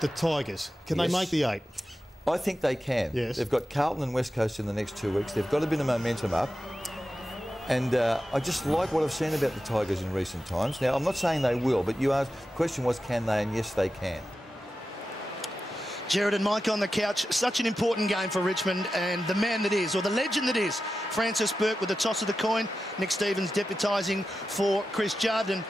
the Tigers. Can they make the 8? I think they can. Yes. They've got Carlton and West Coast in the next 2 weeks. They've got a bit of momentum up. And I just like what I've seen about the Tigers in recent times. Now, I'm not saying they will, but the question was, can they? And yes, they can. Jared and Mike on the couch. Such an important game for Richmond, and the man that is, or the legend that is, Francis Burke with the toss of the coin. Nick Stevens deputising for Chris Judd, and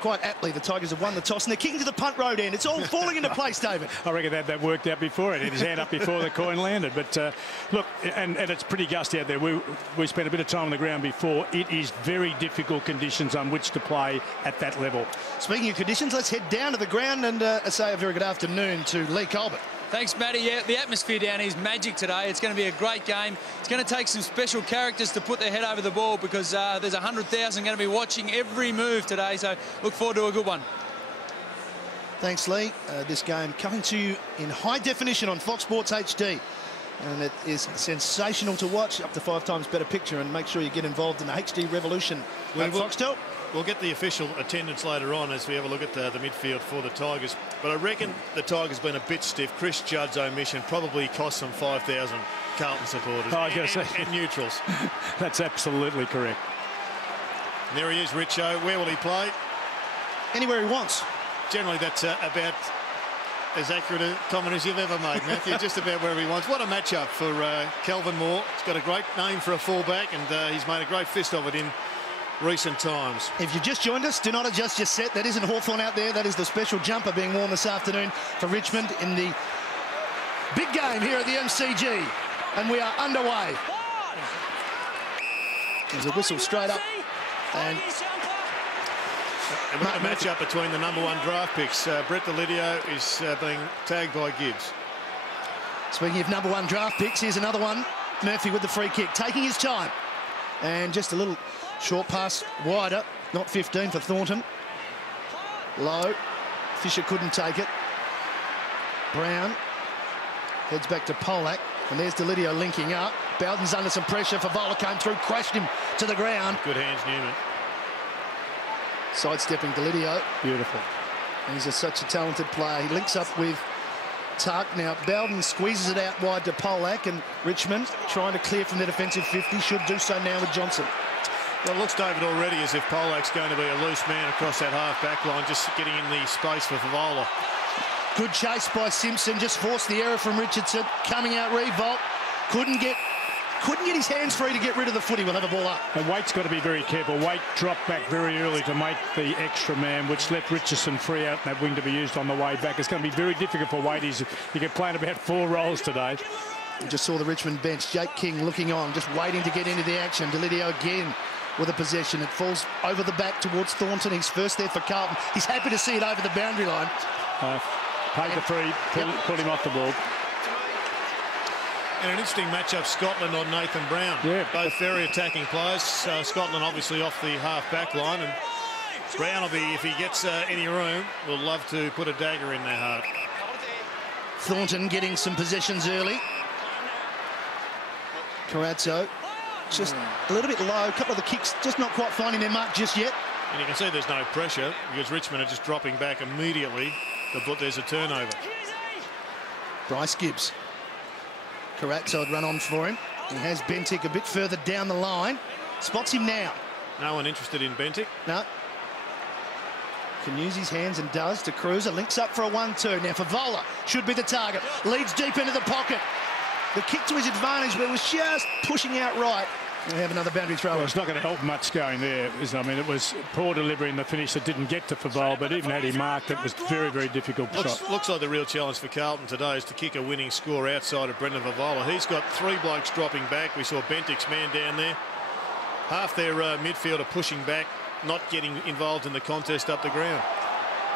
quite aptly, the Tigers have won the toss, and they're kicking to the punt road end. It's all falling into place, David. I reckon that worked out before it. Hit his hand up before the coin landed. But look, and it's pretty gusty out there. We spent a bit of time on the ground before. It is very difficult conditions on which to play at that level. Speaking of conditions, let's head down to the ground and say a very good afternoon to Lee Colbert. Thanks, Matty. Yeah, the atmosphere down here is magic today. It's going to be a great game. It's going to take some special characters to put their head over the ball because there's 100,000 going to be watching every move today. So look forward to a good one. Thanks, Lee. This game coming to you in high definition on Fox Sports HD. And it is sensational to watch, up to 5 times better picture, and make sure you get involved in the HD revolution at Foxtel. We'll get the official attendance later on as we have a look at the midfield for the Tigers. But I reckon the Tigers been a bit stiff. Chris Judd's omission probably cost them 5,000 Carlton supporters and neutrals. That's absolutely correct. And there he is, Richo. Where will he play? Anywhere he wants. Generally, that's about as accurate a comment as you've ever made, Matthew. Just about wherever he wants. What a matchup for Kelvin Moore. He's got a great name for a fullback, and he's made a great fist of it in recent times. If you just joined us, do not adjust your set. That isn't Hawthorn out there. That is the special jumper being worn this afternoon for Richmond in the big game here at the MCG. And we are underway. There's a whistle straight up. And we've got a match-up between the #1 draft picks. Brett Delidio is being tagged by Gibbs. Speaking of #1 draft picks, here's another one. Murphy with the free kick, taking his time. And just a little short pass wider, not 15 for Thornton. Low. Fisher couldn't take it. Brown heads back to Polak. And there's Delidio linking up. Bowden's under some pressure. Favola came through, crashed him to the ground. Good hands, Newman. Sidestepping Delidio. Beautiful. He's such a talented player. He links up with Tuck. Now, Bowden squeezes it out wide to Polak, and Richmond trying to clear from their defensive 50. Should do so now with Johnson. Well, it looks, David, already as if Polak's going to be a loose man across that half-back line, just getting in the space for Favola. Good chase by Simpson, just forced the error from Richardson. Coming out, revolt. Couldn't get his hands free to get rid of the footy. We'll have a ball up. And Waite's got to be very careful. Waite dropped back very early to make the extra man, which left Richardson free out in that wing to be used on the way back. It's going to be very difficult for Waite. He can play in about 4 roles today. We just saw the Richmond bench. Jake King looking on, just waiting to get into the action. Delidio again with a possession. It falls over the back towards Thornton. He's first there for Carlton. He's happy to see it over the boundary line. Paid the free, pulled him off the ball. And an interesting matchup, Scotland on Nathan Brown. Yeah. Both very attacking players. Scotland obviously off the half-back line, and Brown will be, if he gets any room, will love to put a dagger in their heart. Thornton getting some possessions early. Carazzo just a little bit low. A couple of the kicks just not quite finding their mark just yet. And you can see there's no pressure because Richmond are just dropping back immediately, but there's a turnover. Bryce Gibbs. Carazzo had run on for him. He has Bentic a bit further down the line. Spots him now. No one interested in Bentic? No. Can use his hands and does to Cruiser. Links up for a 1-2. Now Favola should be the target. Leads deep into the pocket. The kick to his advantage, but it was just pushing out right. We have another boundary throw. Well, it's not going to help much going there, is it? I mean, it was poor delivery in the finish that didn't get to Favola, but even had he marked, it was very, very difficult shot. Looks like the real challenge for Carlton today is to kick a winning score outside of Brendan Favola. He's got 3 blokes dropping back. We saw Bentic's man down there. Half their midfield are pushing back, not getting involved in the contest up the ground.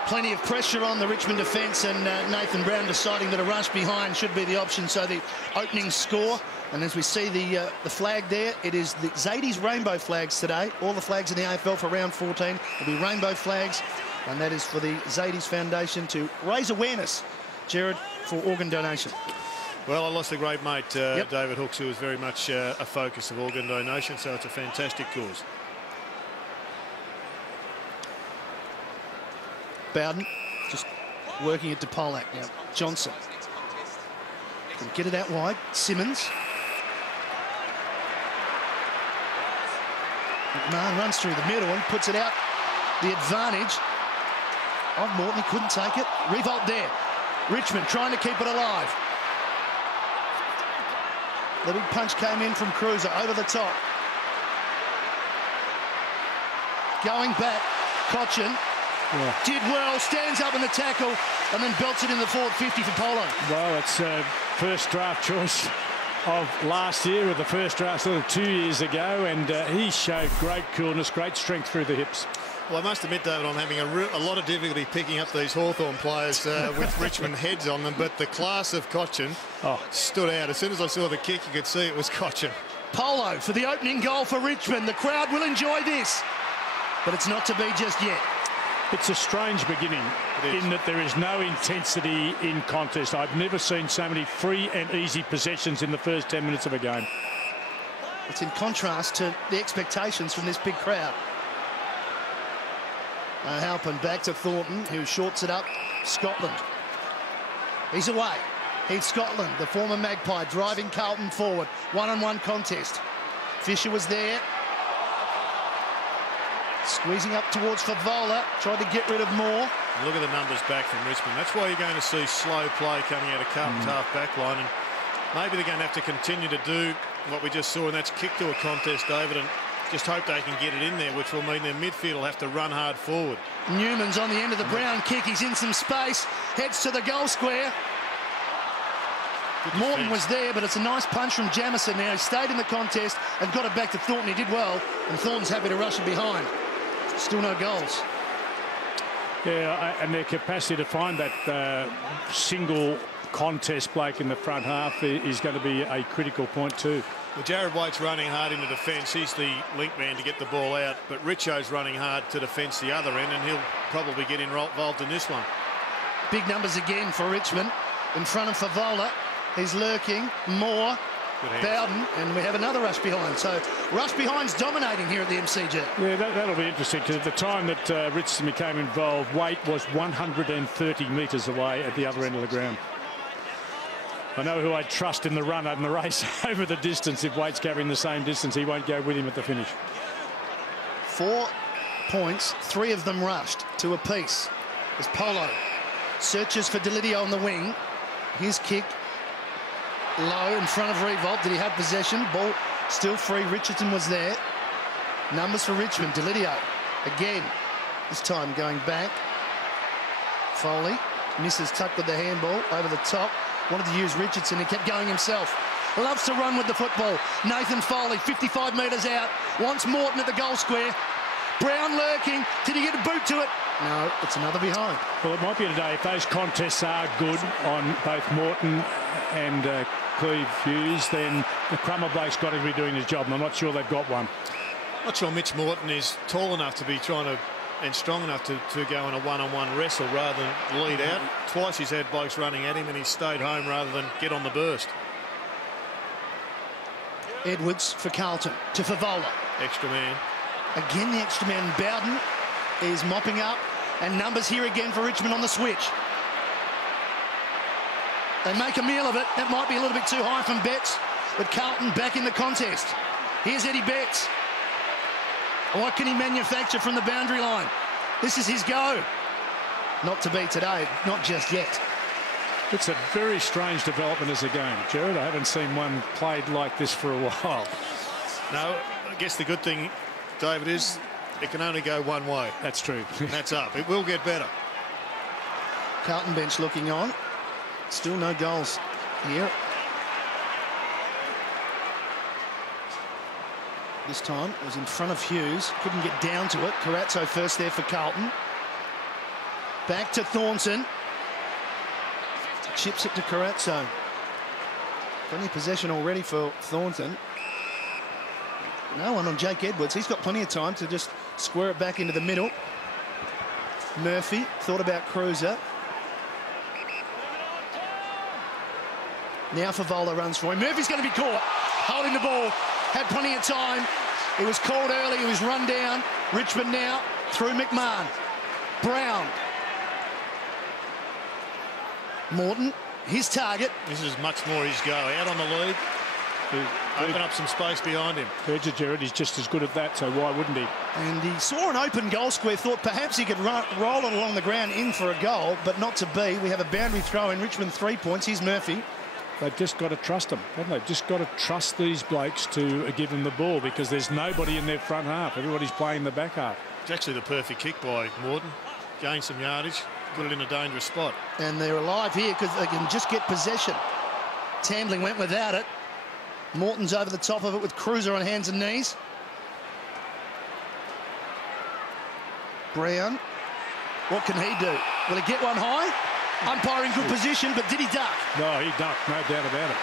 Plenty of pressure on the Richmond defence, and Nathan Brown deciding that a rush behind should be the option. So the opening score, and as we see the flag there, it is the Zadie's rainbow flags today. All the flags in the AFL for round 14 will be rainbow flags, and that is for the Zadie's Foundation to raise awareness, Jared, for organ donation. Well, I lost a great mate, David Hooks, who was very much a focus of organ donation, so it's a fantastic cause. Bowden just working it to Polak. Now, Johnson can get it out wide. Simmons. McMahon runs through the middle and puts it out. The advantage of Morton. He couldn't take it. Revolt there. Richmond trying to keep it alive. The big punch came in from Cruiser over the top. Going back, Cochin did well, stands up in the tackle and then belts it in the forward 50 for Polo. Well, it's first draft choice of last year, or the first draft sort of 2 years ago, and he showed great coolness, great strength through the hips. Well, I must admit, David, I'm having a lot of difficulty picking up these Hawthorn players with Richmond heads on them, but the class of Cochin stood out. As soon as I saw the kick, you could see it was Cochin. Polo for the opening goal for Richmond. The crowd will enjoy this, but it's not to be just yet. It's a strange beginning in that there is no intensity in contest. I've never seen so many free and easy possessions in the first 10 minutes of a game. It's in contrast to the expectations from this big crowd. Halpin back to Thornton, who shorts it up. Scotland. He's away. He's Scotland, the former Magpie, driving Carlton forward. One-on-one contest. Fisher was there. Squeezing up towards Favola. Tried to get rid of Moore. Look at the numbers back from Richmond. That's why you're going to see slow play coming out of Carlton's half-back line. And maybe they're going to have to continue to do what we just saw, and that's kick to a contest, David, and just hope they can get it in there, which will mean their midfield will have to run hard forward. Newman's on the end of the Brown kick. He's in some space. Heads to the goal square. Morton was there, but it's a nice punch from Jamison now. He stayed in the contest and got it back to Thornton. He did well, and Thornton's happy to rush it behind. Still no goals. Yeah, and their capacity to find that single contest bloke in the front half is going to be a critical point too. Well, Jared Waite's running hard into defence. He's the link man to get the ball out, but Richo's running hard to defence the other end, and he'll probably get involved in this one. Big numbers again for Richmond. In front of Favola. He's lurking. Moore. Bowden, and we have another rush behind. So rush behind's dominating here at the MCG. Yeah, that'll be interesting, because at the time that Richardson became involved, Waite was 130 metres away at the other end of the ground. I know who I'd trust in the run and the race over the distance. If Waite's covering the same distance, he won't go with him at the finish. 4 points, 3 of them rushed to a piece. As Polo searches for Delidio on the wing. His kick low in front of Revolt. Did he have possession? Ball still free. Richardson was there. Numbers for Richmond. Delidio again. This time going back. Foley misses tuck with the handball over the top. Wanted to use Richardson. He kept going himself. Loves to run with the football. Nathan Foley, 55 metres out. Wants Morton at the goal square. Brown lurking. Did he get a boot to it? No, it's another behind. Well, it might be today. If those contests are good on both Morton and Cleve Hughes, then the Crummer bloke's got to be doing his job, and I'm not sure they've got one. Not sure Mitch Morton is tall enough to be trying to, and strong enough to go in a one-on-one wrestle rather than lead out. Twice he's had blokes running at him and he's stayed home rather than get on the burst. Edwards for Carlton to Favola. Extra man. Again, the extra man. Bowden is mopping up, and numbers here again for Richmond on the switch. They make a meal of it. That might be a little bit too high from Betts, but Carlton back in the contest. Here's Eddie Betts. What can he manufacture from the boundary line? This is his go. Not to be today, not just yet. It's a very strange development as a game, Jared. I haven't seen one played like this for a while. No, I guess the good thing, David, is it can only go one way. That's true. And that's up. It will get better. Carlton bench looking on. Still no goals here. This time it was in front of Hughes. Couldn't get down to it. Carazzo first there for Carlton. Back to Thornton. Chips it to Carazzo. Plenty of possession already for Thornton. No one on Jake Edwards. He's got plenty of time to just square it back into the middle. Murphy thought about Cruiser. Now Favola runs for him. Murphy's going to be caught. Holding the ball. Had plenty of time. It was called early. He was run down. Richmond now through McMahon. Brown. Morton, his target. This is much more his go. Out on the lead. Open up some space behind him. Berger Gerard is just as good at that, so why wouldn't he? And he saw an open goal square, thought perhaps he could roll it along the ground in for a goal, but not to be. We have a boundary throw in. Richmond 3 points. Here's Murphy. They've just got to trust them, haven't they? Just got to trust these blokes to give them the ball, because there's nobody in their front half. Everybody's playing the back half. It's actually the perfect kick by Morton. Gain some yardage, put it in a dangerous spot. And they're alive here because they can just get possession. Tambling went without it. Morton's over the top of it with Cruiser on hands and knees. Brown. What can he do? Will he get one high? Umpire in good position, but did he duck? No, he ducked, no doubt about it.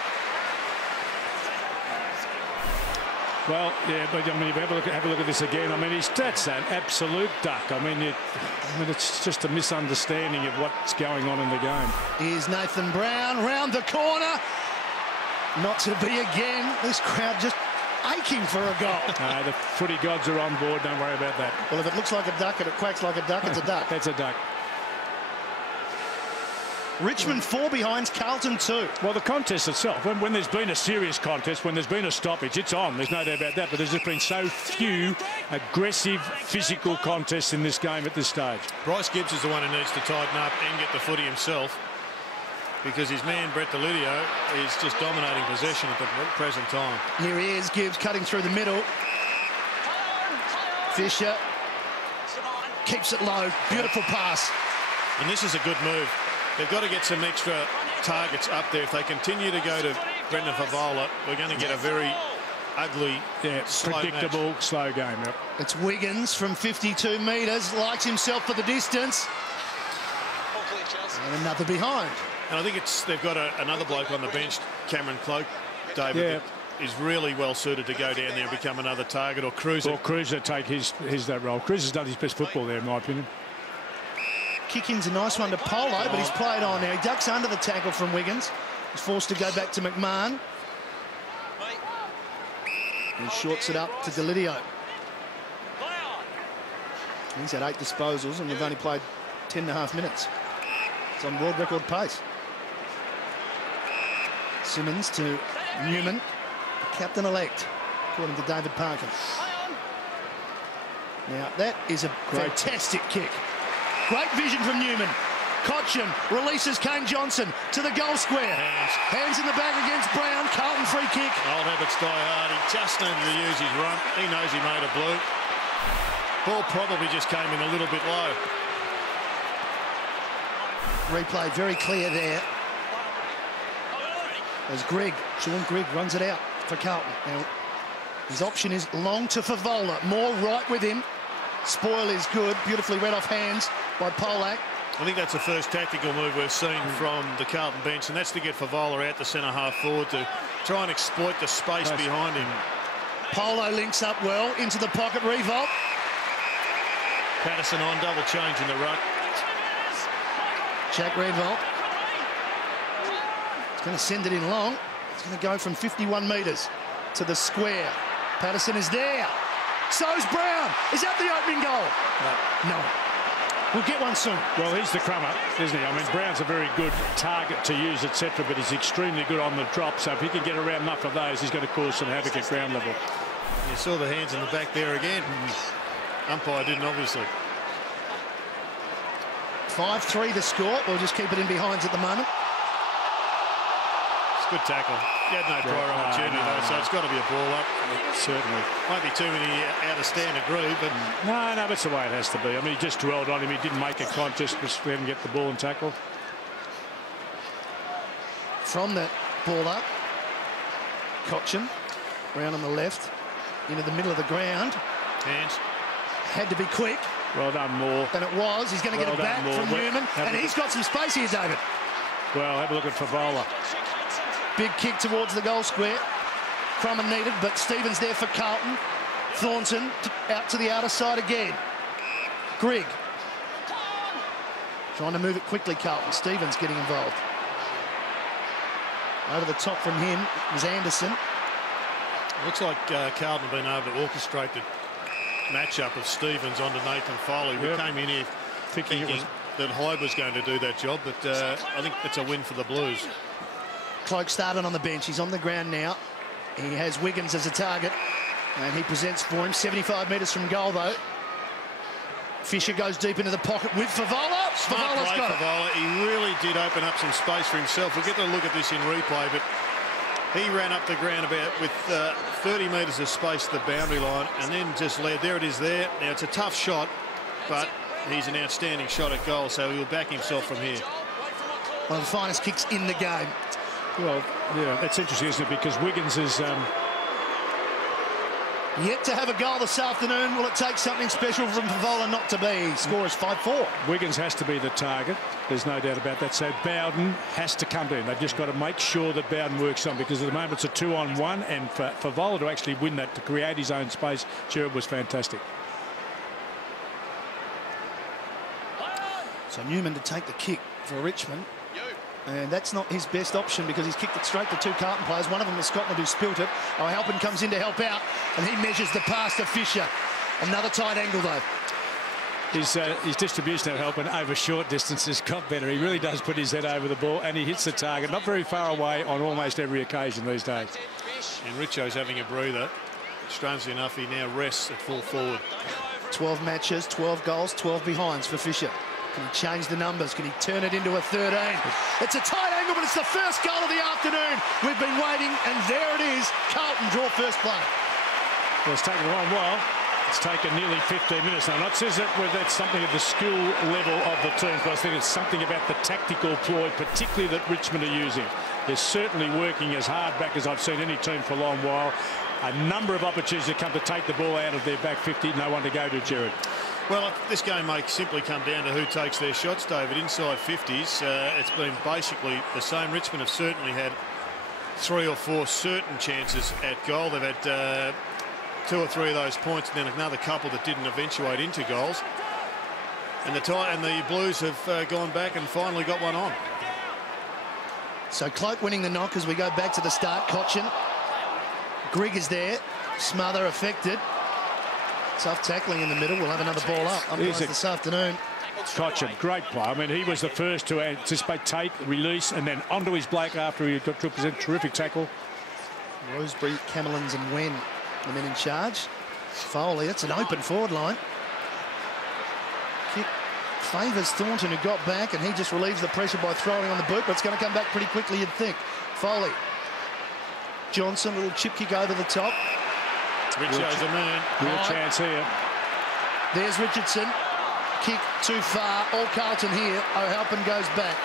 Well, yeah, but I mean, if you have a look at this again, I mean, that's an absolute duck. I mean, it's just a misunderstanding of what's going on in the game. Here's Nathan Brown round the corner. Not to be again. This crowd just aching for a goal. No, the footy gods are on board. Don't worry about that. Well, if it looks like a duck and it quacks like a duck, it's a duck. That's a duck. Richmond 4 behind, Carlton 2. Well, the contest itself, when there's been a serious contest, when there's been a stoppage, it's on. There's no doubt about that. But there's just been so few aggressive, physical contests in this game at this stage. Bryce Gibbs is the one who needs to tighten up and get the footy himself, because his man, Brett Delidio, is just dominating possession at the present time. Here he is, Gibbs cutting through the middle. Fisher keeps it low. Beautiful pass. And this is a good move. They've got to get some extra targets up there. If they continue to go to Brendan Favola, we're going to get a very ugly, predictable, slow game. Yep. It's Wiggins from 52 metres, likes himself for the distance. And another behind. And I think they've got another bloke on the bench, Cameron Cloak, David, that is really well suited to go down there and become another target, or Cruiser. Or Cruiser take that role. Cruiser's done his best football there, in my opinion. Kick-in's a nice one to Polo, but he's played on now. He ducks under the tackle from Wiggins. He's forced to go back to McMahon. He shorts it up to Delidio. He's had 8 disposals and we've only played 10.5 minutes. It's on world record pace. Simmons to Newman, captain-elect, according to David Parkin. Now, that is a fantastic kick. Great vision from Newman. Cotchin releases Kane Johnson to the goal square. Hands in the back against Brown. Carlton free kick. Old habits die hard. He just needed to use his run. He knows he made a blue. Ball probably just came in a little bit low. Replay very clear there. As Sean Grigg runs it out for Carlton. Now, his option is long to Favola. More right with him. Spoil is good. Beautifully read off hands by Polak. I think that's the first tactical move we've seen from the Carlton bench, and that's to get Favola out the centre half forward to try and exploit the space behind him. Polo links up well into the pocket. Revolt. Patterson on, double change in the ruck. Jack Revolt. He's going to send it in long. He's going to go from 51 metres to the square. Patterson is there. So's Brown. Is that the opening goal? No. We'll get one soon. Well, he's the crummer, isn't he? I mean, Brown's a very good target to use, etc., but he's extremely good on the drop, so if he can get around enough of those, he's going to cause some havoc at ground level. You saw the hands in the back there again. Umpire didn't, obviously. 5-3 the score. We'll just keep it in behinds at the moment. It's a good tackle. He had no prior opportunity, though, so it's got to be a ball up. Certainly. Won't be too many out of stand agree, but... No, that's the way it has to be. I mean, he just dwelled on him. He didn't make a contest, just let him get the ball and tackle. From that ball up, Cotchin, round on the left, into the middle of the ground. Hands. Had to be quick. Well done, Moore. And it was. He's going to get it back from Newman. And he's got some space here, David. Well, have a look at Favola. Big kick towards the goal square. Crumman needed, but Stevens there for Carlton. Thornton out to the outer side again. Grigg. Trying to move it quickly, Carlton. Stevens getting involved. Over the top from him was Anderson. Looks like Carlton have been able to orchestrate the matchup of Stevens onto Nathan Foley. We came in here thinking that Hyde was going to do that job, but I think it's a win for the Blues. Cloke started on the bench. He's on the ground now. He has Wiggins as a target, and he presents for him. 75 metres from goal, though. Fisher goes deep into the pocket with Favola. Favola's got it. Favola. He really did open up some space for himself. We'll get to look at this in replay, but he ran up the ground about with 30 metres of space to the boundary line and then just led. There it is there. Now, it's a tough shot, but he's an outstanding shot at goal, so he'll back himself from here. One of the finest kicks in the game. Well, yeah, that's interesting, isn't it? Because Wiggins is... Yet to have a goal this afternoon. Will it take something special from Favola not to be? Score is 5-4. Wiggins has to be the target. There's no doubt about that. So Bowden has to come in. They've just got to make sure that Bowden works on, because at the moment it's a 2-on-1, and for Favola to actually win that, to create his own space, Gerard, was fantastic. So Newman to take the kick for Richmond. And that's not his best option, because he's kicked it straight to two Carlton players. One of them is Scotland, who spilt it. O'Halpin comes in to help out, and he measures the pass to Fisher. Another tight angle, though. His distribution of O'Halpin over short distances got better. He really does put his head over the ball, and he hits the target not very far away on almost every occasion these days. And Richo's having a breather. Strangely enough, he now rests at full forward. 12 matches, 12 goals, 12 behinds for Fisher. Can he change the numbers? Can he turn it into a 13? It's a tight angle, but it's the first goal of the afternoon. We've been waiting, and there it is. Carlton draw first play. Well, it's taken a long while. It's taken nearly 15 minutes. Now, I'm not saying that that's something at the skill level of the teams, but I think it's something about the tactical ploy, particularly that Richmond are using. They're certainly working as hard back as I've seen any team for a long while. A number of opportunities to come to take the ball out of their back 50. No one to go to, Gerard. Well, this game may simply come down to who takes their shots, David. Inside 50s, it's been basically the same. Richmond have certainly had 3 or 4 certain chances at goal. They've had 2 or 3 of those points, and then another couple that didn't eventuate into goals. And the Blues have gone back and finally got one on. So Cloke winning the knock as we go back to the start. Cochin. Grigg is there. Smother affected. Tough tackling in the middle. We'll have another ball up this afternoon. Cochin, great play. I mean, he was the first to anticipate, take, release, and then onto his Blake after he got to present. Terrific tackle. Rosebery, Camelins and Wen, the men in charge. Foley, that's an open forward line. Kick favours Thornton, who got back, and he just relieves the pressure by throwing on the boot, but it's going to come back pretty quickly, you'd think. Foley. Johnson, a little chip kick over the top. Richo's a man. Real chance here. There's Richardson. Kick too far. All Carlton here. O'Halpin goes back.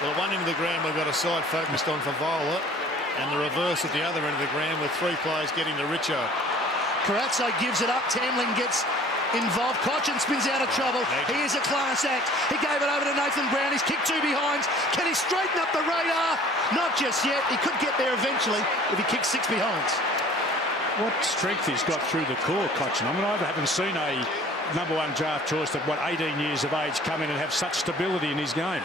Well, at one end of the ground, we've got a side focused on Favola, and the reverse at the other end of the ground with 3 players getting to Richo. Carazzo gives it up. Tamlin gets involved. Cochin spins out of trouble. He is a class act. He gave it over to Nathan Brown. He's kicked 2 behinds. Can he straighten up the radar? Not just yet. He could get there eventually if he kicks 6 behinds. What strength he's got through the core, Cochin. I mean, I haven't seen a #1 draft choice at, 18 years of age come in and have such stability in his game.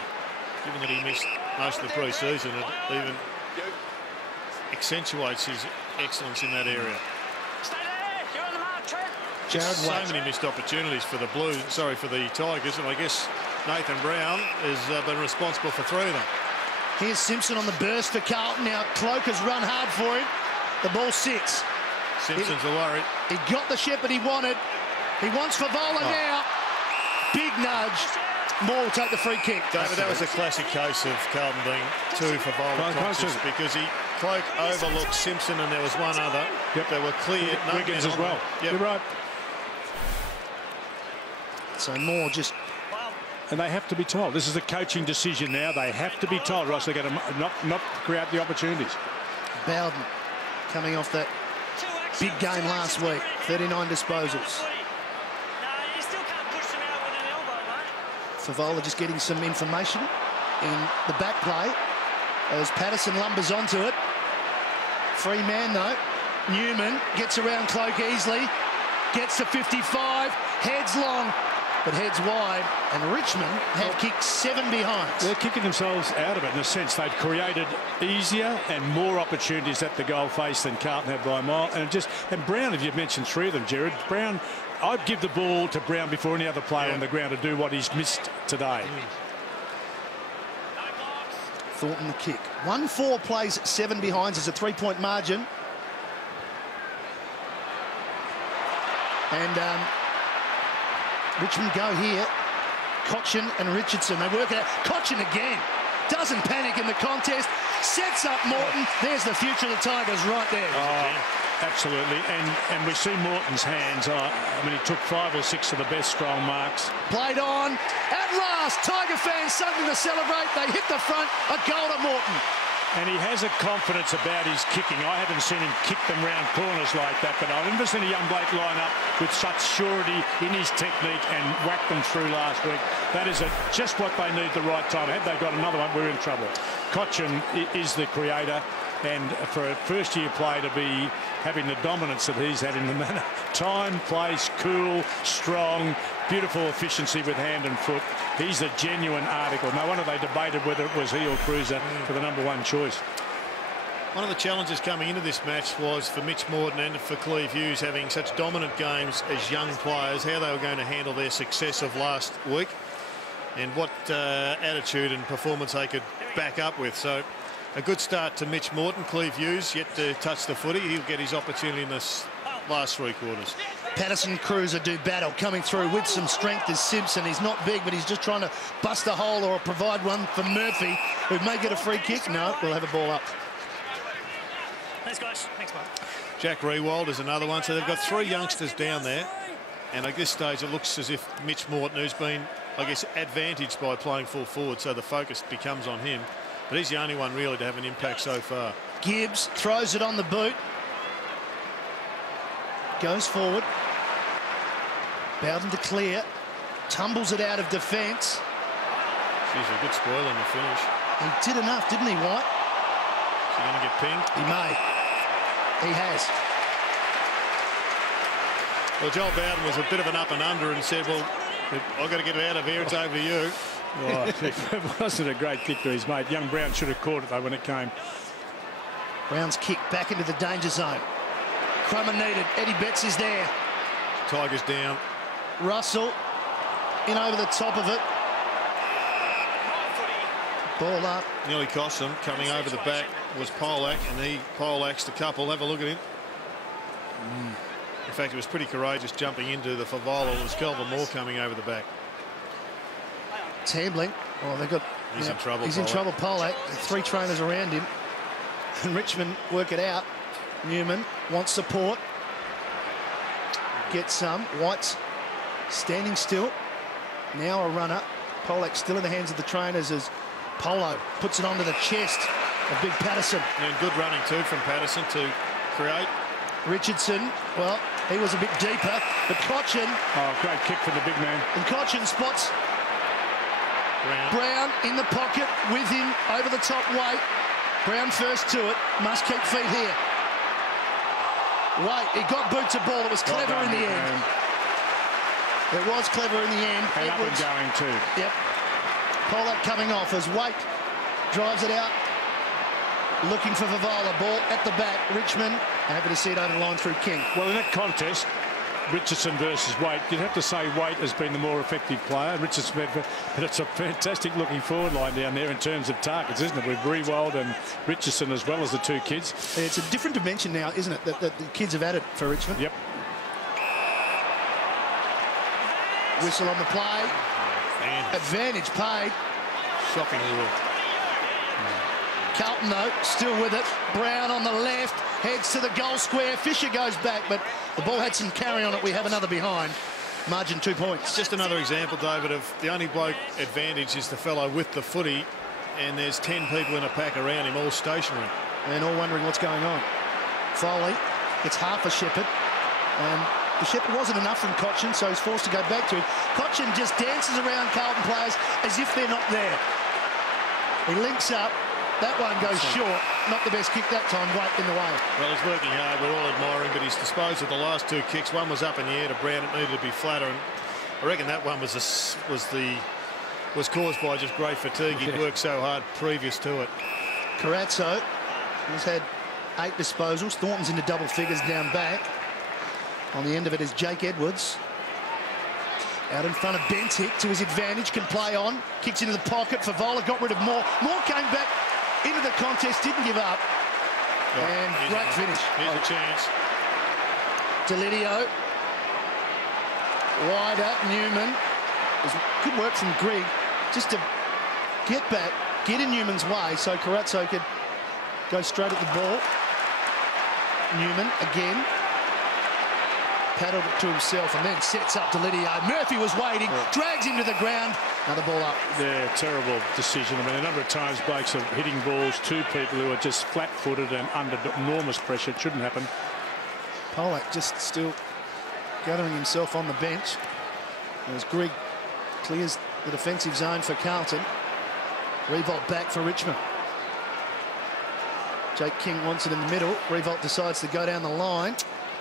Given that he missed most of the pre-season, it even accentuates his excellence in that area. So many missed opportunities for the Blues, for the Tigers, and I guess Nathan Brown has been responsible for 3 of them. Here's Simpson on the burst for Carlton. Now Cloke has run hard for him. The ball sits. Simpson's a worry. He got the shepherd he wanted. He wants Favola now. Big nudge. Moore will take the free kick. David, that was a classic case of Carlton being too Favola conscious, because Cloke overlooked Simpson and there was one other. They were clear. Wiggins as well. You're right. So Moore just... And they have to be told. This is a coaching decision now. They have to be told, or else they're going to not create the opportunities. Bowden coming off that big game last week. 39 disposals. Favola just getting some information in the back play as Patterson lumbers onto it. Free man, though. Newman gets around Cloke easily. Gets to 55. Heads long. But heads wide, and Richmond have kicked 7 behinds. They're kicking themselves out of it in a sense. They've created easier and more opportunities at the goal face than Carlton have by a mile. And Brown, if you've mentioned 3 of them, Gerard, Brown I'd give the ball to Brown before any other player on the ground to do what he's missed today. Thornton the kick. 1-4 plays 7 behinds. It's a 3-point margin. And Richmond go here. Cotchin and Richardson. They work it out. Cotchin again. Doesn't panic in the contest. Sets up Morton. There's the future of the Tigers right there. Absolutely. And we see Morton's hands. I mean, he took 5 or 6 of the best strong marks. Played on. At last, Tiger fans something to celebrate. They hit the front. A goal to Morton. And he has a confidence about his kicking. I haven't seen him kick them round corners like that, but I've never seen a young bloke line up with such surety in his technique and whack them through last week. That is just what they need the right time. Had they got another one, we're in trouble. Cotchin is the creator, and for a first-year player to be having the dominance that he's had in the manner, time, place, cool, strong, beautiful efficiency with hand and foot. He's a genuine article. No wonder they debated whether it was he or Cruiser for the #1 choice. One of the challenges coming into this match was for Mitch Morton and for Cleve Hughes having such dominant games as young players, how they were going to handle their success of last week and what attitude and performance they could back up with. So a good start to Mitch Morton. Cleve Hughes yet to touch the footy. He'll get his opportunity in this last 3 quarters. Patterson, Cruiser do battle. Coming through with some strength is Simpson. He's not big, but he's just trying to bust a hole or provide one for Murphy, who may get a free kick. No, we'll have a ball up. Thanks, guys. Thanks, mate. Jack Rewald is another one. So they've got 3 youngsters down there. And at this stage, it looks as if Mitch Morton, who's been, I guess, advantaged by playing full forward, so the focus becomes on him. But he's the only one really to have an impact so far. Gibbs throws it on the boot. Goes forward. Bowden to clear. Tumbles it out of defence. She's a good spoil on the finish. He did enough, didn't he, White? Is he going to get pinged? He may. He has. Well, Joel Bowden was a bit of an up and under and said, well, I've got to get it out of here. It's over to you. Oh, it wasn't a great kick to his mate. Young Brown should have caught it, though, when it came. Brown's kick back into the danger zone. Crummer needed. Eddie Betts is there. Tigers down. Russell in over the top of it. Ball up. Nearly cost them. Coming over the back was Polak, and he poleaxed a couple. Have a look at him. In fact, it was pretty courageous jumping into the Favola. It was Kelvin Moore coming over the back. Tambling. Oh, they've got. He's in trouble. He's in trouble, Polak. 3 trainers around him. And Richmond work it out. Newman wants support. Gets some. White's standing still. Now a runner. Polak still in the hands of the trainers as Polo puts it onto the chest of Big Patterson. And good running too from Patterson to create. Richardson, well, he was a bit deeper, but Cotchin. Oh, great kick for the big man. And Cotchin spots Brown in the pocket with him over the top weight. Brown first to it. Must keep feet here. Wait, he got boot to ball. It was clever in the end. It was clever in the end. And up and going too. Yep. Polak coming off as Waite drives it out. Looking for Favola. Ball at the back. Richmond happy to see it over the line through King. Well, in that contest, Richardson versus Waite, you'd have to say Waite has been the more effective player. Richardson, but it's a fantastic looking forward line down there in terms of targets, isn't it? With Rewald and Richardson as well as the 2 kids. It's a different dimension now, isn't it, that the kids have added for Richmond? Yep. Whistle on the play. Advantage paid. Shocking rule. Carlton, though, still with it. Brown on the left. Heads to the goal square. Fisher goes back, but the ball had some carry on it. We have another behind. Margin 2 points. Just another example, David, of the only bloke advantage is the fellow with the footy, and there's 10 people in a pack around him, all stationary. And all wondering what's going on. Foley gets half a Shepherd, and the Shepherd wasn't enough from Cotchin, so he's forced to go back to him. Cotchin just dances around Carlton players as if they're not there. He links up. That one goes short. Not the best kick that time. White in the way. Well, he's working hard. We're all admiring, but he's disposed of the last 2 kicks. One was up in the air to Brown. It needed to be flatter, and I reckon that one was caused by just great fatigue. He'd worked so hard previous to it. Carazzo has had 8 disposals. Thornton's into double figures down back. On the end of it is Jake Edwards. Out in front of Bentic to his advantage, can play on. Kicks into the pocket. Favola got rid of Moore. Moore came back into the contest, didn't give up. And great finish. Here's a chance. Delidio. Wider, Newman. Good work from Grigg just to get back, get in Newman's way so Carazzo could go straight at the ball. Newman again. Paddled it to himself and then sets up Delidio. Murphy was waiting, drags him to the ground. Another ball up. Yeah, terrible decision. I mean, a number of times Blakes are hitting balls to people who are just flat-footed and under enormous pressure. It shouldn't happen. Polak just still gathering himself on the bench as Grigg clears the defensive zone for Carlton. Revolt back for Richmond. Jake King wants it in the middle. Revolt decides to go down the line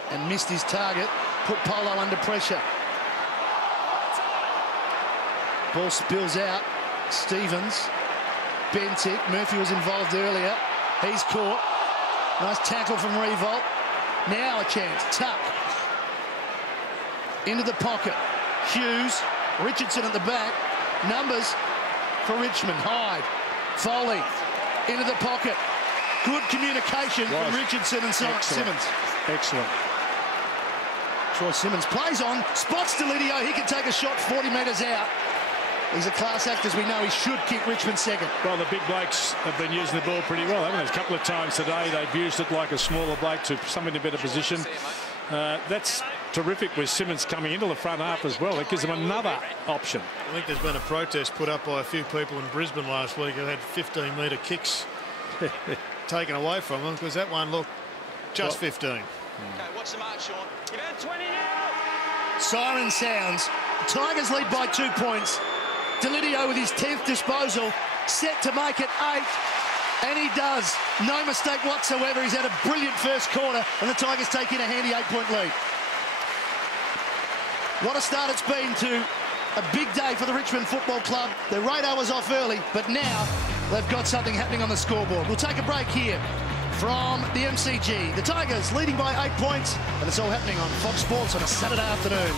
and missed his target. Put Polo under pressure. Ball spills out. Stevens. Bentic. Murphy was involved earlier. He's caught. Nice tackle from Revolt. Now a chance. Tuck. Into the pocket. Hughes. Richardson at the back. Numbers for Richmond. Hyde. Foley. Into the pocket. Good communication from Richardson and Simmons. Excellent. Troy Simmons plays on, spots Delidio. He can take a shot 40 metres out. He's a class act, as we know. He should kick Richmond second. Well, the big Blakes have been using the ball pretty well, haven't they? A couple of times today they've used it like a smaller Blake to some in a better position. That's terrific with Simmons coming into the front half as well. It gives them another option. I think there's been a protest put up by a few people in Brisbane last week who had 15-metre kicks taken away from them because that one looked just 15. Okay, what's the mark, Sean? You've had 20 now. Siren sounds. The Tigers lead by 2 points. Delidio with his 10th disposal, set to make it 8. And he does. No mistake whatsoever. He's had a brilliant first quarter, and the Tigers take in a handy 8-point lead. What a start it's been to a big day for the Richmond Football Club. Their radar was off early, but now they've got something happening on the scoreboard. We'll take a break here from the MCG. The Tigers leading by 8 points, and it's all happening on Fox Sports on a Saturday afternoon.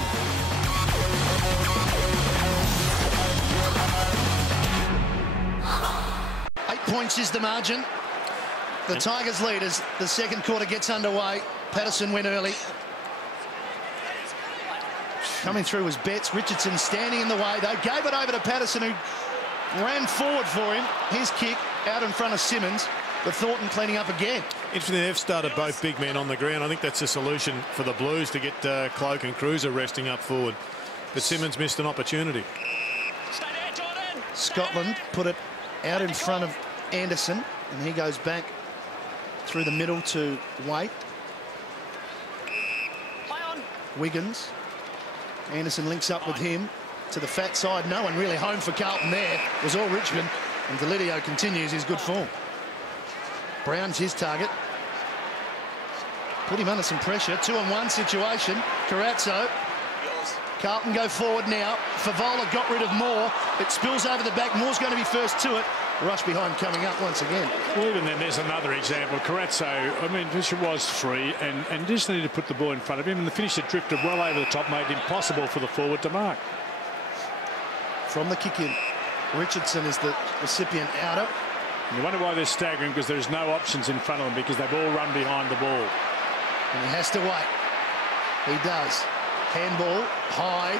Points is the margin. The Tigers lead as the second quarter gets underway. Patterson went early. Coming through was Betts. Richardson standing in the way. They gave it over to Patterson, who ran forward for him. His kick out in front of Simmons. But Thornton cleaning up again. Interesting, they've started both big men on the ground. I think that's a solution for the Blues to get Cloak and Cruiser resting up forward. But Simmons missed an opportunity. Stay there, Jordan. Scotland put it out in front of Anderson, and he goes back through the middle to Waite. Play on. Wiggins. Anderson links up with him to the fat side. No one really home for Carlton there. It was all Richmond, and Delidio continues his good form. Brown's his target. Put him under some pressure. 2-on-1 situation. Carazzo. Carlton go forward now. Favola got rid of Moore. It spills over the back. Moore's going to be first to it. Rush behind coming up once again. Well, even then, there's another example. Carazzo, I mean, Fisher was free and just needed to put the ball in front of him, and the finish that drifted well over the top made it impossible for the forward to mark. From the kick in, Richardson is the recipient outer. You wonder why they're staggering, because there's no options in front of them, because they've all run behind the ball. And he has to wait. He does. Handball, Hyde.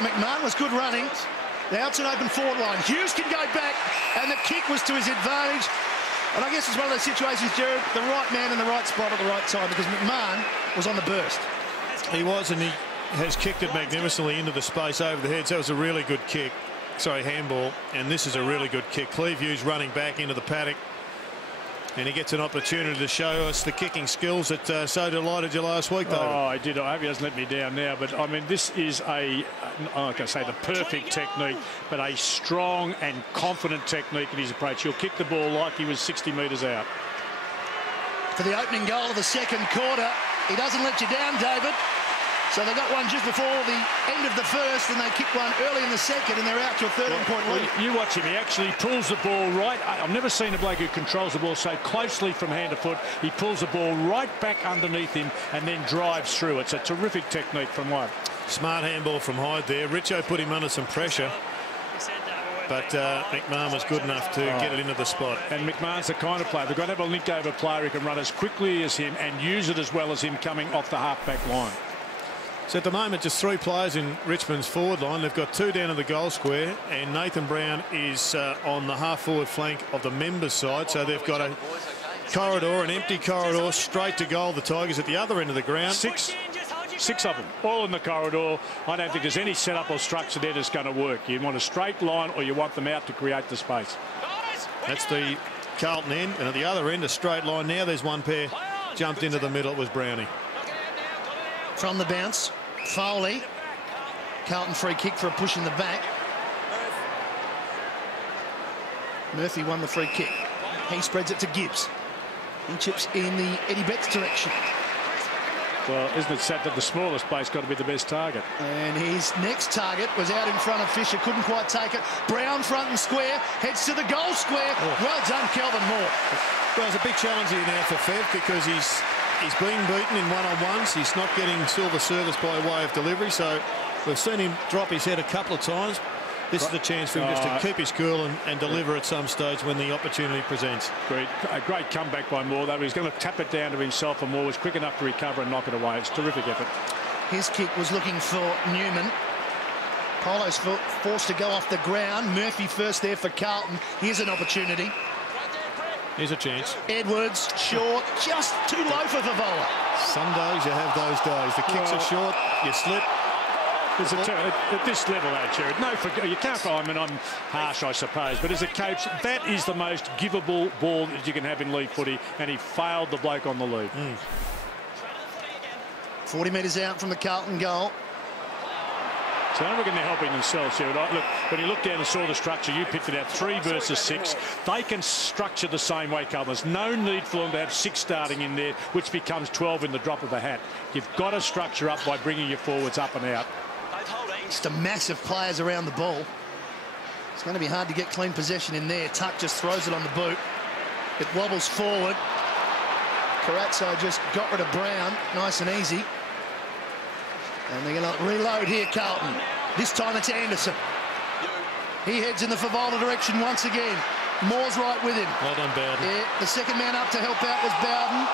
McMahon was good running. Now it's an open forward line. Hughes can go back, and the kick was to his advantage. And I guess it's one of those situations, Jared, the right man in the right spot at the right time, because McMahon was on the burst. He was, and he has kicked it magnificently into the space over the head. So that was a really good kick. Sorry, handball. And this is a really good kick. Cleaview's running back into the paddock. And he gets an opportunity to show us the kicking skills that so delighted you last week, though. Oh, I did. I hope he hasn't let me down now. But, I mean, this is like I say, the perfect technique, but a strong and confident technique in his approach. He'll kick the ball like he was 60 metres out. For the opening goal of the second quarter, he doesn't let you down, David. So they got one just before the end of the first, and they kicked one early in the second, and they're out to a 13-point lead. You watch him. He actually pulls the ball right. I've never seen a bloke who controls the ball so closely from hand to foot. He pulls the ball right back underneath him and then drives through. It's a terrific technique from White. Smart handball from Hyde there. Richo put him under some pressure, but McMahon was good enough to get it into the spot. And McMahon's the kind of player, they've got to have a link over player who can run as quickly as him and use it as well as him coming off the half-back line. So at the moment, just 3 players in Richmond's forward line. They've got 2 down in the goal square, and Nathan Brown is on the half-forward flank of the members' side. So they've got a corridor, an empty corridor, straight to goal. The Tigers at the other end of the ground. Six of them, all in the corridor. I don't think there's any setup or structure there that's going to work. You want a straight line or you want them out to create the space. That's the Carlton end, and at the other end, a straight line. Now there's one pair jumped into the middle. It was Brownie. From the bounce, Foley. Carlton free kick for a push in the back. Murphy won the free kick. He spreads it to Gibbs. He chips in the Eddie Betts direction. Well, isn't it sad that the smallest base got to be the best target? And his next target was out in front of Fisher, couldn't quite take it. Brown front and square, heads to the goal square. Well done, Kelvin Moore. Well, it's a big challenge here now for Fev because he's been beaten in one-on-ones. He's not getting silver service by way of delivery, so we've seen him drop his head a couple of times. This is a chance for him just to keep his cool and deliver at some stage when the opportunity presents. A great comeback by Moore, though. He's going to tap it down to himself, and Moore was quick enough to recover and knock it away. It's a terrific effort. His kick was looking for Newman. Polo's forced to go off the ground. Murphy first there for Carlton. Here's an opportunity. Here's a chance. Edwards, short, just too low for Favola. Some days you have those days. The kicks are short, you slip. At this level, Jared, you can't. I mean, I'm harsh, I suppose, but as a coach, that is the most giveable ball that you can have in league footy, and he failed the bloke on the lead. 40 metres out from the Carlton goal. So I reckon they're helping themselves here. Look, when you look down and saw the structure, you picked it out, 3 versus 6. They can structure the same way, Carlton. There's no need for them to have 6 starting in there, which becomes 12 in the drop of a hat. You've got to structure up by bringing your forwards up and out. Just a massive players around the ball. It's going to be hard to get clean possession in there. Tuck just throws it on the boot. It wobbles forward. Carazzo just got rid of Brown. Nice and easy. And they're going to reload here, Carlton. This time it's Anderson. He heads in the Favola direction once again. Moore's right with him. Well done, Bowden. Yeah, the second man up to help out was Bowden.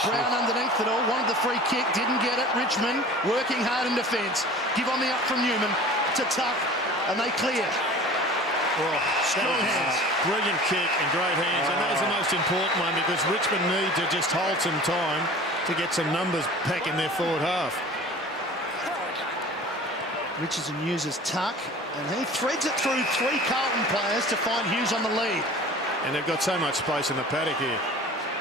Brown underneath it all, wanted the free kick, didn't get it. Richmond working hard in defence. Give on the up from Newman to Tuck, and they clear. Strong hands. Brilliant kick and great hands, and that was the most important one because Richmond need to just hold some time to get some numbers back in their forward half. Richardson uses Tuck, and he threads it through 3 Carlton players to find Hughes on the lead. And they've got so much space in the paddock here.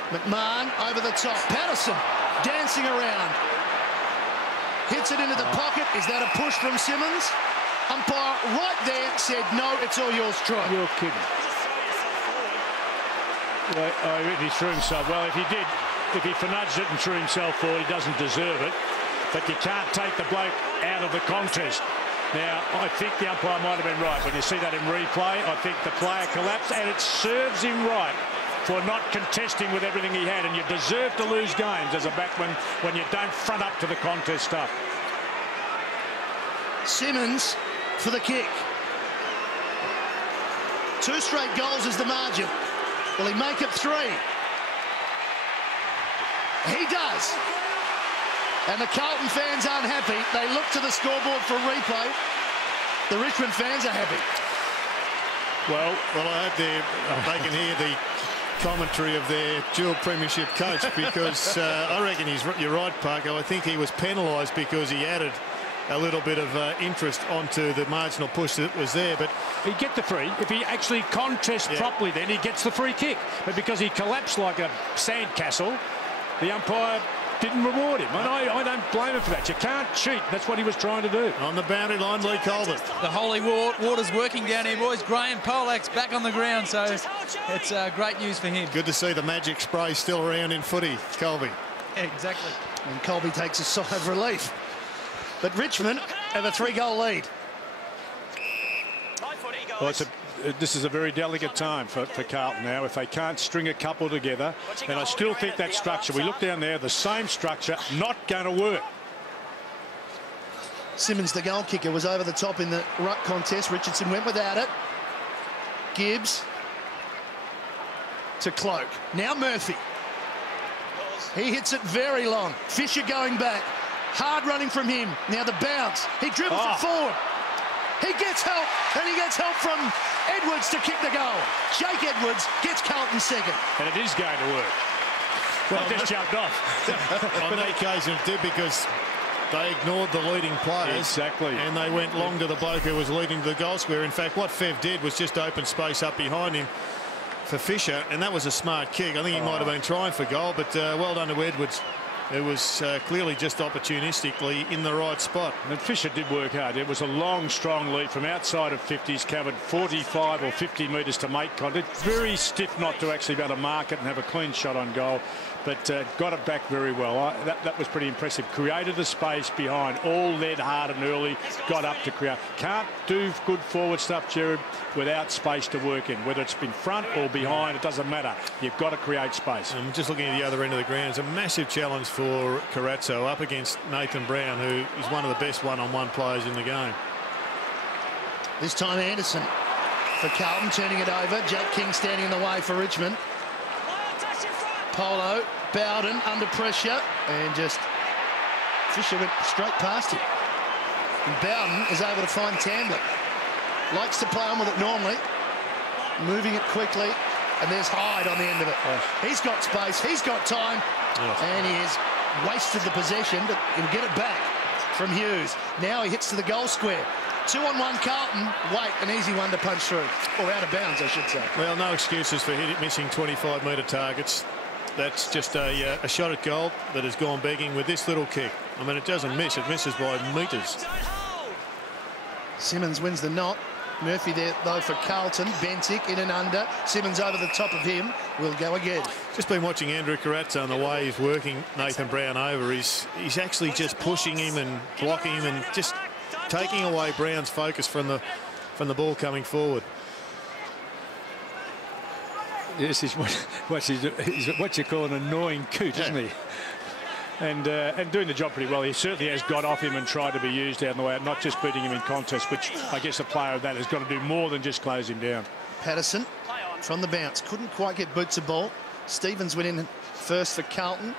McMahon over the top. Patterson dancing around. Hits it into the pocket. Is that a push from Simmons? Umpire right there said, no, it's all yours, Troy. You're kidding. Well, he threw himself. Well, if he nudged it and threw himself forward, he doesn't deserve it. But you can't take the bloke out of the contest. Now, I think the umpire might have been right. When you see that in replay, I think the player collapsed, and it serves him right for not contesting with everything he had. And you deserve to lose games as a backman when you don't front up to the contest stuff. Simmons for the kick. 2 straight goals is the margin. Will he make it 3? He does. And the Carlton fans aren't happy. They look to the scoreboard for a replay. The Richmond fans are happy. Well, I hope they can hear the commentary of their dual premiership coach because I reckon you're right, Parker. I think he was penalised because he added a little bit of interest onto the marginal push that was there. But he'd get the free. If he actually contests properly, then he gets the free kick. But because he collapsed like a sandcastle, the umpire didn't reward him. And I don't blame him for that. You can't cheat. That's what he was trying to do. On the boundary line, Lee Colbert. The holy water's working down here, boys. Graham Polak's back on the ground, so it's great news for him. Good to see the magic spray still around in footy, Colby. Yeah, exactly. And Colby takes a sigh of relief. But Richmond have a 3-goal lead. Well, this is a very delicate time for Carlton now. If they can't string a couple together, and I still think that structure, we look down there, the same structure, not going to work. Simmons, the goal kicker, was over the top in the ruck contest. Richardson went without it. Gibbs to Cloak. Now Murphy. He hits it very long. Fisher going back. Hard running from him. Now the bounce. He dribbles it forward. He gets help, and he gets help from Edwards to kick the goal. Jake Edwards gets Carlton second. And it is going to work. Well, just jumped off. On that occasion it did, because they ignored the leading players. Exactly. And they went long to the bloke who was leading to the goal square. In fact, what Fev did was just open space up behind him for Fisher, and that was a smart kick. I think he might have been trying for goal, but well done to Edwards, who was clearly just opportunistically in the right spot. And Fisher did work hard. It was a long, strong lead from outside of 50s, covered 45 or 50 metres to make contact. Very stiff not to actually be able to mark it and have a clean shot on goal, but got it back very well. That was pretty impressive. Created the space behind, all led hard and early, got up to create. Can't do good forward stuff, Jared, without space to work in. Whether it's been front or behind, it doesn't matter. You've got to create space. I'm just looking at the other end of the ground. It's a massive challenge for Carazzo up against Nathan Brown, who is one of the best one-on-one players in the game. This time Anderson for Carlton, turning it over. Jake King standing in the way for Richmond. Polo, Bowden under pressure, and just Fisher went straight past him. And Bowden is able to find Tambler. Likes to play on with it normally, moving it quickly, and there's Hyde on the end of it. He's got space, he's got time, and he has wasted the possession, but he'll get it back from Hughes. Now he hits to the goal square. 2-on-1 Carlton. Wait, an easy one to punch through. Or out of bounds, I should say. Well, no excuses for missing 25-metre targets. That's just a shot at goal that has gone begging with this little kick. I mean, it doesn't miss. It misses by metres. Simmons wins the knock. Murphy there, though, for Carlton. Bentic in and under. Simmons over the top of him. Will go again. Just been watching Andrew Carazzo and the way he's working Nathan Brown over. He's actually just pushing him and blocking him and just taking away Brown's focus from the ball coming forward. Yes, he's what you call an annoying coot, isn't he? And doing the job pretty well. He certainly has got off him and tried to be used out in the way, not just beating him in contest, which I guess a player of that has got to do more than just close him down. Patterson from the bounce. Couldn't quite get boots of ball. Stevens went in first for Carlton.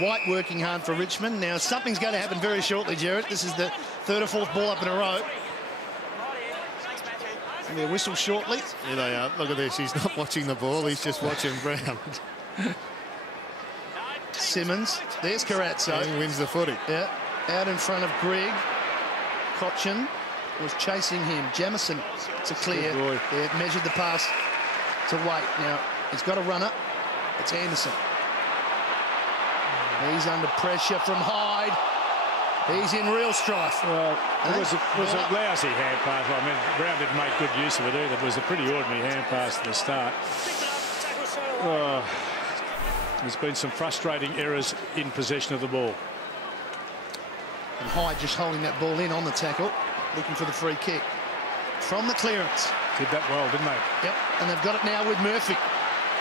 White working hard for Richmond. Now, something's going to happen very shortly, Jared. This is the third or fourth ball up in a row. There'll be a whistle shortly. Here they are. Look at this. He's not watching the ball. He's just watching Brown. Simmons. There's Carazzo. He wins the footy. Yeah. Out in front of Grigg. Cochin was chasing him. Jamison to clear. Yeah, measured the pass to Waite. Now, he's got a runner. It's Anderson. He's under pressure from Hyde. He's in real strife. Well, it was a lousy hand pass. I mean, Brown didn't make good use of it either. It was a pretty ordinary hand pass at the start. There's been some frustrating errors in possession of the ball. And Hyde just holding that ball in on the tackle, looking for the free kick. From the clearance. Did that well, didn't they? Yep, and they've got it now with Murphy.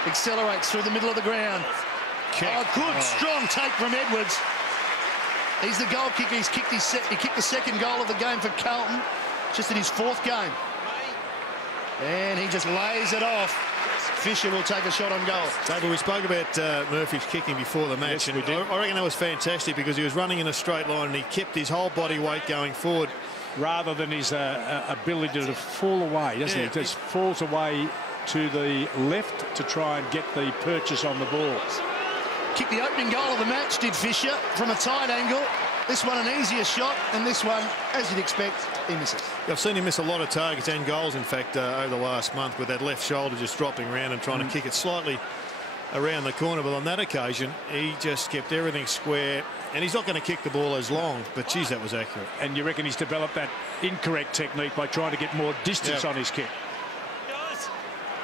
Accelerates through the middle of the ground. Kick. Oh, good, strong take from Edwards. He's the goal kicker. He kicked the second goal of the game for Carlton, just in his fourth game. And he just lays it off. Fisher will take a shot on goal. David, we spoke about Murphy's kicking before the match. Yes, we did. I reckon that was fantastic because he was running in a straight line and he kept his whole body weight going forward. Rather than his ability to fall away, doesn't he? He just falls away to the left to try and get the purchase on the ball. Kicked the opening goal of the match, did Fisher, from a tight angle. This one an easier shot, and this one, as you'd expect, he misses. I've seen him miss a lot of targets and goals, in fact, over the last month, with that left shoulder just dropping around and trying to kick it slightly around the corner. But on that occasion, he just kept everything square, and he's not going to kick the ball as long, but, geez, that was accurate. And you reckon he's developed that incorrect technique by trying to get more distance on his kick.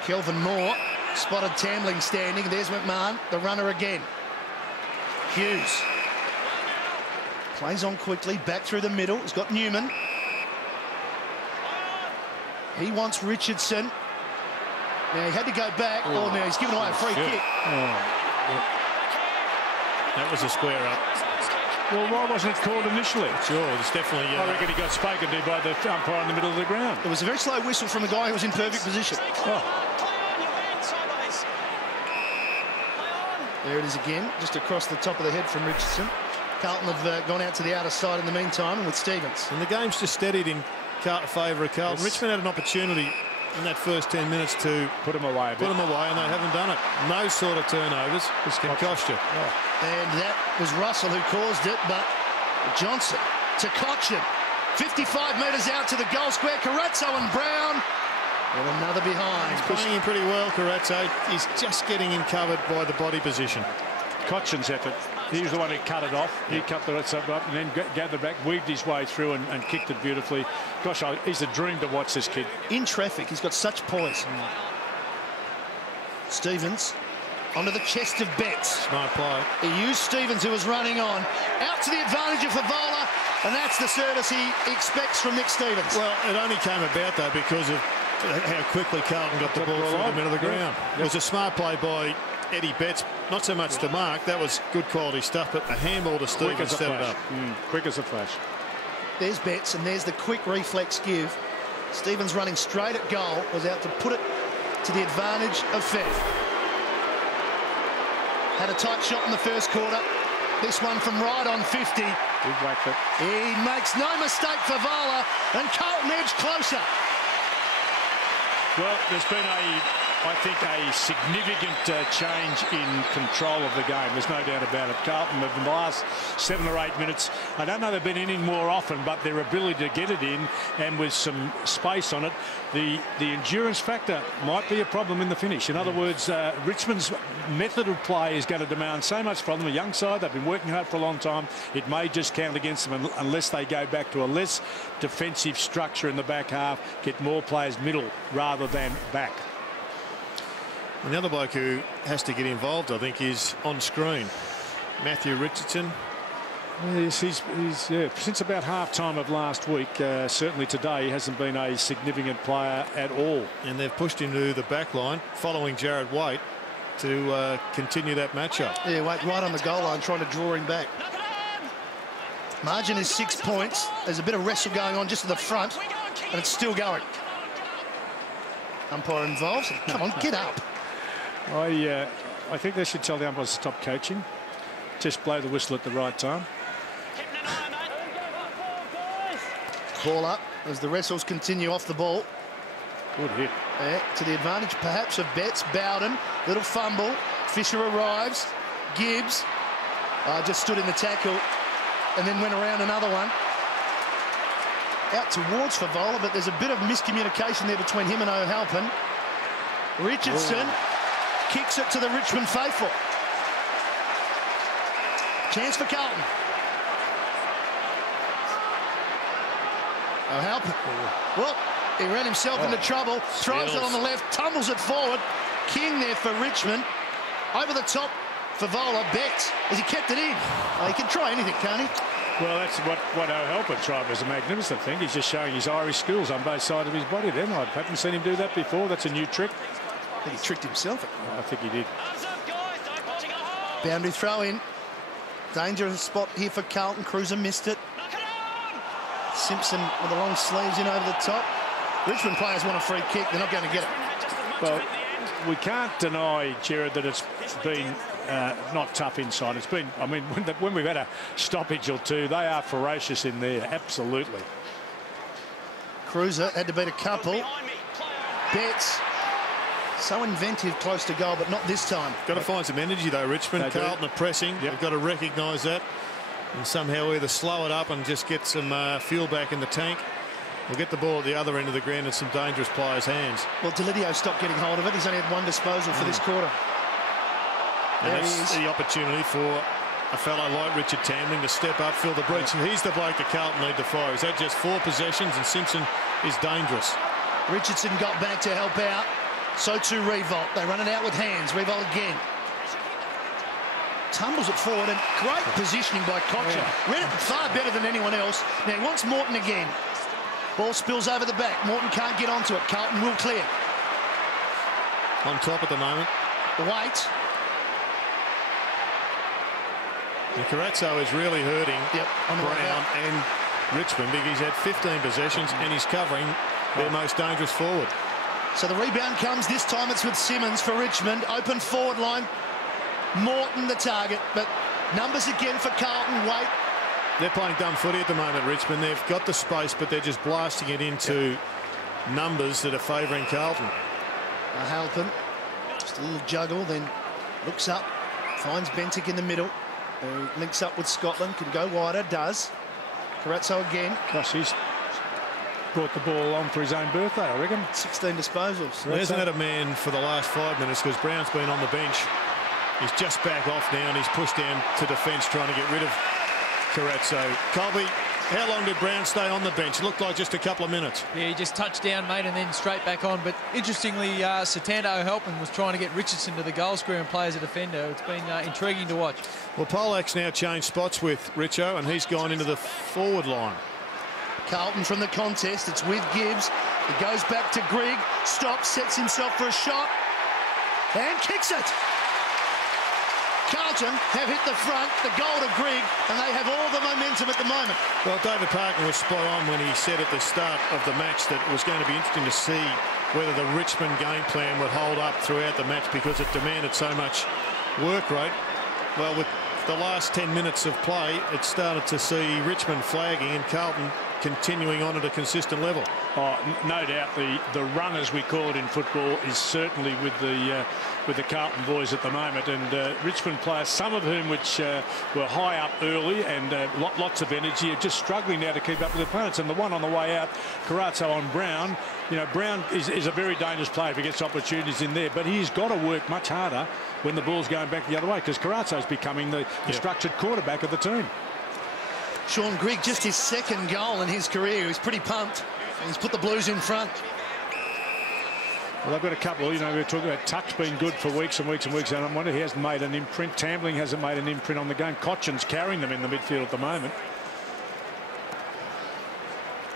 Kelvin Moore spotted Tambling standing. There's McMahon, the runner again. Hughes plays on quickly, back through the middle. He's got Newman. He wants Richardson. Now he had to go back. Oh, now he's given away a free kick. That was a square up. Well, why wasn't it called initially? Sure, it's definitely... I reckon he got spoken to by the umpire in the middle of the ground. It was a very slow whistle from the guy who was in perfect position. There it is again, just across the top of the head from Richardson. Carlton have gone out to the outer side in the meantime, and with Stevens. And the game's just steadied in favour of Carlton. Yes. Richmond had an opportunity in that first 10 minutes to put them away, and they haven't done it. No sort of turnovers. This can cost you. Oh. And that was Russell who caused it, but Johnson to Cochin. 55 metres out to the goal square. Carazzo and Brown. And another behind. He's playing him pretty well, Carazzo. He's just getting him covered by the body position. Cochin's effort. He was the one who cut it off. He cut the rest up and then gathered back, weaved his way through and kicked it beautifully. Gosh, he's a dream to watch, this kid. In traffic, he's got such poise. Stevens onto the chest of Betts. Smart play. He used Stevens, who was running on. Out to the advantage of Favola, and that's the service he expects from Nick Stevens. Well, it only came about, though, because of how quickly Carlton got the ball through the middle of the ground. Yep. It was a smart play by Eddie Betts, not so much to mark, that was good quality stuff, but a handball to Stevens set it up. Quick as a flash. There's Betts, and there's the quick reflex give. Stevens running straight at goal, was out to put it to the advantage of Fev. Had a tight shot in the first quarter. This one from right on 50. He whacked it. He makes no mistake for Vola, and Carlton edge closer. Well, there's been I think a significant change in control of the game. There's no doubt about it. Carlton, in the last 7 or 8 minutes, I don't know they've been inning more often, but their ability to get it in and with some space on it, the endurance factor might be a problem in the finish. In other words, Richmond's method of play is going to demand so much from them. A young side, they've been working hard for a long time. It may just count against them unless they go back to a less defensive structure in the back half, get more players middle rather than back. And the other bloke who has to get involved, I think, is on screen. Matthew Richardson. Yes, he's since about half-time of last week, certainly today, he hasn't been a significant player at all. And they've pushed him to the back line, following Jared Waite, to continue that matchup. Yeah, Waite right on the goal line, trying to draw him back. Margin is 6 points. There's a bit of wrestle going on just at the front, and it's still going. Umpire involved. Come on, get up. I think they should tell the umpires to stop coaching. Just blow the whistle at the right time. Ball up as the wrestles continue off the ball. Good hit. To the advantage perhaps of Betts. Bowden, little fumble. Fisher arrives. Gibbs just stood in the tackle and then went around another one. Out towards Favola, but there's a bit of miscommunication there between him and O'Halpin. Richardson kicks it to the Richmond faithful. Chance for Carlton. O'Halpin. Well, he ran himself into trouble. Throws it on the left, tumbles it forward. King there for Richmond. Over the top for Vola. Betts, as he kept it in. He can try anything, can't he? Well, that's what O'Halpin tried, was a magnificent thing. He's just showing his Irish skills on both sides of his body then. I haven't seen him do that before. That's a new trick. I think he tricked himself. I think he did. Boundary throw in. Dangerous spot here for Carlton. Cruiser missed it. Simpson with the long sleeves in over the top. Richmond players want a free kick. They're not going to get it. Well, we can't deny, Jared, that it's been not tough inside. It's been, I mean, when we've had a stoppage or two, they are ferocious in there. Absolutely. Cruiser had to beat a couple. Betts, so inventive close to goal, but not this time. Got to find some energy, though, Richmond. Carlton are pressing. Yep. They've got to recognise that and somehow either slow it up and just get some fuel back in the tank, or get the ball at the other end of the ground in some dangerous players' hands. Well, Delidio stopped getting hold of it. He's only had one disposal for this quarter. And that's the opportunity for a fellow like Richard Tambling to step up, fill the breach. And he's the bloke that Carlton need to fire. He's had just 4 possessions, and Simpson is dangerous. Richardson got back to help out. So too Revolt. They run it out with hands. Revolt again. Tumbles it forward, and great positioning by Cochin. Read it far better than anyone else. Now he wants Morton again. Ball spills over the back. Morton can't get onto it. Carlton will clear. On top at the moment. Waite. And Carazzo is really hurting on the way Brown out. and Richmond because he's had 15 possessions and he's covering their most dangerous forward. So the rebound comes. This time it's with Simmons for Richmond. Open forward line. Morton the target, but numbers again for Carlton. Wait. They're playing dumb footy at the moment, Richmond. They've got the space, but they're just blasting it into numbers that are favouring Carlton. Halpin, just a little juggle, then looks up, finds Bentic in the middle, who links up with Scotland, can go wider, does. Carazzo again. Gosh, he's brought the ball along for his own birthday, I reckon. 16 disposals. Well, hasn't had a man for the last 5 minutes because Brown's been on the bench. He's just back off now and he's pushed down to defence trying to get rid of Carazzo. Colby, how long did Brown stay on the bench? It looked like just a couple of minutes. Yeah, he just touched down, mate, and then straight back on. But interestingly, Satando Halpin was trying to get Richardson to the goal square and play as a defender. It's been intriguing to watch. Well, Polak's now changed spots with Richo and he's gone into the forward line. Carlton from the contest. It's with Gibbs. He goes back to Grigg. Stops, sets himself for a shot. And kicks it. Carlton have hit the front, the goal to Grigg, and they have all the momentum at the moment. Well, David Parker was spot on when he said at the start of the match that it was going to be interesting to see whether the Richmond game plan would hold up throughout the match because it demanded so much work rate. Well, with the last 10 minutes of play, it started to see Richmond flagging and Carlton continuing on at a consistent level. Oh, no doubt the run, as we call it in football, is certainly with the Carlton boys at the moment, and Richmond players, some of whom which were high up early and lots of energy, are just struggling now to keep up with their opponents. And the one on the way out, Carazzo on Brown, you know, Brown is a very dangerous player if he gets opportunities in there, but he's got to work much harder when the ball's going back the other way because Carazzo's becoming the structured quarterback of the team. Sean Grigg, just his second goal in his career. He's pretty pumped. He's put the Blues in front. Well, they've got a couple, you know, we're talking about Tuck's been good for weeks and weeks and weeks, and I wonder he hasn't made an imprint. Tambling hasn't made an imprint on the game. Cochin's carrying them in the midfield at the moment.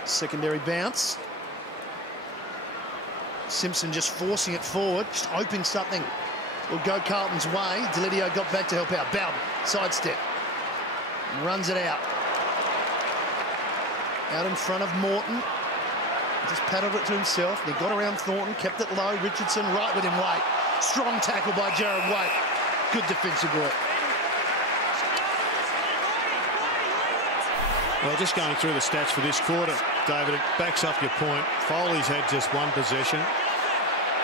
Secondary bounce. Simpson just forcing it forward, just hoping something will go Carlton's way. Delidio got back to help out. Bowden, sidestep. Runs it out. Out in front of Morton. Just paddled it to himself. He got around Thornton, kept it low. Richardson right with him. Waite. Strong tackle by Jared Waite. Good defensive work. Well, just going through the stats for this quarter, David, it backs up your point. Foley's had just 1 possession.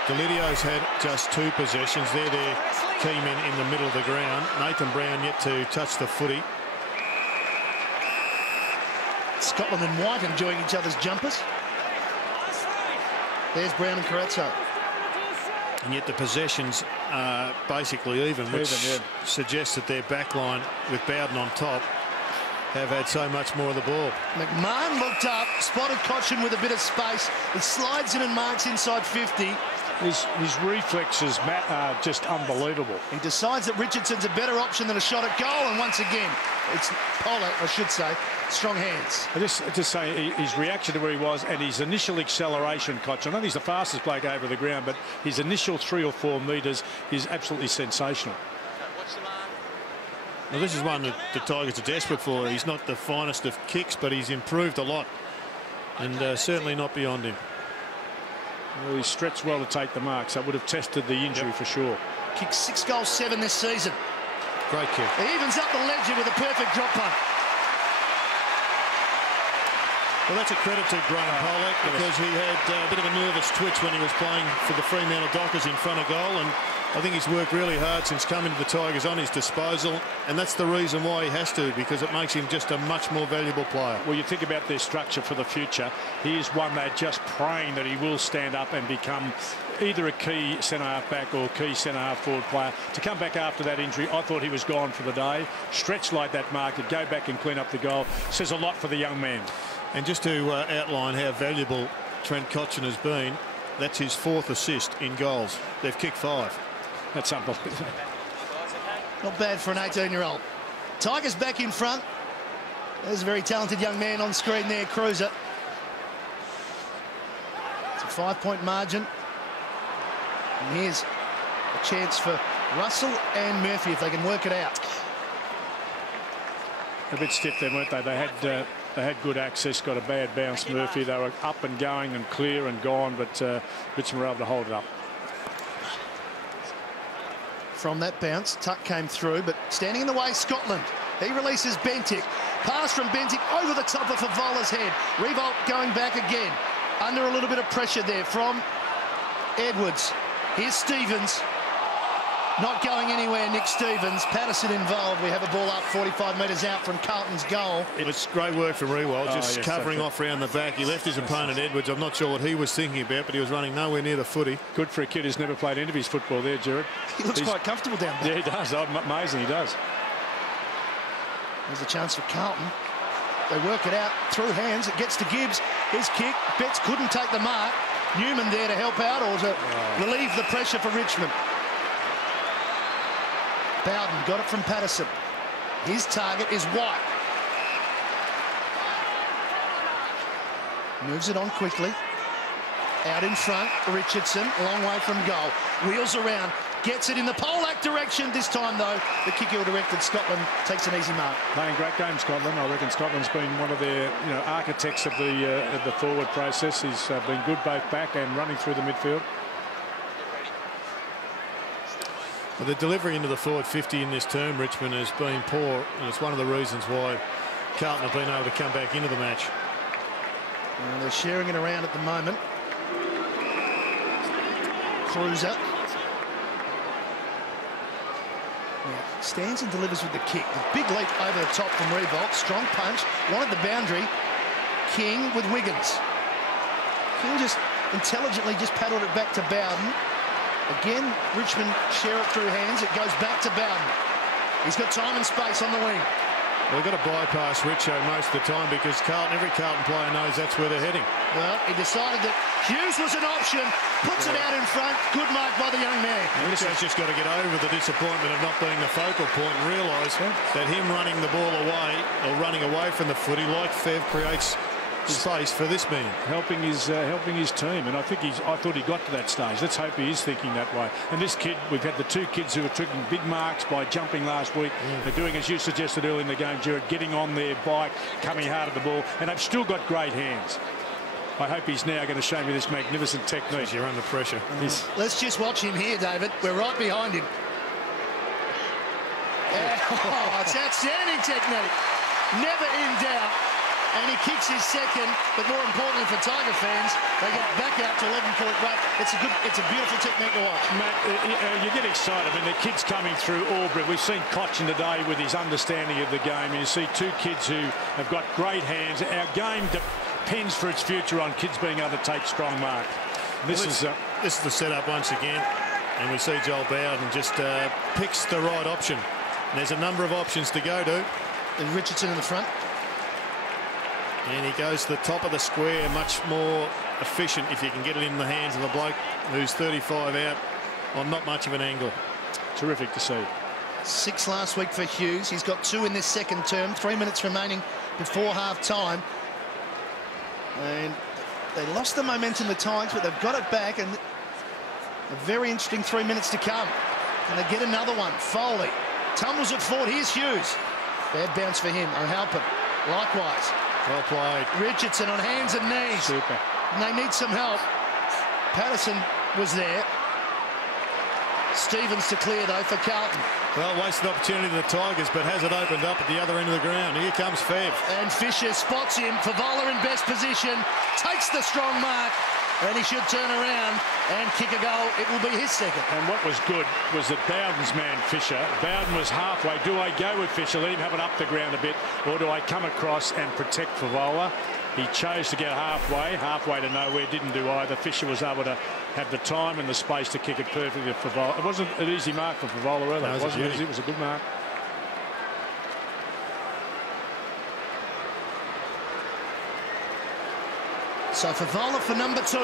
Delidio's had just 2 possessions. They're their key men in the middle of the ground. Nathan Brown yet to touch the footy. Scotland and White enjoying each other's jumpers. There's Brown and Carazzo. And yet the possessions are basically even, which suggests that their back line with Bowden on top have had so much more of the ball. McMahon looked up, spotted Cochin with a bit of space. He slides in and marks inside 50. His reflexes, Matt, are just unbelievable. He decides that Richardson's a better option than a shot at goal, and once again, it's Polak, I should say, strong hands. I just say his reaction to where he was and his initial acceleration, Cochin. I know he's the fastest bloke over the ground, but his initial 3 or 4 metres is absolutely sensational. Well, this is one that the Tigers are desperate for. He's not the finest of kicks, but he's improved a lot, and certainly not beyond him. Well, he stretched well to take the marks. That would have tested the injury for sure. Kicked 6 goals, 7 this season. Great kick. He evens up the ledger with a perfect drop punt. Well, that's a credit to Graham Polak because he had a bit of a nervous twitch when he was playing for the Fremantle Dockers in front of goal, and I think he's worked really hard since coming to the Tigers on his disposal, and that's the reason why he has to, because it makes him just a much more valuable player. Well, you think about their structure for the future. He is one they're just praying that he will stand up and become either a key centre-half back or key centre-half forward player. To come back after that injury, I thought he was gone for the day. Stretched like that mark, to go back and clean up the goal says a lot for the young man. And just to outline how valuable Trent Cotchin has been, that's his 4th assist in goals. They've kicked 5. That's unbelievable. Not bad for an 18-year-old. Tigers back in front. There's a very talented young man on screen there, Cruiser. It's a 5-point margin. And here's a chance for Russell and Murphy if they can work it out. a bit stiff then, weren't they? They had good access, got a bad bounce, Murphy. They were up and going and clear and gone, but Richmond were able to hold it up. From that bounce, Tuck came through, but standing in the way, Scotland. He releases Bentic. Pass from Bentic over the top of Favola's head. Riewoldt going back again. Under a little bit of pressure there from Edwards. Here's Stevens. Not going anywhere, Nick Stevens. Patterson involved. We have a ball up 45 metres out from Carlton's goal. It was great work from Riewoldt, just covering off round the back. He left his opponent Edwards. I'm not sure what he was thinking about, but he was running nowhere near the footy. Good for a kid who's never played interviews football there, Gerard. He looks quite comfortable down there. Yeah, he does. Oh, amazing, he does. There's a chance for Carlton. They work it out through hands. It gets to Gibbs. His kick. Betts couldn't take the mark. Newman there to help out or to relieve the pressure for Richmond. Bowden got it from Patterson. His target is White. Moves it on quickly. Out in front, Richardson, a long way from goal. Wheels around, gets it in the Polak direction. This time, though, the kick ill-directed. Scotland takes an easy mark. Playing great game, Scotland. I reckon Scotland's been one of their architects of the forward process. He's been good both back and running through the midfield. Well, the delivery into the forward 50 in this term, Richmond, has been poor, and it's one of the reasons why Carlton have been able to come back into the match. And they're sharing it around at the moment. Cruiser. Stands and delivers with the kick. The big leap over the top from Riewoldt. Strong punch. Wanted the boundary. King with Wiggins. King just intelligently just paddled it back to Bowden. Again, Richmond share it through hands. It goes back to Bowden. He's got time and space on the wing. Well, they've got to bypass Richo most of the time because every Carlton player knows that's where they're heading. Well, he decided that Hughes was an option. Puts it out in front. Good mark by the young man. Richo's just got to get over the disappointment of not being the focal point and realise that him running the ball away or running away from the footy, like Fev, creates space for this man. Helping his team, and I thought he got to that stage. Let's hope he is thinking that way. And this kid, we've had the two kids who were taking big marks by jumping last week. They're doing, as you suggested early in the game, Gerard, getting on their bike, coming hard at the ball, and they've still got great hands. I hope he's now going to show me this magnificent technique. You're under pressure. Let's just watch him here, David. We're right behind him. Oh, it's outstanding technique. Never in doubt. And he kicks his second, but more importantly for Tiger fans, they get back out to 11-point run. It's a beautiful technique to watch. Matt, you get excited. I mean, the kids coming through Albury. We've seen Cochin today with his understanding of the game. And you see two kids who have got great hands. Our game depends for its future on kids being able to take strong mark. This is the setup once again, and we see Joel Bowden just picks the right option. And there's a number of options to go to. And Richardson in the front. And he goes to the top of the square, much more efficient if you can get it in the hands of a bloke who's 35 out on not much of an angle. Terrific to see. 6 last week for Hughes. He's got 2 in this second term. 3 minutes remaining before half-time. And they lost the momentum at times, but they've got it back. And a very interesting 3 minutes to come. Can they get another one? Foley tumbles it forward. Here's Hughes. Bad bounce for him. O'Halpin likewise. Well played. Richardson on hands and knees. Super. And they need some help. Patterson was there. Stevens to clear, though, for Carlton. Well, wasted opportunity to the Tigers, but has it opened up at the other end of the ground. Here comes Fev. And Fisher spots him. Favola in best position. Takes the strong mark. And he should turn around and kick a goal. It will be his second. And what was good was that Bowden's man, Fisher, Bowden was halfway. Do I go with Fisher, let him have it up the ground a bit, or do I come across and protect Favola? He chose to go halfway to nowhere, didn't do either. Fisher was able to have the time and the space to kick it perfectly to Favola. It wasn't an easy mark for Favola either. No, it wasn't easy, it was a good mark. So Favola for number 2.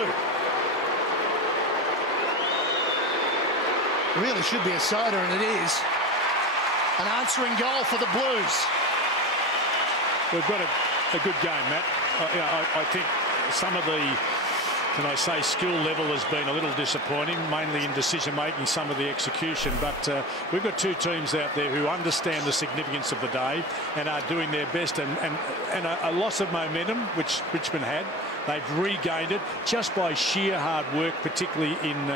Really should be a sider, and it is. An answering goal for the Blues. We've got a good game, Matt. I think some of the And I say skill level has been a little disappointing, mainly in decision-making, some of the execution. But we've got two teams out there who understand the significance of the day and are doing their best. And a loss of momentum, which Richmond had, they've regained it just by sheer hard work, particularly in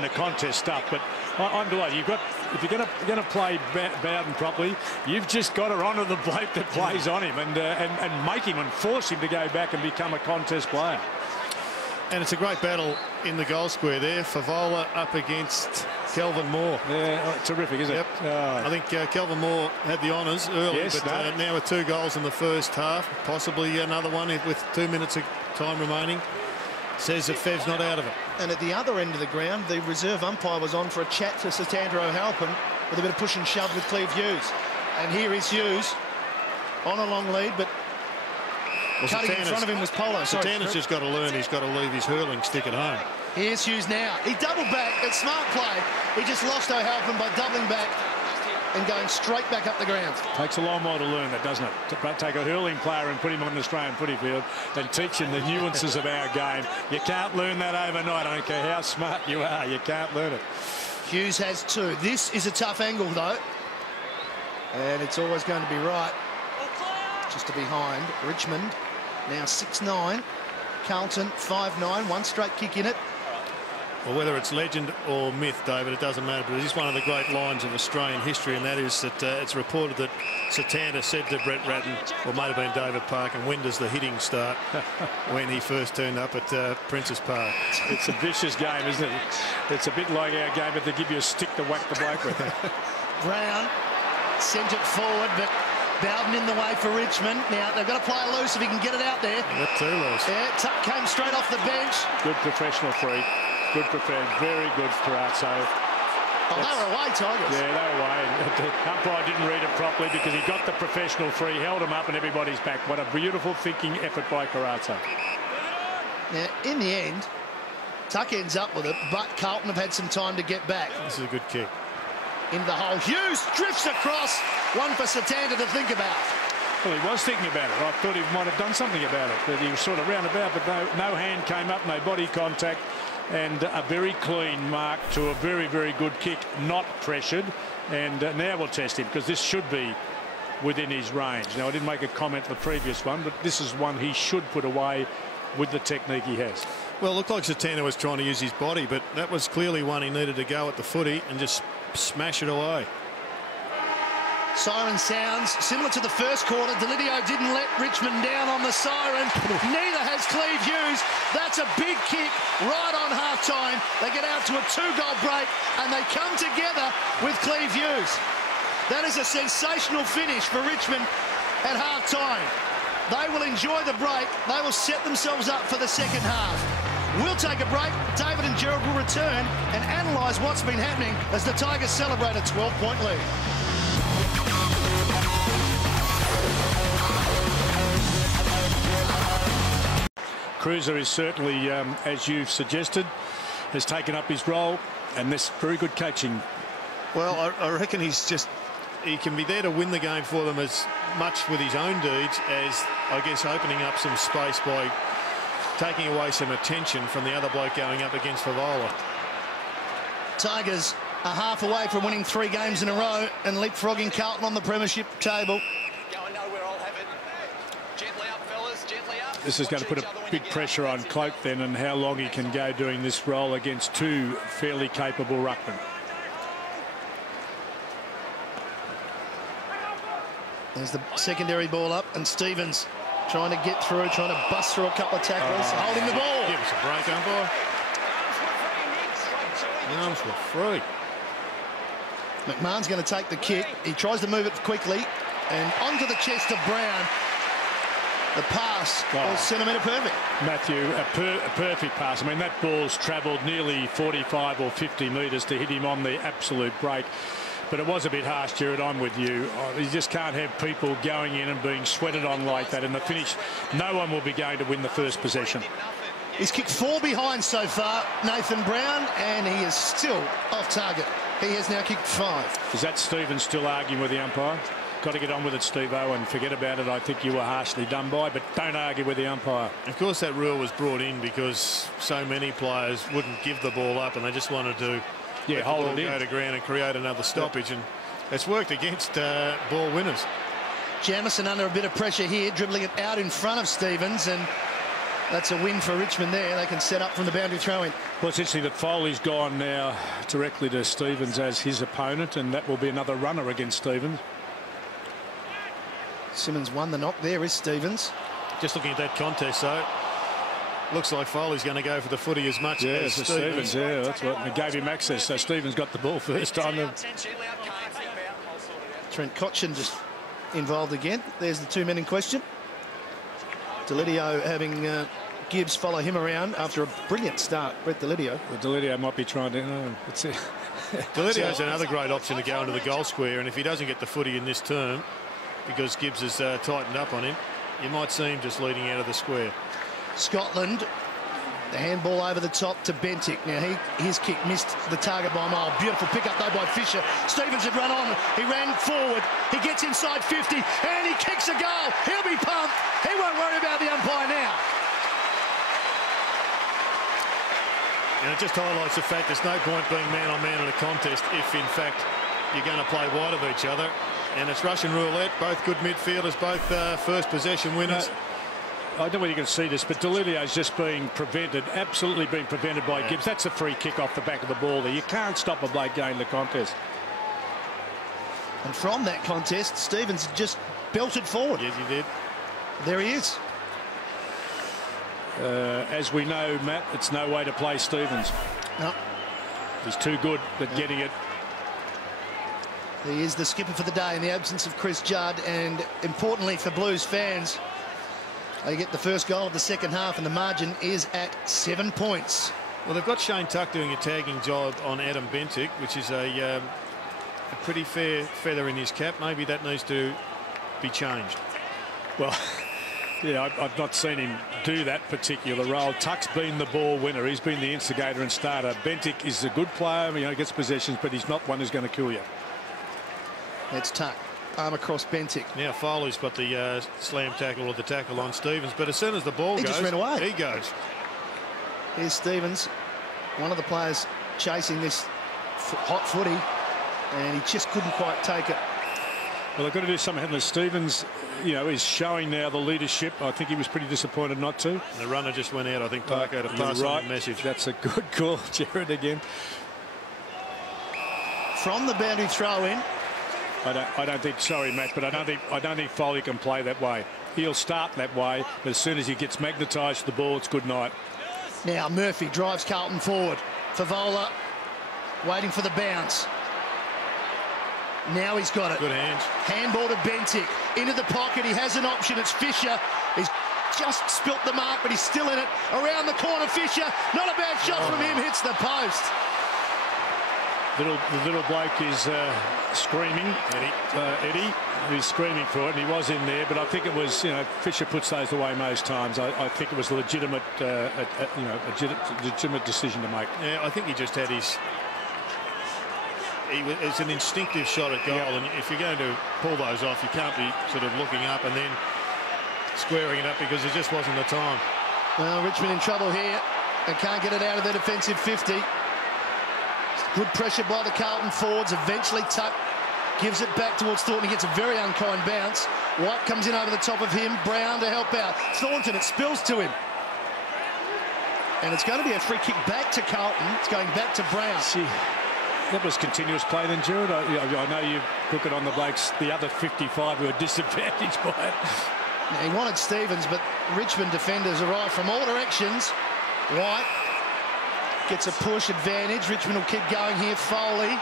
the contest stuff. But I'm delighted. If you're going to play Bowden properly, you've just got to honour the bloke that plays on him and make him and force him to go back and become a contest player. And it's a great battle in the goal square there. Favola up against Kelvin Moore. Yeah, terrific, isn't it? I think Kelvin Moore had the honours early, yes, but now with 2 goals in the first half, possibly another one with 2 minutes of time remaining, says that Fev's not out of it. And at the other end of the ground, the reserve umpire was on for a chat to Satanda O'Halpin with a bit of push and shove with Cleve Hughes. And here is Hughes on a long lead, but cutting in front of him was Polo. Satana's just got to learn he's got to leave his hurling stick at home. Here's Hughes now. He doubled back. It's smart play. He just lost O'Halpin by doubling back and going straight back up the ground. Takes a long while to learn that, doesn't it? To take a hurling player and put him on an Australian footy field and teach him the nuances of our game. You can't learn that overnight. I don't care how smart you are. You can't learn it. Hughes has 2. This is a tough angle, though. And it's always going to be right. Just to behind. Richmond now 6'9". Carlton 5'9". 1 straight kick in it. Well, whether it's legend or myth, David, it doesn't matter, but it is one of the great lines of Australian history, and that is that it's reported that Satanta said to Brett Ratton, or might have been David Park, and when does the hitting start? When he first turned up at Princes Park. It's a vicious game, isn't it? It's a bit like our game, but they give you a stick to whack the bloke with. Brown sent it forward, but Bowden in the way for Richmond. Now, they've got to play loose if he can get it out there. Got 2 loose. Yeah, Tuck came straight off the bench. Good professional free. Good professional. Very good Carazzo. Oh, they were away, Tigers. Yeah, they were away. The umpire didn't read it properly because he got the professional free, held him up, and everybody's back. What a beautiful thinking effort by Carazzo. Now, in the end, Tuck ends up with it, but Carlton have had some time to get back. This is a good kick. Into the hole. Hughes drifts across. One for Satanta to think about. Well, he was thinking about it. I thought he might have done something about it. But he was sort of roundabout, but no hand came up, no body contact. And a very clean mark to a very, very good kick, not pressured. And now we'll test him, because this should be within his range. Now, I didn't make a comment the previous one, but this is one he should put away with the technique he has. Well, it looked like Satana was trying to use his body, but that was clearly one he needed to go at the footy and just smash it away. Siren sounds similar to the first quarter. Delidio didn't let Richmond down on the siren. Neither has Cleve Hughes. That's a big kick right on half-time. They get out to a 2-goal break, and they come together with Cleve Hughes. That is a sensational finish for Richmond at half-time. They will enjoy the break. They will set themselves up for the second half. We'll take a break. David and Gerald will return and analyse what's been happening as the Tigers celebrate a 12-point lead. Cruiser is certainly, as you've suggested, has taken up his role, and this very good coaching. Well, I reckon he can be there to win the game for them as much with his own deeds as, I guess, opening up some space by taking away some attention from the other bloke going up against Favola. Tigers are half away from winning 3 games in a row and leapfrogging Carlton on the premiership table. Going nowhere, I'll have it. Gently up, fellas, gently up. This is going to put a big pressure on Cloak then, and how long he can go doing this role against 2 fairly capable ruckmen. There's the secondary ball up, and Stevens trying to get through, trying to bust through a couple of tackles, holding the ball. Give us a break, umpire. The arms were free. McMahon's going to take the kick. He tries to move it quickly, and onto the chest of Brown. The pass was centimetre perfect. Matthew, a perfect pass. I mean, that ball's travelled nearly 45 or 50 metres to hit him on the absolute break. But it was a bit harsh, Jared. I'm with you. You just can't have people going in and being sweated on like that. In the finish, no one will be going to win the first possession. He's kicked 4 behind so far, Nathan Brown, and he is still off target. He has now kicked 5. Is that Stevens still arguing with the umpire? got to get on with it, Steve-O, and forget about it. I think you were harshly done by, but don't argue with the umpire. Of course, that rule was brought in because so many players wouldn't give the ball up, and they just wanted to hold the ball it go in to ground and create another stoppage, and it's worked against ball winners. Jamieson under a bit of pressure here, dribbling it out in front of Stevens, and that's a win for Richmond there. They can set up from the boundary throw-in. Well, it's interesting that Foley's gone now directly to Stevens as his opponent, and that will be another runner against Stevens. Simmons won the knock. There is Stevens. Just looking at that contest, though, looks like Foley's going to go for the footy as much as Stevens. Yeah, that's what they gave him access. So Stevens got the ball first time. Trent Cotchin just involved again. There's the two men in question. Delidio having Gibbs follow him around after a brilliant start. Brett Delidio. Well, Delidio might be trying to. Let's see. Delidio's another great option to go into the goal square, and if he doesn't get the footy in this term, because Gibbs has tightened up on him, you might see him just leading out of the square. Scotland, the handball over the top to Bentic. Now his kick missed the target by a mile. Beautiful pick up though by Fisher. Stevens had run on. He ran forward. He gets inside 50 and he kicks a goal. He'll be pumped. He won't worry about the umpire now. And it just highlights the fact there's no point being man-on-man in a contest if, in fact, you're going to play wide of each other. And it's Russian roulette. Both good midfielders, both first possession winners. I don't know whether you can see this, but Delidio's just being prevented, absolutely being prevented by Gibbs. That's a free kick off the back of the ball there. You can't stop a bloke going the contest. And from that contest, Stevens just belted forward. Yes, he did. There he is. As we know, Matt, it's no way to play Stevens. No. He's too good at getting it. He is the skipper for the day in the absence of Chris Judd, and importantly for Blues fans, they get the first goal of the second half and the margin is at 7 points. Well, they've got Shane Tuck doing a tagging job on Adam Bentic, which is a pretty fair feather in his cap. Maybe that needs to be changed. Well, yeah, I've not seen him do that particular role. Tuck's been the ball winner. He's been the instigator and starter. Bentic is a good player, you know, gets possessions, but he's not one who's going to kill you. That's Tuck. Arm across Bentic. Now Foley's got the slam tackle or the tackle on Stevens, but as soon as the ball goes, just ran away. He goes. Here's Stevens, one of the players chasing this hot footy, and he just couldn't quite take it. Well, they've got to do something. Henry Stevens, you know, is showing now the leadership. I think he was pretty disappointed not to. And the runner just went out. I think Parker to pass on the message. That's a good call, Jared, again. From the boundary throw-in. I don't think. Sorry, Matt, but I don't think Foley can play that way. He'll start that way, but as soon as he gets magnetised to the ball, it's good night. Now Murphy drives Carlton forward. Favola waiting for the bounce. Now he's got it. Good hands. Handball to Bentic. Into the pocket. He has an option. It's Fisher. He's just spilt the mark, but he's still in it. Around the corner, Fisher. Not a bad shot from him. Hits the post. The little bloke is screaming. Eddie, he's screaming for it, and he was in there. But I think it was, you know, Fisher puts those away most times. I think it was a legitimate, legitimate decision to make. Yeah, I think he just had his. It's an instinctive shot at goal, and if you're going to pull those off, you can't be sort of looking up and then squaring it up because it just wasn't the time. Well, Richmond in trouble here. They can't get it out of their defensive 50. Good pressure by the Carlton forwards. Eventually Tuck gives it back towards Thornton. He gets a very unkind bounce. White comes in over the top of him. Brown to help out. Thornton, it spills to him. And it's going to be a free kick back to Carlton. It's going back to Brown. See, that was continuous play then, Jared. I know you look it on the blokes, the other 55 who are disadvantaged by it. Now, he wanted Stevens, but Richmond defenders arrive from all directions. White gets a push advantage. Richmond will keep going here. Foley,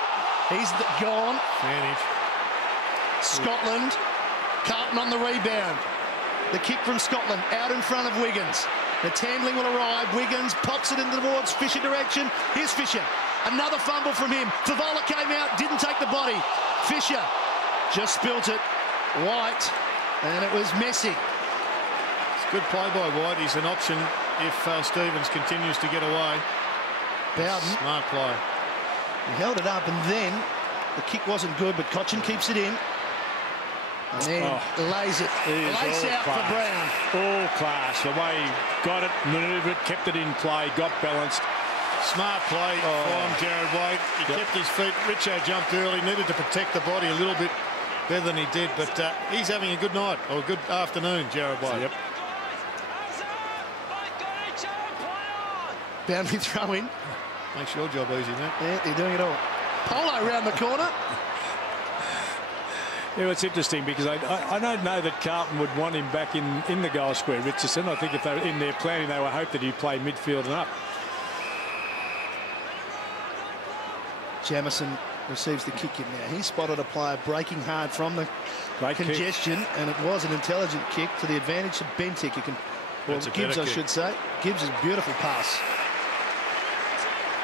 he's gone. Advantage. Scotland, Carlton on the rebound. The kick from Scotland out in front of Wiggins. The Tandling will arrive. Wiggins pops it into towards Fisher direction. Here's Fisher. Another fumble from him. Favola came out, didn't take the body. Fisher just spilt it. White, and it was messy. It's good play by White. He's an option if Stevens continues to get away. Bowden. Smart play. He held it up, and then the kick wasn't good, but Cotchin keeps it in. And then lays it lace out class. for Brown. All class. The way he got it, manoeuvred, kept it in play, got balanced. Smart play from Jared Waite. He kept his feet. Richo jumped early, needed to protect the body a little bit better than he did, but he's having a good night, or a good afternoon, Jared Waite. Yep. Boundary throw in. Makes your job easy, mate. Yeah, they're doing it all. Polo round the corner. Yeah, it's interesting because I don't know that Carlton would want him back in the goal square, Richardson. I think if they were in their planning, they would hope that he'd play midfield and up. Jamison receives the kick in now. He spotted a player breaking hard from the congestion, and it was an intelligent kick to the advantage of Bentic. Well, Gibbs, I should say. Gibbs' beautiful pass.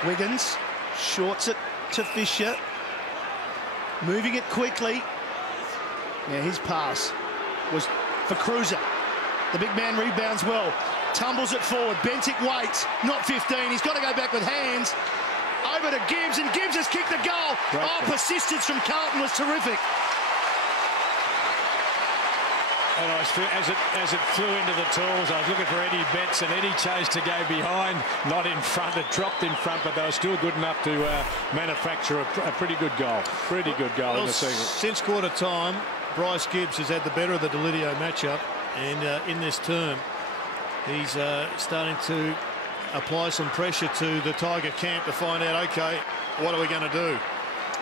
Wiggins shorts it to Fisher. Moving it quickly. Now his pass was for Cruiser. The big man rebounds well. Tumbles it forward. Bentic waits. Not 15. He's got to go back with hands. Over to Gibbs, and Gibbs has kicked the goal. Persistence from Carlton was terrific. And as it flew into the tools, I was looking for Eddie Betts, and Eddie chose to go behind, not in front. It dropped in front, but they were still good enough to manufacture a pretty good goal. Pretty good goal in the second. Since quarter time, Bryce Gibbs has had the better of the Delidio matchup, and in this term, he's starting to apply some pressure to the Tiger camp to find out, OK, what are we going to do?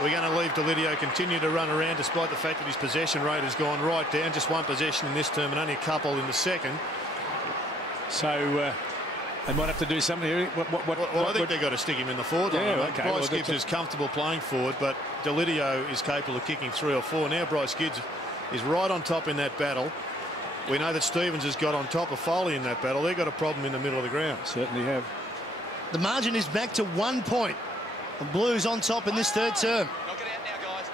We're going to leave Delidio continue to run around despite the fact that his possession rate has gone right down. Just one possession in this term and only a couple in the second. So they might have to do something here. I think they've got to stick him in the forward line. Yeah, okay. Bryce Gibbs is comfortable playing forward, but Delidio is capable of kicking 3 or 4. Now Bryce Gibbs is right on top in that battle. We know that Stevens has got on top of Foley in that battle. They've got a problem in the middle of the ground. Certainly have. The margin is back to 1 point. The Blues on top in this third term. Knock it out now, guys.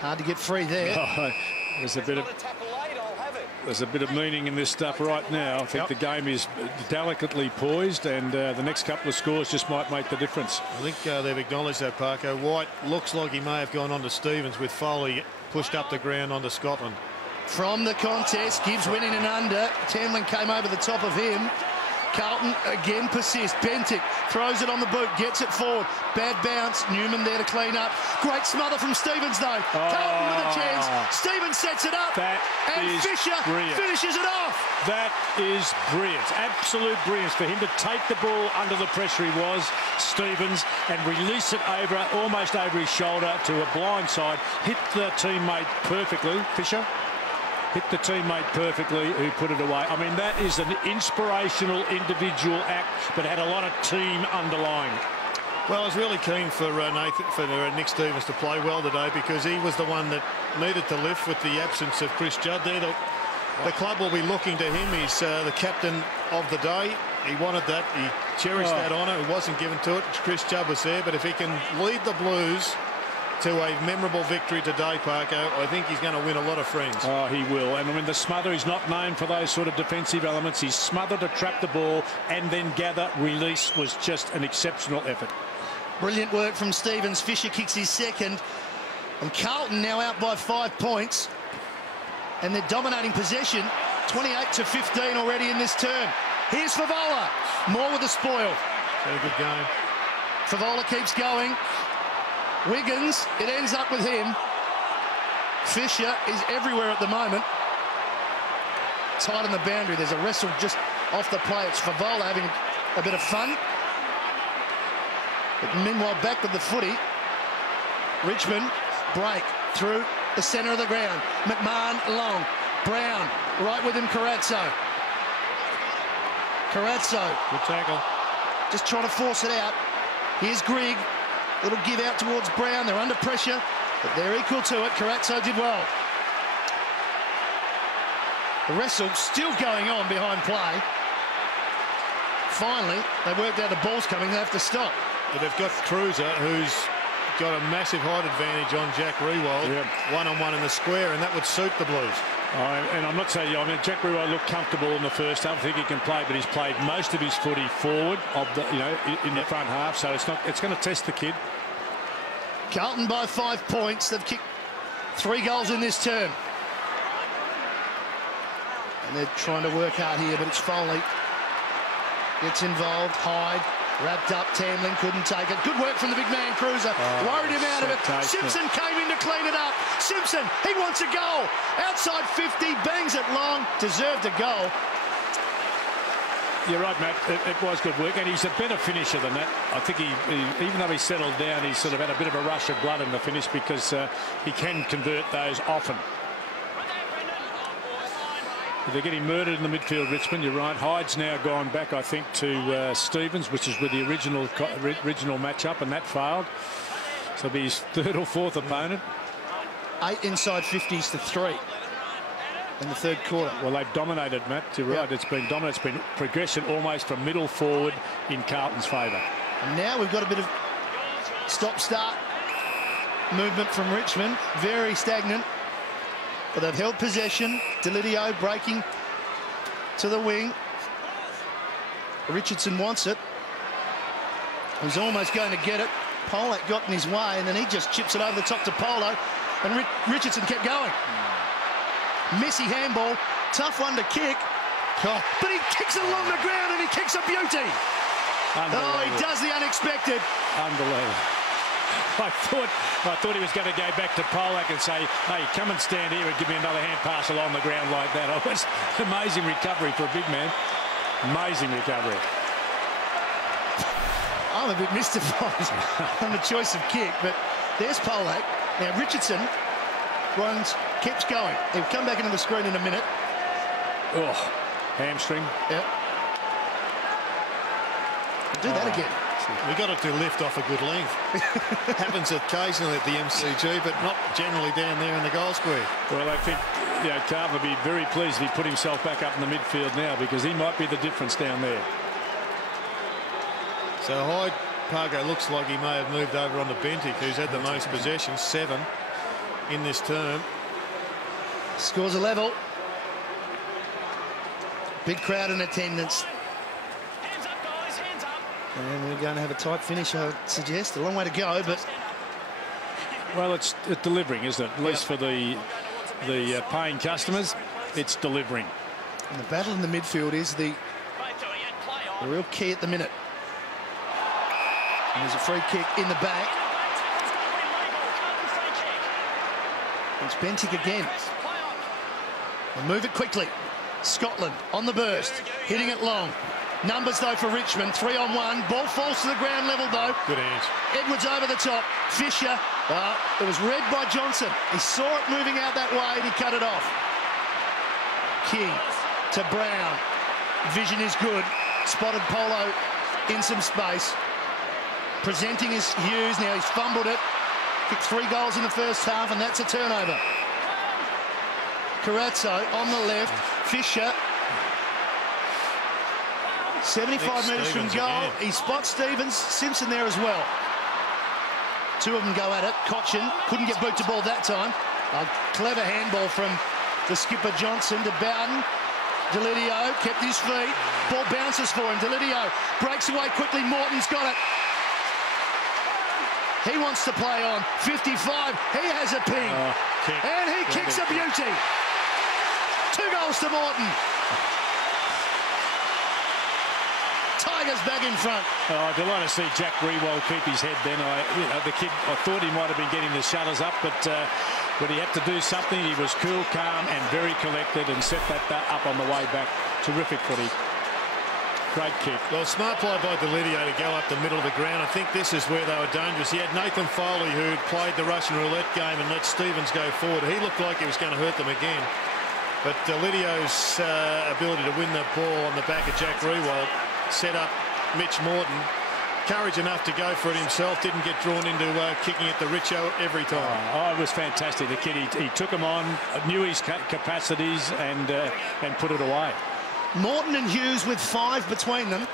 Hard to get free there. Oh, there's a bit of meaning in this stuff right now. I think the game is delicately poised, and the next couple of scores just might make the difference. I think they've acknowledged that, Parker. White looks like he may have gone on to Stevens with Foley pushed up the ground onto Scotland. From the contest, Gibbs went in and under. Tamlin came over the top of him. Carlton again persists. Bentic throws it on the boot, gets it forward. Bad bounce. Newman there to clean up. Great smother from Stevens, though. Carlton with a chance. Stevens sets it up. And Fisher finishes it off. That is brilliant. Absolute brilliance for him to take the ball under the pressure he was, Stevens, and release it almost over his shoulder to a blind side. Hit the teammate perfectly. Fisher hit the teammate perfectly who put it away. I mean, that is an inspirational individual act, but had a lot of team underlying. Well, I was really keen for Nick Stevens to play well today because he was the one that needed to lift with the absence of Chris Judd there. The club will be looking to him. He's the captain of the day. He wanted that. He cherished that honour. It wasn't given to it. Chris Judd was there, but if he can lead the Blues to a memorable victory today, Parko, I think he's going to win a lot of friends. Oh, he will. And I mean, the smother, he's not known for those sort of defensive elements. He's smothered to trap the ball and then gather. Release was just an exceptional effort. Brilliant work from Stevens. Fisher kicks his second. And Carlton now out by 5 points. And they're dominating possession. 28-15 already in this term. Here's Favola. More with the spoil. Very good game. Favola keeps going. Wiggins, it ends up with him. Fisher is everywhere at the moment. Tight on the boundary. There's a wrestle just off the play. It's Favola having a bit of fun. But meanwhile, back with the footy. Richmond break through the centre of the ground. McMahon long. Brown right with him. Carazzo. Good tackle. Just trying to force it out. Here's Grigg. Little give out towards Brown. They're under pressure, but they're equal to it. Carazzo did well. The wrestle still going on behind play. Finally, they worked out the ball's coming. They have to stop. But they've got Cruiser, who's got a massive height advantage on Jack Riewoldt, one-on-one in the square, and that would suit the Blues. And I'm not saying, I mean, Jack Riewoldt looked comfortable in the first half. I think he can play, but he's played most of his footy forward, in the front half. So it's going to test the kid. Carlton by 5 points. They've kicked 3 goals in this term. And they're trying to work hard here, but it's Foley. Gets involved. Hyde wrapped up. Tamlin couldn't take it. Good work from the big man, Cruiser. Worried him out of it. Simpson came in to clean it up. Simpson, he wants a goal. Outside 50, bangs it long. Deserved a goal. You're right, Matt. It was good work, and he's a better finisher than that. I think he even though he settled down, he's sort of had a bit of a rush of blood in the finish because he can convert those often. They're getting murdered in the midfield, Richmond. You're right. Hyde's now gone back, I think, to Stevens, which is with the original matchup, and that failed. So it'll be his 3rd or 4th opponent. 8 inside 50s to 3 in the 3rd quarter. Well, they've dominated, Matt. You're right. It's been dominant. It's been progression almost from middle forward in Carlton's favour. And now we've got a bit of stop-start movement from Richmond. Very stagnant. But they've held possession. Delidio breaking to the wing. Richardson wants it. He's almost going to get it. Polak got in his way, and then he just chips it over the top to Polo. And Richardson kept going. Messy handball. Tough one to kick. Oh, but he kicks it along the ground, and he kicks a beauty. Oh, he does the unexpected. Unbelievable. I thought he was going to go back to Polak and say, hey, come and stand here and give me another hand pass along the ground like that. It was amazing recovery for a big man. Amazing recovery. I'm a bit mystified on the choice of kick, but there's Polak. Now Richardson keeps going. He'll come back into the screen in a minute. Oh, hamstring. Yep. Do that again. We got it to lift off a good length. Happens occasionally at the MCG, but not generally down there in the goal square. Well, I think Carlton will be very pleased if he put himself back up in the midfield now, because he might be the difference down there. So Hyde Pargo looks like he may have moved over on to Bentic, who's had the most possession, 7 in this term. Scores a level. Big crowd in attendance. And we're going to have a tight finish, I would suggest. A long way to go, but... Well, it's delivering, isn't it? At least for the paying customers, it's delivering. And the battle in the midfield is the real key at the minute. And there's a free kick in the back. It's Bentic again. They'll move it quickly. Scotland on the burst, hitting it long. Numbers, though, for Richmond. 3-on-1. Ball falls to the ground level, though. Good hands. Edwards over the top. Fisher. It was read by Johnson. He saw it moving out that way, and he cut it off. King to Brown. Vision is good. Spotted Polo in some space. Presenting is Hughes. Now he's fumbled it. Kicked 3 goals in the first half, and that's a turnover. Carazzo on the left. Fisher. 75 metres from goal. Again. He spots Stevens. Simpson there as well. 2 of them go at it. Cochin couldn't get boot to ball that time. A clever handball from the skipper Johnson to Bowden. Delidio kept his feet. Ball bounces for him. Delidio breaks away quickly. Morton's got it. He wants to play on. 55. He has a ping. And he kicks a beauty. 2 goals to Morton. Tigers back in front. Oh, delighted to see Jack Riewoldt keep his head then. The kid, I thought he might have been getting the shutters up, but when he had to do something, he was cool, calm and very collected and set that up on the way back. Terrific footy. Great kick. Well, smart play by Delidio to go up the middle of the ground. I think this is where they were dangerous. He had Nathan Foley, who'd played the Russian roulette game and let Stevens go forward. He looked like he was going to hurt them again. But Delidio's ability to win the ball on the back of Jack Riewoldt set up Mitch Morton. Courage enough to go for it himself. Didn't get drawn into kicking at the Richo every time. Oh, it was fantastic. The kid, he took him on, knew his capacities and put it away. Morton and Hughes with 5 between them.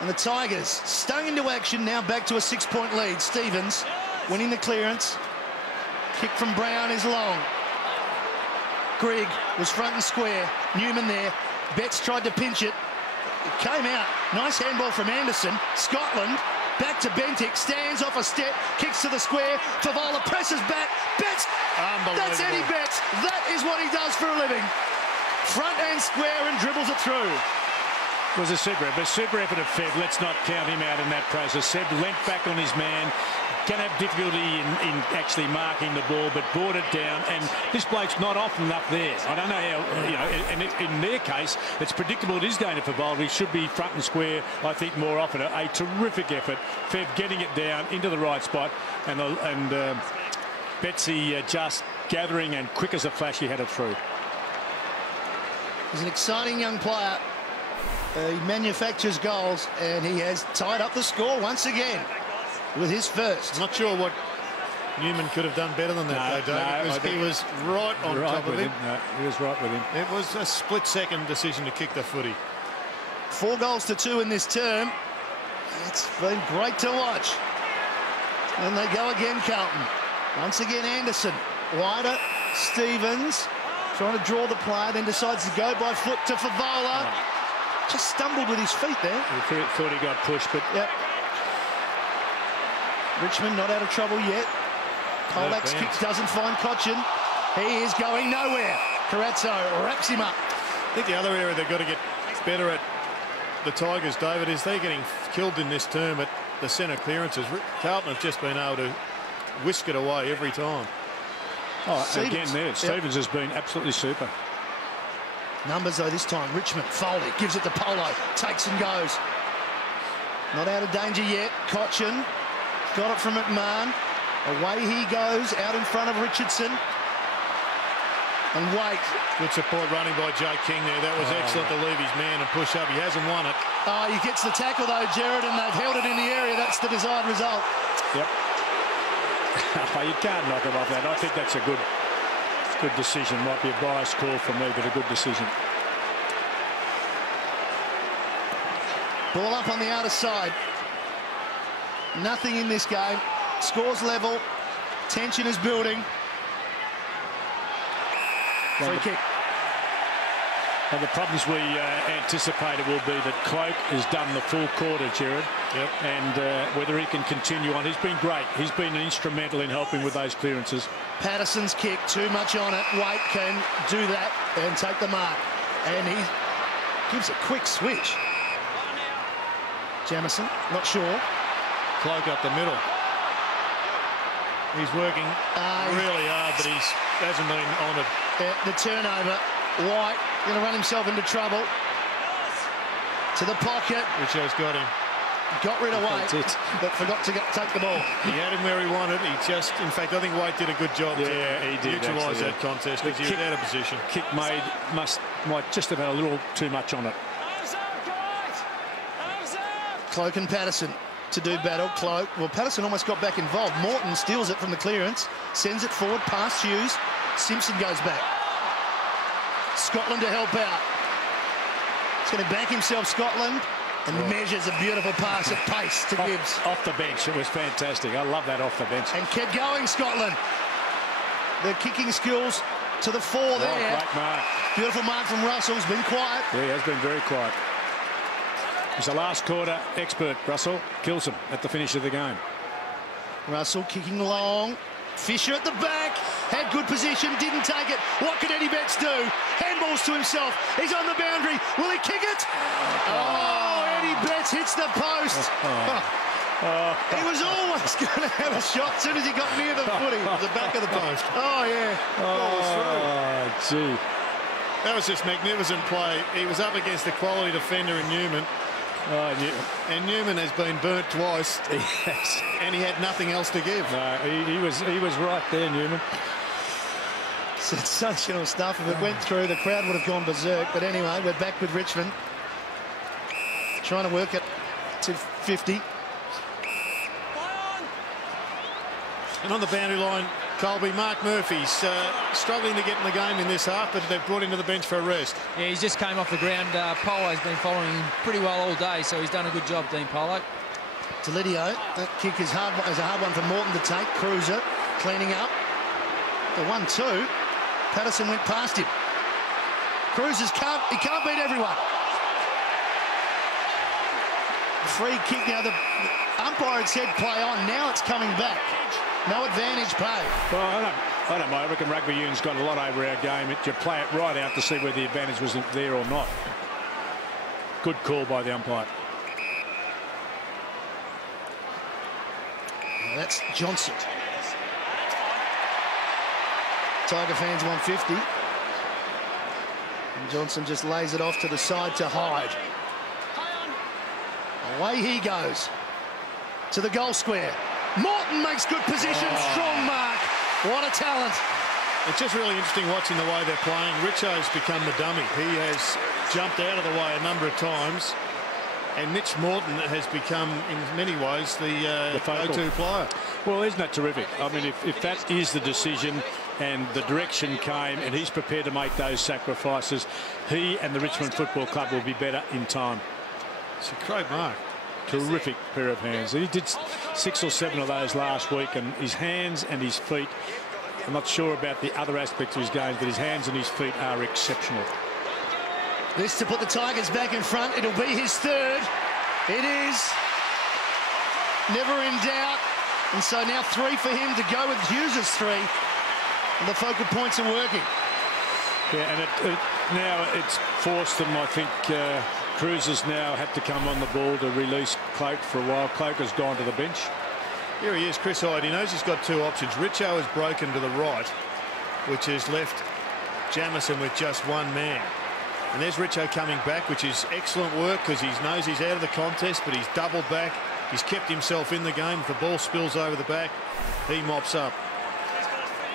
And the Tigers stung into action, now back to a 6-point lead. Stevens winning the clearance. Kick from Brown is long. Grigg was front and square. Newman there. Betts tried to pinch it. It came out. Nice handball from Anderson. Scotland Back to Bentic, stands off a step, kicks to the square. Favola presses back. Betts. That's Eddie Betts. That is what he does for a living. Front and square and dribbles it through. It was a super effort of Feb. Let's not count him out in that process. Seb leant back on his man. Can have difficulty in actually marking the ball, but brought it down. And this bloke's not often up there. I don't know how, you know, and in their case, it's predictable it is going to Favola. He should be front and square, I think, more often. A terrific effort. Feb getting it down into the right spot. And Betsy just gathering, and quick as a flash, he had it through. He's an exciting young player. He manufactures goals, and he has tied up the score once again with his first. I'm not sure what Newman could have done better than that, though, David, because he was right on top of him. No, he was right with him. It was a split-second decision to kick the footy. 4 goals to 2 in this term. It's been great to watch. And they go again, Carlton. Once again, Anderson. Wider, Stevens trying to draw the play, then decides to go by foot to Favola. Just stumbled with his feet there. He thought he got pushed, but... Yep. Richmond not out of trouble yet. Polak's kick doesn't find Cochin. He is going nowhere. Carazzo wraps him up. I think the other area they've got to get better at, the Tigers, David, is they're getting killed in this term at the centre clearances. Carlton have just been able to whisk it away every time. Oh, Stevens. again there, Stevens has been absolutely super. Numbers though this time. Richmond, Foley gives it to Polo, takes and goes. Not out of danger yet. Cochin got it from McMahon. Away he goes, out in front of Richardson. And Waite. Good support running by Jake King there. That was excellent to leave his man and push up. He hasn't won it. Oh, he gets the tackle though, Jared, and they've held it in the area. That's the desired result. Yep. You can't knock him off that. I think that's a good decision. Might be a biased call from me, but a good decision. Ball up on the outer side. Nothing in this game. Scores level. Tension is building. Free kick. Well, the problems we anticipated will be that Cloak has done the full quarter, Jared. Yep. And whether he can continue on. He's been great. He's been instrumental in helping with those clearances. Patterson's kick, too much on it. Waite can do that and take the mark. And he gives a quick switch. Jamison, not sure. Cloak up the middle. He's working really hard, but he hasn't been honoured. The turnover. White going to run himself into trouble. To the pocket. Richo's got him. Got rid of Waite, but forgot to take the ball. He had him where he wanted. He just, in fact, I think Waite did a good job to neutralise that contest because he was out of position. Kick might just have had a little too much on it. Cloak and Patterson to do battle. Cloak. Well, Patterson almost got back involved. Morton steals it from the clearance, sends it forward past Hughes. Simpson goes back. Scotland to help out. He's going to back himself, Scotland, and measures a beautiful pass at pace to Gibbs. Off the bench, it was fantastic. I love that off the bench. And kept going, Scotland. The kicking skills to the fore there. Great mark. Beautiful mark from Russell. He's been quiet. Yeah, he has been very quiet. He's a last quarter expert, Russell. Kills him at the finish of the game. Russell kicking long. Fisher at the back. Had good position, didn't take it. What could Eddie Betts do? Handballs to himself. He's on the boundary. Will he kick it? Oh, Eddie Betts hits the post. He was almost going to have a shot as soon as he got near the footy. The back of the post. Oh, yeah. Oh, gee. That was just magnificent play. He was up against the quality defender in Newman. And Newman has been burnt twice. Yes. And he had nothing else to give. No, he was right there, Newman. Sensational stuff. If it went through, the crowd would have gone berserk. But anyway, we're back with Richmond. Trying to work it to 50. And on the boundary line, Colby, Mark Murphy's struggling to get in the game in this half, but they've brought him to the bench for a rest. Yeah, he's just came off the ground. Polo's been following him pretty well all day, so he's done a good job, Dean Polo. Delidio, that kick is a hard one for Morton to take. Cruiser cleaning up. The 1-2. Patterson went past him. Cruisers can't beat everyone. free kick. Now the umpire had said play on. Now it's coming back. No advantage paid. Well, I don't mind. I reckon rugby union's got a lot over our game. You play it right out to see whether the advantage was there or not. Good call by the umpire. Now that's Johnson. Tiger fans 150. And Johnson just lays it off to the side to Hyde. Away he goes to the goal square. Morton makes good position. Strong mark. What a talent. It's just really interesting watching the way they're playing. Richo's become the dummy. He has jumped out of the way a number of times. And Mitch Morton has become, in many ways, the go-to player. Well, isn't that terrific? I mean, if that is the decision and the direction came and he's prepared to make those sacrifices, he and the Richmond Football Club will be better in time. It's a great mark. Terrific pair of hands. He did 6 or 7 of those last week, and his hands and his feet, I'm not sure about the other aspects of his game, but his hands and his feet are exceptional. This to put the Tigers back in front. It'll be his third. It is. Never in doubt. And so now 3 for him to go with Hughes' 3. And the focal points are working. Yeah, and now it's forced them, I think. Cruz has now had to come on the ball to release Cloak for a while. Cloak has gone to the bench. Here he is, Chris Hyde. He knows he's got 2 options. Richo has broken to the right, which has left Jamison with just 1 man. And there's Richo coming back, which is excellent work because he knows he's out of the contest, but he's doubled back. He's kept himself in the game. If the ball spills over the back, he mops up.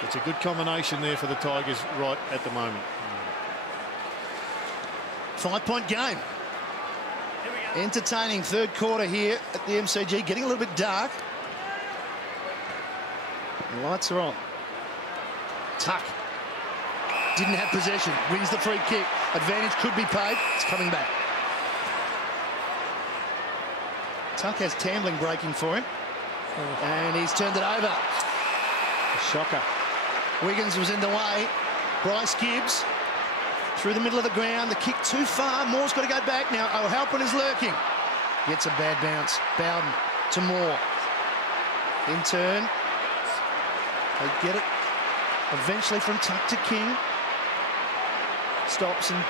It's a good combination there for the Tigers right at the moment. 5-point game. Entertaining third quarter here at the MCG. Getting a little bit dark. The lights are on. Tuck. Didn't have possession. Wins the free kick. Advantage could be paid. It's coming back. Tuck has Tambling breaking for him. And he's turned it over. A shocker. Wiggins was in the way. Bryce Gibbs through the middle of the ground. The kick too far. Moore's got to go back now. O'Halpin is lurking. Gets a bad bounce. Bowden to Moore. In turn. They get it eventually from Tuck to King. Stops and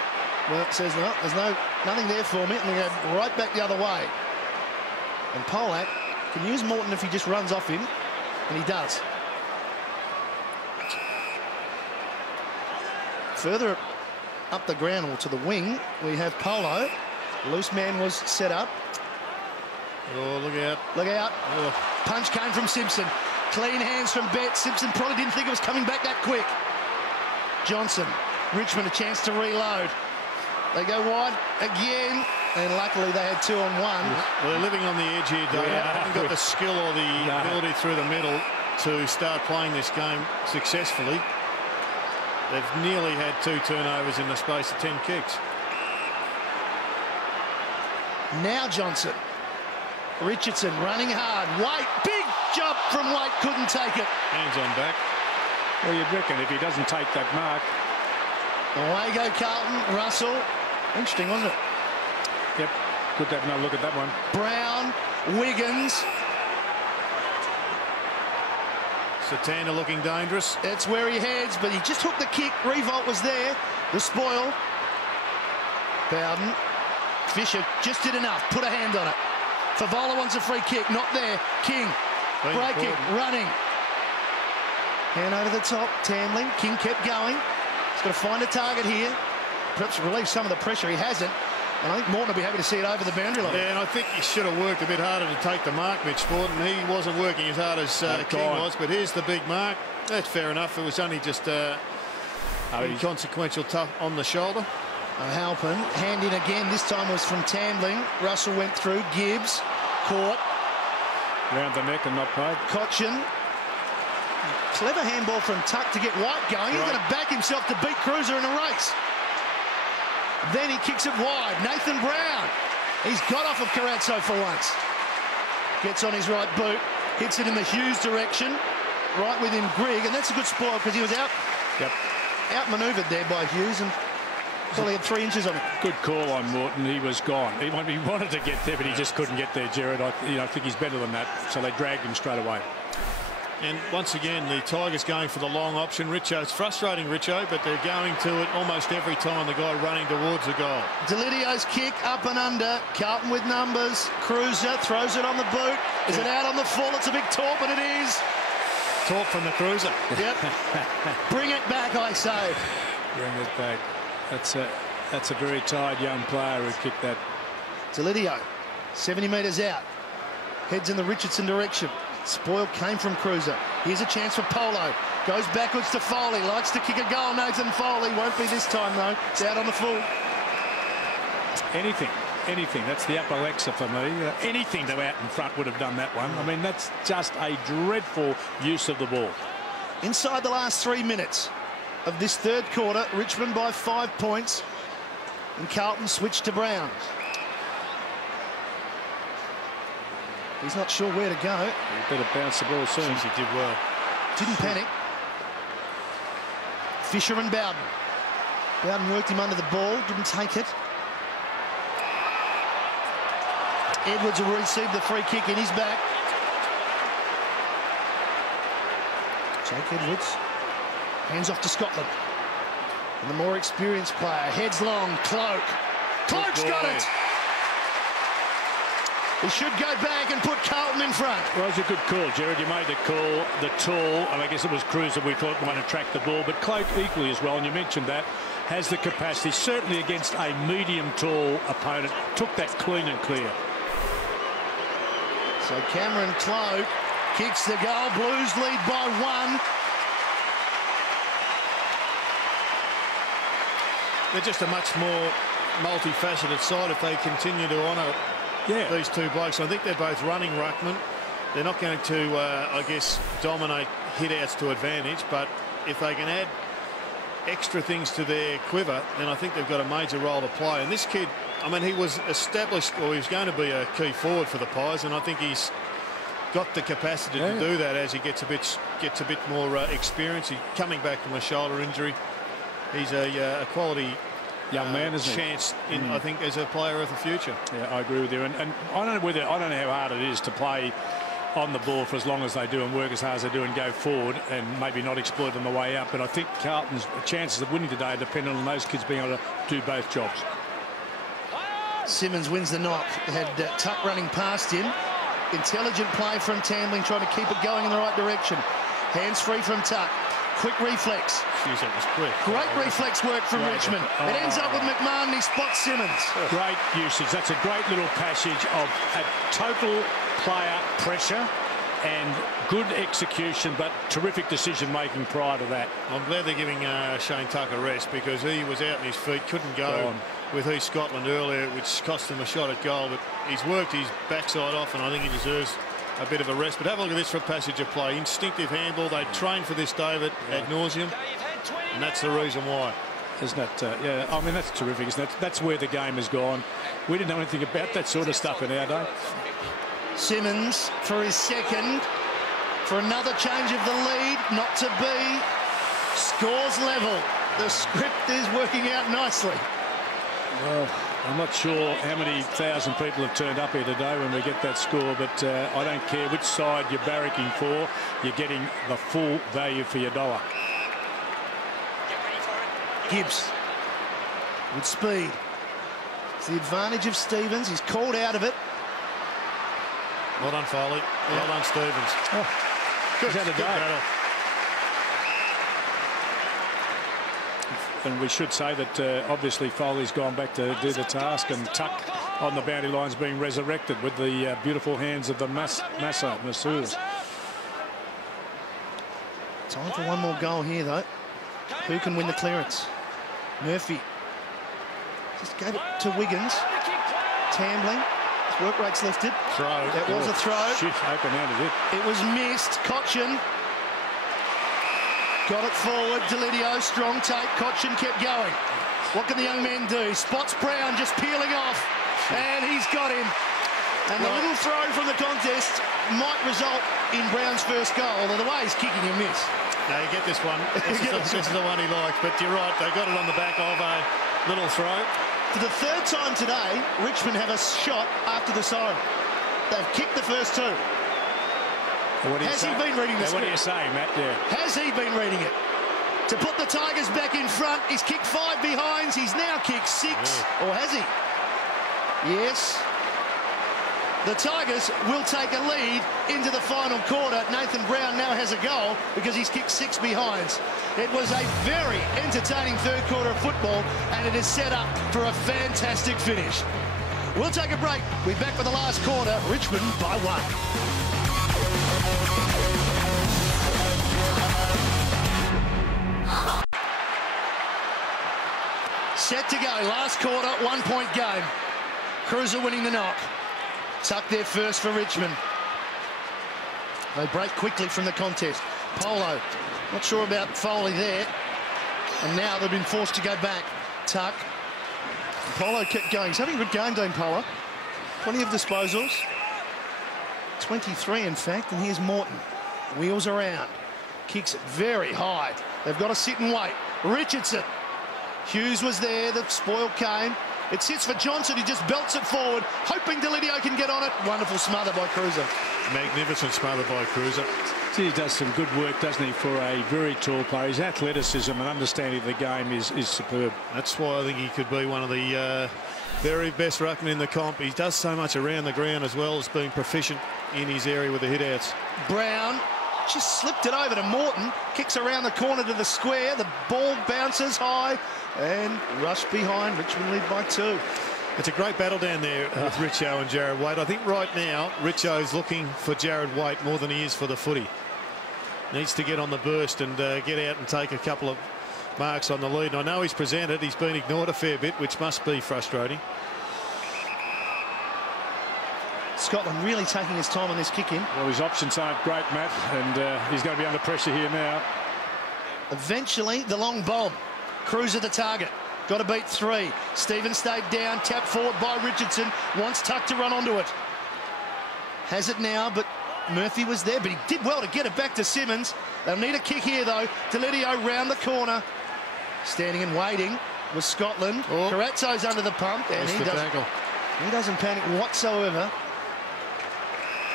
says, no, there's nothing there for me. And we go right back the other way. And Polak can use Morton if he just runs off him. And he does. Further up the ground or to the wing, we have Polo. Loose man was set up. Oh, look out. Look out. Oh. Punch came from Simpson. Clean hands from Betts. Simpson probably didn't think it was coming back that quick. Johnson. Richmond a chance to reload. They go wide again. And luckily they had 2 on 1. Well, they're living on the edge here, Dave. They haven't got the skill or the ability through the middle to start playing this game successfully. They've nearly had 2 turnovers in the space of 10 kicks. Now Johnson. Richardson running hard. White, big jump from White, couldn't take it. Hands on back. Well, you'd reckon if he doesn't take that mark. Away go Carlton. Russell. Interesting, wasn't it? Yep. Good to have another look at that one. Brown, Wiggins. Satana looking dangerous. That's where he heads, but he just hooked the kick. Revolt was there. The spoil. Bowden. Fisher just did enough. Put a hand on it. Favola wants a free kick. Not there. King. Breaking. Running. Hand over the top. Tambling. King kept going. He's got to find a target here. Perhaps relieve some of the pressure. He hasn't. And I think Morton will be happy to see it over the boundary line. Yeah, and I think he should have worked a bit harder to take the mark, Mitch Morton. He wasn't working as hard as King was, but here's the big mark. That's fair enough. It was only just a inconsequential tough on the shoulder. O'Halpin, hand in again. This time was from Tambling. Russell went through. Gibbs caught. Round the neck and not paid. Cochin. Clever handball from Tuck to get White going. He's going to back himself to beat Cruiser in a race. Then he kicks it wide. Nathan Brown. He's got off of Carazzo for once. Gets on his right boot. Hits it in the Hughes direction. Right within Grigg. And that's a good spoil because he was outmanoeuvred there by Hughes. And Probably had 3 inches on him. Good call on Morton. He was gone. He wanted to get there, but he just couldn't get there, Jared. I think he's better than that, so they dragged him straight away. And once again, the Tigers going for the long option. Richo, it's frustrating, Richo, but they're going to it almost every time, the guy running towards the goal. Delidio's kick up and under. Carlton with numbers. Cruiser throws it on the boot. Is it out on the full? It's a big talk, but it is. Talk from the Cruiser. Yep. Bring it back, I say. Bring it back. That's a very tired young player who kicked that. Delidio, 70 metres out. Heads in the Richardson direction. Spoil came from Cruiser. Here's a chance for Polo. Goes backwards to Foley. Likes to kick a goal, Nathan Foley. Won't be this time, though. It's out on the full. Anything. That's the upper Alexa for me. Anything to out in front would have done that one. I mean, that's just a dreadful use of the ball. Inside the last 3 minutes of this third quarter, Richmond by 5 points. And Carlton switched to Brown. He's not sure where to go. He better bounce the ball soon. He did well. Didn't panic. Fisher and Bowden. Bowden worked him under the ball, didn't take it. Edwards will receive the free kick in his back. Jake Edwards hands off to Scotland. And the more experienced player heads long. Cloak. Cloak's got it. He should go back and put Carlton in front. Well, it was a good call, Jared. You made the call. The tall, and I guess it was Cruiser we thought might attract the ball, but Cloak equally as well, and you mentioned that, has the capacity, certainly against a medium-tall opponent, took that clean and clear. So Cameron Cloak kicks the goal. Blues lead by 1. They're just a much more multifaceted side if they continue to honour these two blokes. I think they're both running ruckman. They're not going to, I guess, dominate hit-outs to advantage, but if they can add extra things to their quiver, then I think they've got a major role to play. And this kid, I mean, he was established, or he was going to be a key forward for the Pies, and I think he's got the capacity to do that as he gets a bit more experience. He's coming back from a shoulder injury. He's a quality young man, isn't he? Chance in, I think, as a player of the future. Yeah, I agree with you. And I don't know how hard it is to play on the ball for as long as they do and work as hard as they do and go forward and maybe not exploit on the way out. But I think Carlton's chances of winning today are dependent on those kids being able to do both jobs. Simmons wins the knock. Had Tuck running past him. Intelligent play from Tambling, trying to keep it going in the right direction. Hands free from Tuck. Quick reflex. Jeez, that was quick. Great reflex work from Richmond. It ends up with McMahon and he spots Simmons. Great usage. That's a great little passage of a total player pressure and good execution, but terrific decision-making prior to that. I'm glad they're giving Shane Tuck a rest, because he was out on his feet, couldn't go with East Scotland earlier, which cost him a shot at goal, but he's worked his backside off, and I think he deserves a bit of a rest. But have a look at this for a passage of play. Instinctive handball. They trained for this, David, ad nauseum, and that's the reason why. Isn't that, yeah, I mean, that's terrific, isn't it? That's where the game has gone. We didn't know anything about that sort of stuff in our day. Simmons for his second, for another change of the lead, not to be. Scores level. The script is working out nicely. Well, I'm not sure how many thousand people have turned up here today when we get that score, but I don't care which side you're barracking for, you're getting the full value for your dollar. Gibbs with speed. It's the advantage of Stevens. He's called out of it. Well done, Foley. Well done, Stevens. Good battle. And we should say that obviously Foley's gone back to do the task, and Tuck on the boundary line's being resurrected with the beautiful hands of the Masseurs. Time for one more goal here, though. Who can win the clearance? Murphy just gave it to Wiggins. Tambling. His work rate's lifted. Throw. That was a throw. Shit, open-handed it. It was missed. Cotchin got it forward. Delidio, strong take. Cotchin kept going. What can the young man do? Spots Brown just peeling off, and he's got him. And the little throw from the contest might result in Brown's first goal, although the way he's kicking a miss. Now you get this one. This is the one he likes, but you're right. They got it on the back of Little throw. For the third time today, Richmond have a shot after the siren. They've kicked the first two. Has he been reading this? What are you saying, Matt? Yeah. Has he been reading it? To put the Tigers back in front, he's kicked 5 behinds. He's now kicked 6. Yeah. Or has he? Yes. The Tigers will take a lead into the final quarter. Nathan Brown now has a goal because he's kicked 6 behinds. It was a very entertaining third quarter of football, and it is set up for a fantastic finish. We'll take a break. We're back with the last quarter. Richmond by 1. Set to go, last quarter, 1-point game. Cruiser winning the knock. Tuck there first for Richmond. They break quickly from the contest. Polo, not sure about Foley there. And now they've been forced to go back. Tuck. Polo kept going. He's having a good game, Dane Polo. Plenty of disposals. 23, in fact, and here's Morton. Wheels around. Kicks it very high. They've got to sit and wait. Richardson. Hughes was there, the spoil came. It sits for Johnson, he just belts it forward, hoping Delidio can get on it. Wonderful smother by Cruiser. Magnificent smother by Cruiser. He does some good work, doesn't he, for a very tall player. His athleticism and understanding of the game is superb. That's why I think he could be one of the very best ruckmen in the comp. He does so much around the ground as well as being proficient in his area with the hit-outs. Brown just slipped it over to Morton, kicks around the corner to the square, the ball bounces high and rush behind. Richmond lead by 2. It's a great battle down there with Richo and Jared Waite. I think right now Richo's looking for Jared Waite more than he is for the footy. Needs to get on the burst and get out and take a couple of marks on the lead. And I know he's presented, he's been ignored a fair bit, which must be frustrating. Scotland really taking his time on this kick in. Well, his options aren't great, Matt, and he's going to be under pressure here now. Eventually, the long bomb. Cruiser the target. Got to beat 3. Stephen stayed down, tapped forward by Richardson. Wants Tuck to run onto it. Has it now, but Murphy was there, but he did well to get it back to Simmons. They'll need a kick here, though. Delidio round the corner. Standing and waiting was Scotland. Oh. Carazzo's under the pump, and he doesn't panic whatsoever.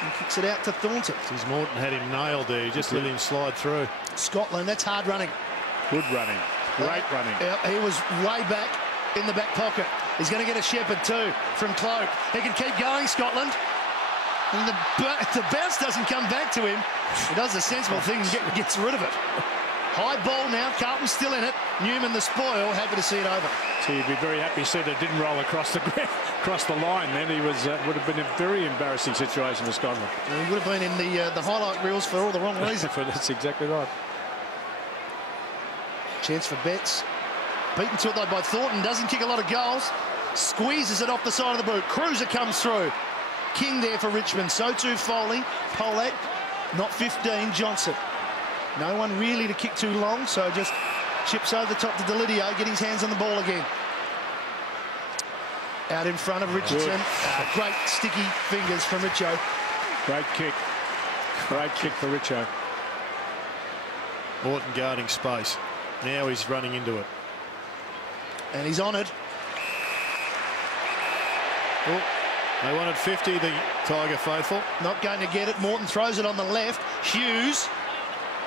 And kicks it out to Thornton. Since Morton had him nailed there, just let him slide through. Scotland, that's hard running. Good running. Great running. He was way back in the back pocket. He's going to get a Shepherd too from Cloak. He can keep going, Scotland. And the bounce doesn't come back to him. He does a sensible thing and gets rid of it. High ball now. Carlton's still in it. Newman, the spoil, happy to see it over. So you'd be very happy to see that it didn't roll across the line. Then he was would have been a very embarrassing situation for Scotland. He would have been in the highlight reels for all the wrong reasons. That's exactly right. Chance for Betts. Beaten to it though by Thornton. Doesn't kick a lot of goals. Squeezes it off the side of the boot. Cruiser comes through. King there for Richmond. So too Foley. Polak. Not 15. Johnson. No one really to kick too long, so just chips over the top to Delidio. Get his hands on the ball again. Out in front of Richardson. Great sticky fingers from Richo. Great kick. Great kick for Richo. Morton guarding space. Now he's running into it. And he's on it. Oh, they wanted 50, the Tiger faithful. Not going to get it. Morton throws it on the left. Hughes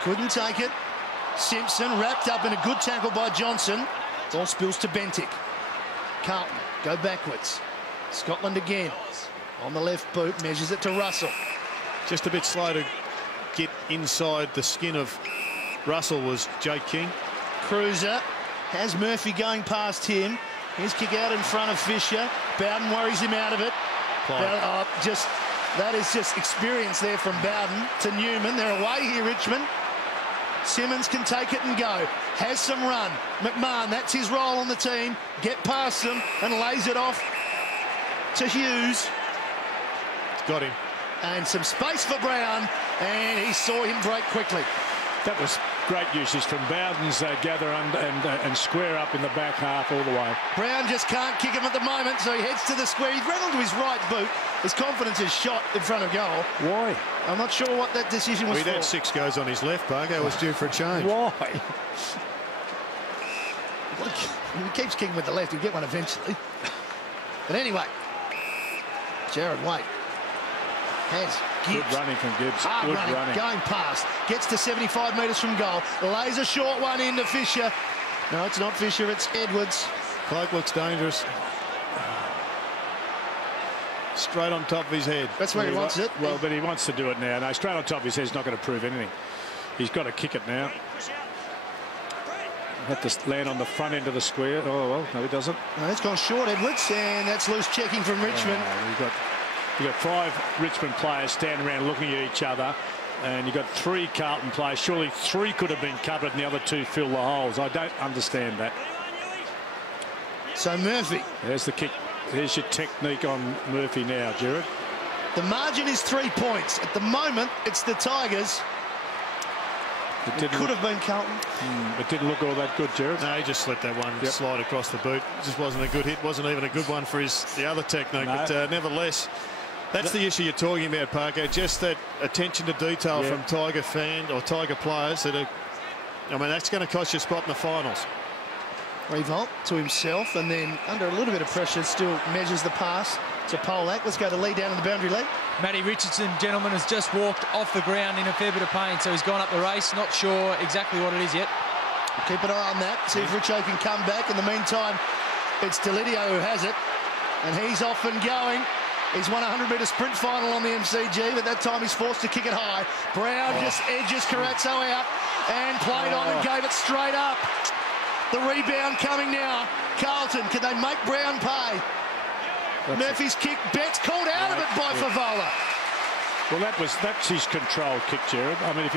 couldn't take it. Simpson wrapped up in a good tackle by Johnson. Ball spills to Bentic. Carlton go backwards. Scotland again. On the left boot, measures it to Russell. Just a bit slow to get inside the skin of Russell was Jake King. Cruiser has Murphy going past him. His kick out in front of Fisher. Bowden worries him out of it. That is just experience there from Bowden to Newman. They're away here, Richmond. Simmons can take it and go. Has some run. McMahon, that's his role on the team. Get past them and lays it off to Hughes. Got him. And some space for Brown, and he saw him break quickly. That was great usage from Bowden's gather and square up in the back half all the way. Brown just can't kick him at the moment, so he heads to the square. He's ran onto his right boot. His confidence is shot in front of goal. Why? I'm not sure what that decision was for. He'd had 6 goes on his left, Bargo was due for a change. Why? he keeps kicking with the left, he'll get one eventually. But anyway, Jared Waite has Gibbs. Good running from Gibbs. Hard Good running, running. going past. Gets to 75 metres from goal. Lays a short one into Fisher. No, it's not Fisher, it's Edwards. Cloak looks dangerous. Straight on top of his head. That's where he wants it. Well, but he wants to do it now. No, straight on top of his head is not going to prove anything. He's got to kick it now. Had to land on the front end of the square. Oh, well, no, he doesn't. No, it's gone short, Edwards, and that's loose checking from Richmond. You've got 5 Richmond players standing around looking at each other, and you've got 3 Carlton players. Surely 3 could have been covered and the other 2 fill the holes. I don't understand that. So Murphy. There's the kick. There's your technique on Murphy now, Jared. The margin is 3 points. At the moment, it's the Tigers. It could have been Carlton. It didn't look all that good, Jared. No, he just let that one slide across the boot. It just wasn't a good hit. Wasn't even a good one for the other technique. No. But nevertheless, that's the issue you're talking about, Parker. Just that attention to detail from Tiger fans or Tiger players that are. I mean, that's going to cost you a spot in the finals. Revolt to himself, and then under a little bit of pressure, still measures the pass to Polak. Let's go to Lee down in the boundary leg. Matty Richardson, gentlemen, has just walked off the ground in a fair bit of pain, so he's gone up the race. Not sure exactly what it is yet. Keep an eye on that. See if Richo can come back. In the meantime, it's Delidio who has it, and he's off and going. He's won a 100-metre sprint final on the MCG, but that time he's forced to kick it high. Brown just edges Carazzo out and played on and gave it straight up. The rebound coming now. Carlton, can they make Brown pay? Murphy's kick, Betts called out of it by Favola. Well, that's his controlled kick, Jared. I mean, if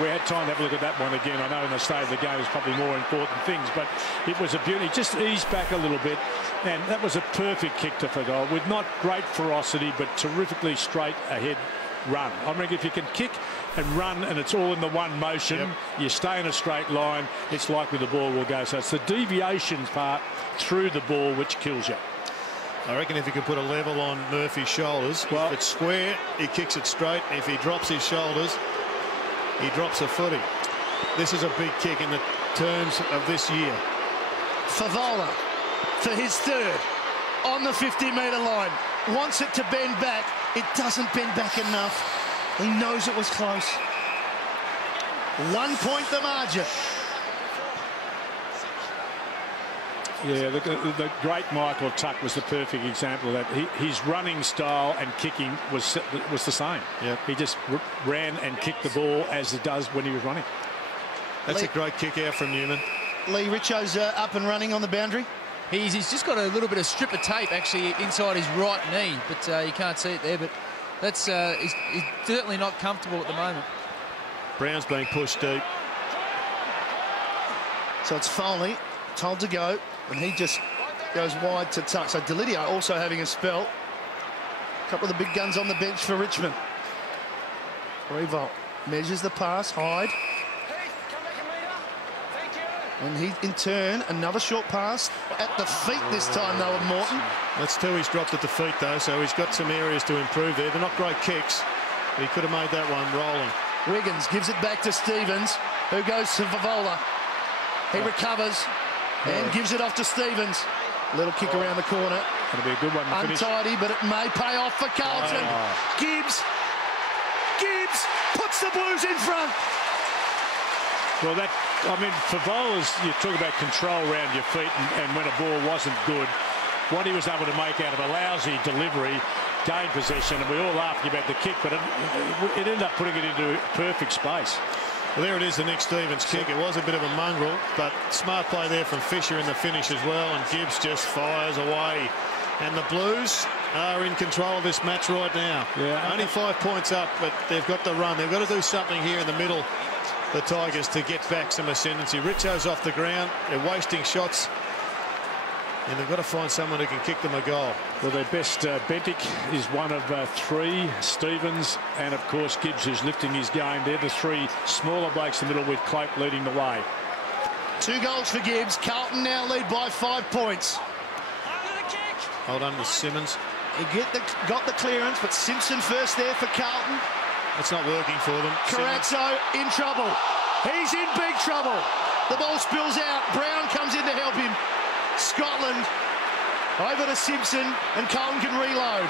we had time to have a look at that one again, I know in the state of the game is probably more important things, but it was a beauty. Just eased back a little bit, and that was a perfect kick to Favola with not great ferocity, but terrifically straight ahead run. I mean, if you can kick and run and it's all in the one motion, you stay in a straight line, it's likely the ball will go. So it's the deviation part through the ball which kills you. I reckon if he could put a level on Murphy's shoulders, if it's square, he kicks it straight. If he drops his shoulders, he drops a footy. This is a big kick in the terms of this year. Favola for his 3rd on the 50-metre line. Wants it to bend back. It doesn't bend back enough. He knows it was close. 1 point the margin. Yeah, the great Michael Tuck was the perfect example of that. His running style and kicking was the same. He just ran and kicked the ball as he does when he was running. That's a great kick out from Newman. Lee Richo's up and running on the boundary. He's just got a little bit of strip of tape actually inside his right knee, but you can't see it there. But that's he's certainly not comfortable at the moment. Brown's being pushed deep. So it's Foley told to go, and he just goes wide to Tuck. So Delidio also having a spell. A couple of the big guns on the bench for Richmond. Revolt measures the pass, Hyde. And he, in turn, another short pass at the feet this time, though, of Morton. That's 2 he's dropped at the feet, though, so he's got some areas to improve there. They're not great kicks, but he could have made that one rolling. Wiggins gives it back to Stevens, who goes to Favola. He recovers and gives it off to Stevens. Little kick around the corner. That'll be a good one to finish. Untidy, but it may pay off for Carlton. Gibbs puts the Blues in front. Well, I mean, Favola's, you talk about control around your feet and when a ball wasn't good, what he was able to make out of a lousy delivery, gain possession, and we all laughing about the kick, but it ended up putting it into perfect space. Well, there it is, the Nick Stevens kick. It was a bit of a mongrel, but smart play there from Fisher in the finish as well, and Gibbs just fires away. And the Blues are in control of this match right now. Only 5 points up, but they've got the run. They've got to do something here in the middle, the Tigers, to get back some ascendancy. Richo's off the ground. They're wasting shots. And they've got to find someone who can kick them a goal. Well, their best, Bentic is one of 3. Stevens and, of course, Gibbs, who's lifting his game. They're the 3 smaller blokes in the middle, with Cloak leading the way. 2 goals for Gibbs. Carlton now lead by 5 points. Hold on to Simmons. He got the clearance, but Simpson first there for Carlton. It's not working for them. Carazzo in trouble. He's in big trouble. The ball spills out. Brown comes in to help him. Scotland over to Simpson, and Carlton can reload.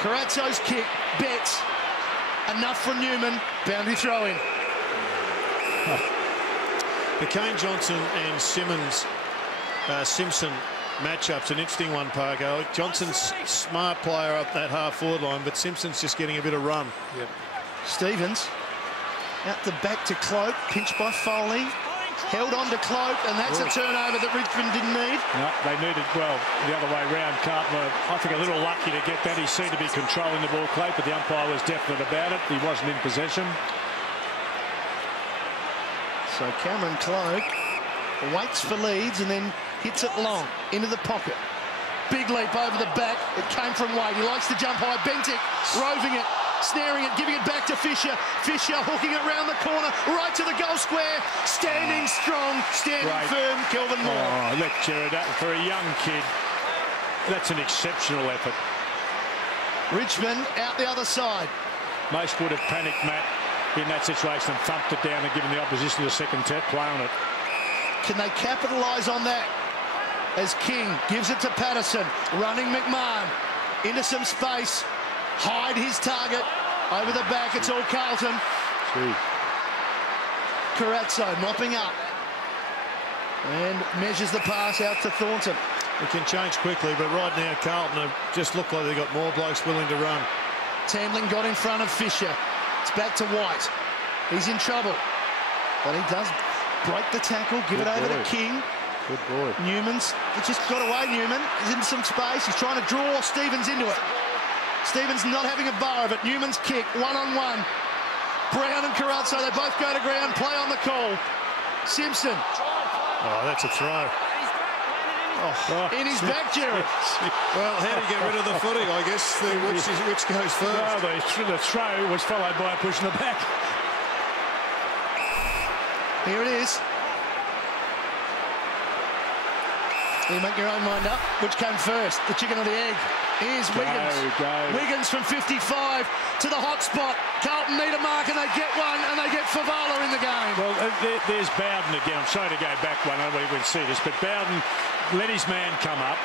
Carazzo's kick, Betts, enough from Newman, boundary throw in. The Kane Johnson and Simpson matchup's an interesting one, Parko. Johnson's smart player up that half-forward line, but Simpson's just getting a bit of run. Yep. Stevens out the back to Cloak, pinched by Foley. Held on to Cloak, and that's a turnover that Richmond didn't need. No, they needed, well, the other way round. Carlton were, I think, a little lucky to get that. He seemed to be controlling the ball, Cloak, but the umpire was definite about it. He wasn't in possession. So Cameron Cloak waits for Leeds and then hits it long into the pocket. Big leap over the back. It came from Wade. He likes to jump high. Bentic roving it, snaring it, giving it back to Fisher. Fisher hooking it round the corner, right to the goal square. Standing strong, standing firm, Kelvin Moore. Oh, look, Jared, for a young kid, that's an exceptional effort. Richmond out the other side. Most would have panicked, Matt, in that situation and thumped it down and given the opposition a second play on it. Can they capitalise on that? As King gives it to Patterson, running McMahon into some space. Hyde his target over the back. It's all Carlton. Carazzo mopping up and measures the pass out to Thornton. It can change quickly, but right now Carlton have just look like they've got more blokes willing to run. Tambling got in front of Fisher. It's back to White. He's in trouble, but he does break the tackle, give it over to King. Good boy. Newman's, he just got away, Newman. He's in some space. He's trying to draw Stevens into it. Stevens not having a bar of it. Newman's kick, one-on-one. Brown and Carazzo, they both go to ground, play on the call. Simpson. Oh, that's a throw. In his back, Jared. Well, how do you get rid of the footy, I guess? Which goes first? Well, the throw was followed by a push in the back. Here it is. You make your own mind up. Which came first, the chicken or the egg? Here's Wiggins. Wiggins from 55 to the hot spot. Carlton need a mark and they get one, and they get Favola in the game. Well, there's Bowden again. I'm sorry to go back one. I don't know if we can see this, but Bowden let his man come up,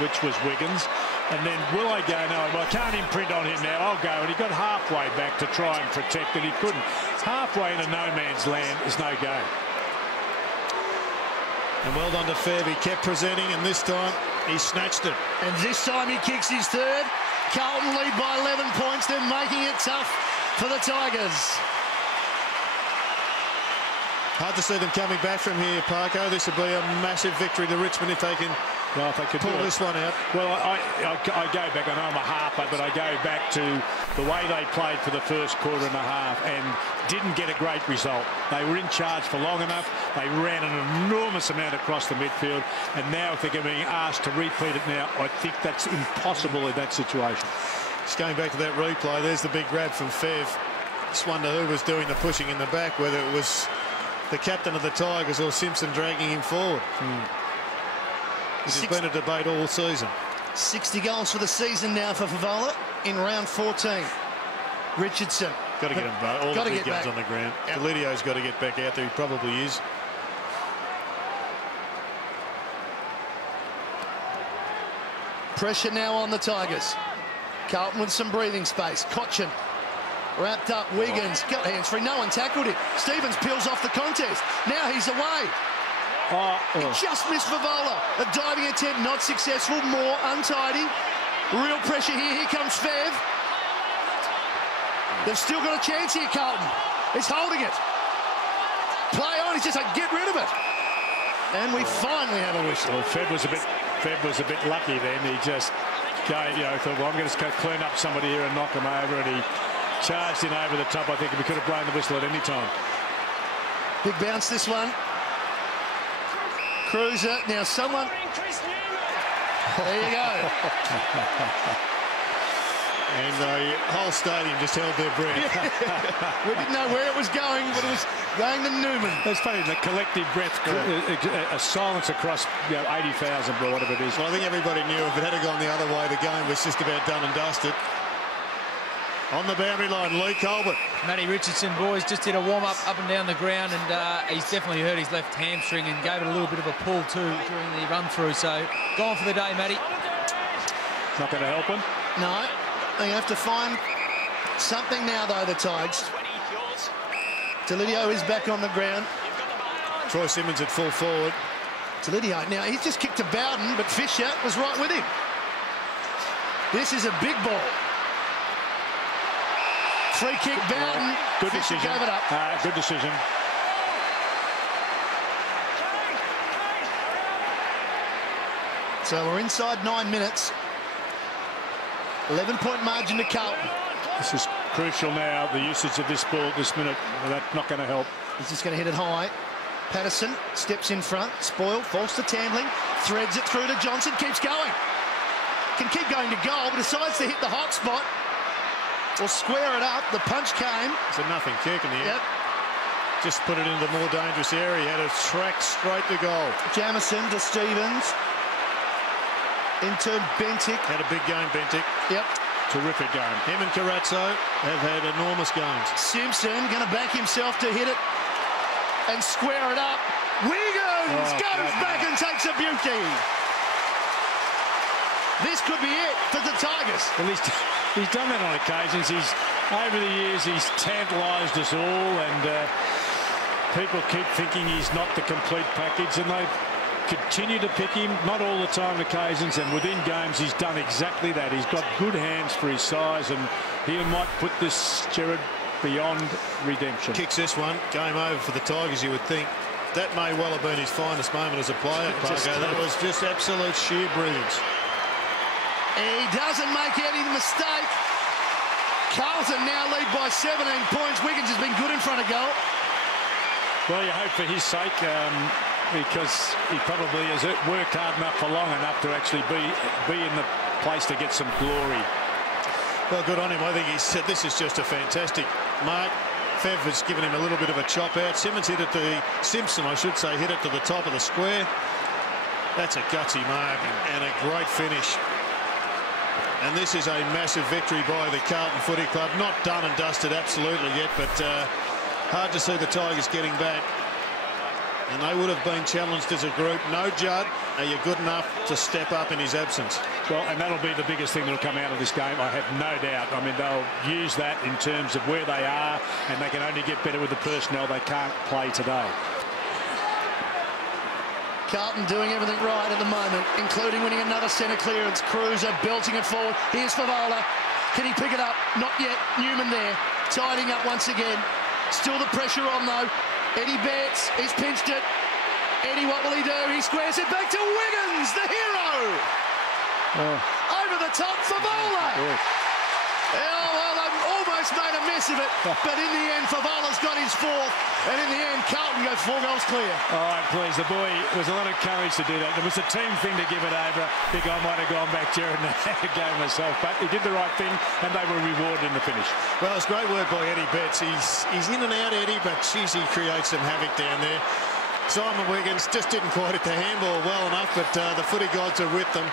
which was Wiggins. And then will I go? No, well, I can't imprint on him now. I'll go. And he got halfway back to try and protect it. He couldn't. Halfway into no man's land is no go. And well done to Fev. He kept presenting, and this time he snatched it. And this time he kicks his third. Carlton lead by 11 points. They're making it tough for the Tigers. Hard to see them coming back from here, Parko. This would be a massive victory to Richmond if they can pull this one out. Well, I go back. I know I'm a harper, but I go back to the way they played for the first quarter and a half and didn't get a great result. They were in charge for long enough. They ran an enormous amount across the midfield, and now if they're being asked to repeat it now, I think that's impossible in that situation. Just going back to that replay, there's the big grab from Fev. Just wonder who was doing the pushing in the back, whether it was the captain of the Tigers or Simpson dragging him forward. This has been a debate all season. 60 goals for the season now for Favola in round 14. Richardson. Got to get him back. All the big guns on the ground. Yep. Delidio's got to get back out there. He probably is. Pressure now on the Tigers. Carlton with some breathing space. Cochin wrapped up. Wiggins got hands free. No one tackled him. Stevens peels off the contest. Now he's away. He just missed Favola. A diving attempt not successful. Moore untidy. Real pressure here. Here comes Fev. They've still got a chance here, Carlton. He's holding it. Play on. He's just like, get rid of it. And we finally have a whistle. Well, Fev was a bit lucky then. He just thought, well, I'm going to clean up somebody here and knock him over, and he charged in over the top. I think we could have blown the whistle at any time. Big bounce this one. Cruiser. Now someone. There you go. And the whole stadium just held their breath. We didn't know where it was going, but it was going to Newman. It's funny, the collective breath, a silence across 80,000 or whatever it is. Well, I think everybody knew if it had gone the other way, the game was just about done and dusted. On the boundary line, Lee Colbert. Matty Richardson, boys, just did a warm-up up and down the ground, and he's definitely hurt his left hamstring and gave it a little bit of a pull too during the run-through. So, gone for the day, Matty. Not going to help him. No, they have to find something now, though, the Tigers. Delidio is back on the ground. Troy Simmons at full forward. Delidio, now he's just kicked to Bowden, but Fisher was right with him. This is a big ball. Free kick, Bowden. Good Fisher decision. gave it up. Good decision. So we're inside 9 minutes. 11-point margin to Carlton. This is crucial now, the usage of this ball at this minute. That's not going to help. He's just going to hit it high. Patterson steps in front. Spoil, falls to Tandling. Threads it through to Johnson. Keeps going. Can keep going to goal, but decides to hit the hot spot. Or square it up. The punch came. It's a nothing kick in the end. Yep. Just put it into the more dangerous area. He had a track straight to goal. Jamison to Stevens. Into Bentic. Had a big game, Bentic. Yep. Terrific game. Him and Carazzo have had enormous games. Simpson going to back himself to hit it and square it up. Wiggins goes back and takes a beauty. This could be it for the Tigers. Well, he's done that on occasions. Over the years, he's tantalised us all, and people keep thinking he's not the complete package, and they continue to pick him, not all the time occasions, and within games he's done exactly that. He's got good hands for his size, and he might put this Gerard beyond redemption. Kicks this one, game over for the Tigers, you would think. That may well have been his finest moment as a player, Parker. That was just absolute sheer brilliance. He doesn't make any mistake. Carlton now lead by 17 points. Wiggins has been good in front of goal. Well, you hope for his sake, because he probably has worked hard enough for long enough to actually be in the place to get some glory. Well, good on him. I think he said this is just a fantastic mark. Fev has given him a little bit of a chop out. Simmons hit it to Simpson, I should say, hit it to the top of the square. That's a gutsy mark and a great finish. And this is a massive victory by the Carlton Footy Club. Not done and dusted absolutely yet, but hard to see the Tigers getting back. And they would have been challenged as a group. No Judd, are you good enough to step up in his absence? Well, and that'll be the biggest thing that'll come out of this game, I have no doubt. I mean, they'll use that in terms of where they are, and they can only get better with the personnel. They can't play today. Carlton doing everything right at the moment, including winning another centre clearance. Cruiser belting it forward. Here's Favola. Can he pick it up? Not yet. Newman there, tidying up once again. Still the pressure on, though. Eddie Betts, he's pinched it. Eddie, what will he do? He squares it back to Wiggins, the hero. Over the top, Favola. Oh, well, they've almost made a mess of it. But in the end, Favola's got his fourth. And in the end, Carlton go 4 goals clear. All right, please. The boy, there was a lot of courage to do that. It was a team thing to give it over. I think I might have gone back, Gerard, and had a game myself. But he did the right thing, and they were rewarded in the finish. Well, it's great work by Eddie Betts. He's in and out, Eddie, but geez, he creates some havoc down there. Simon Wiggins just didn't quite hit the handball well enough, but the footy gods are with them.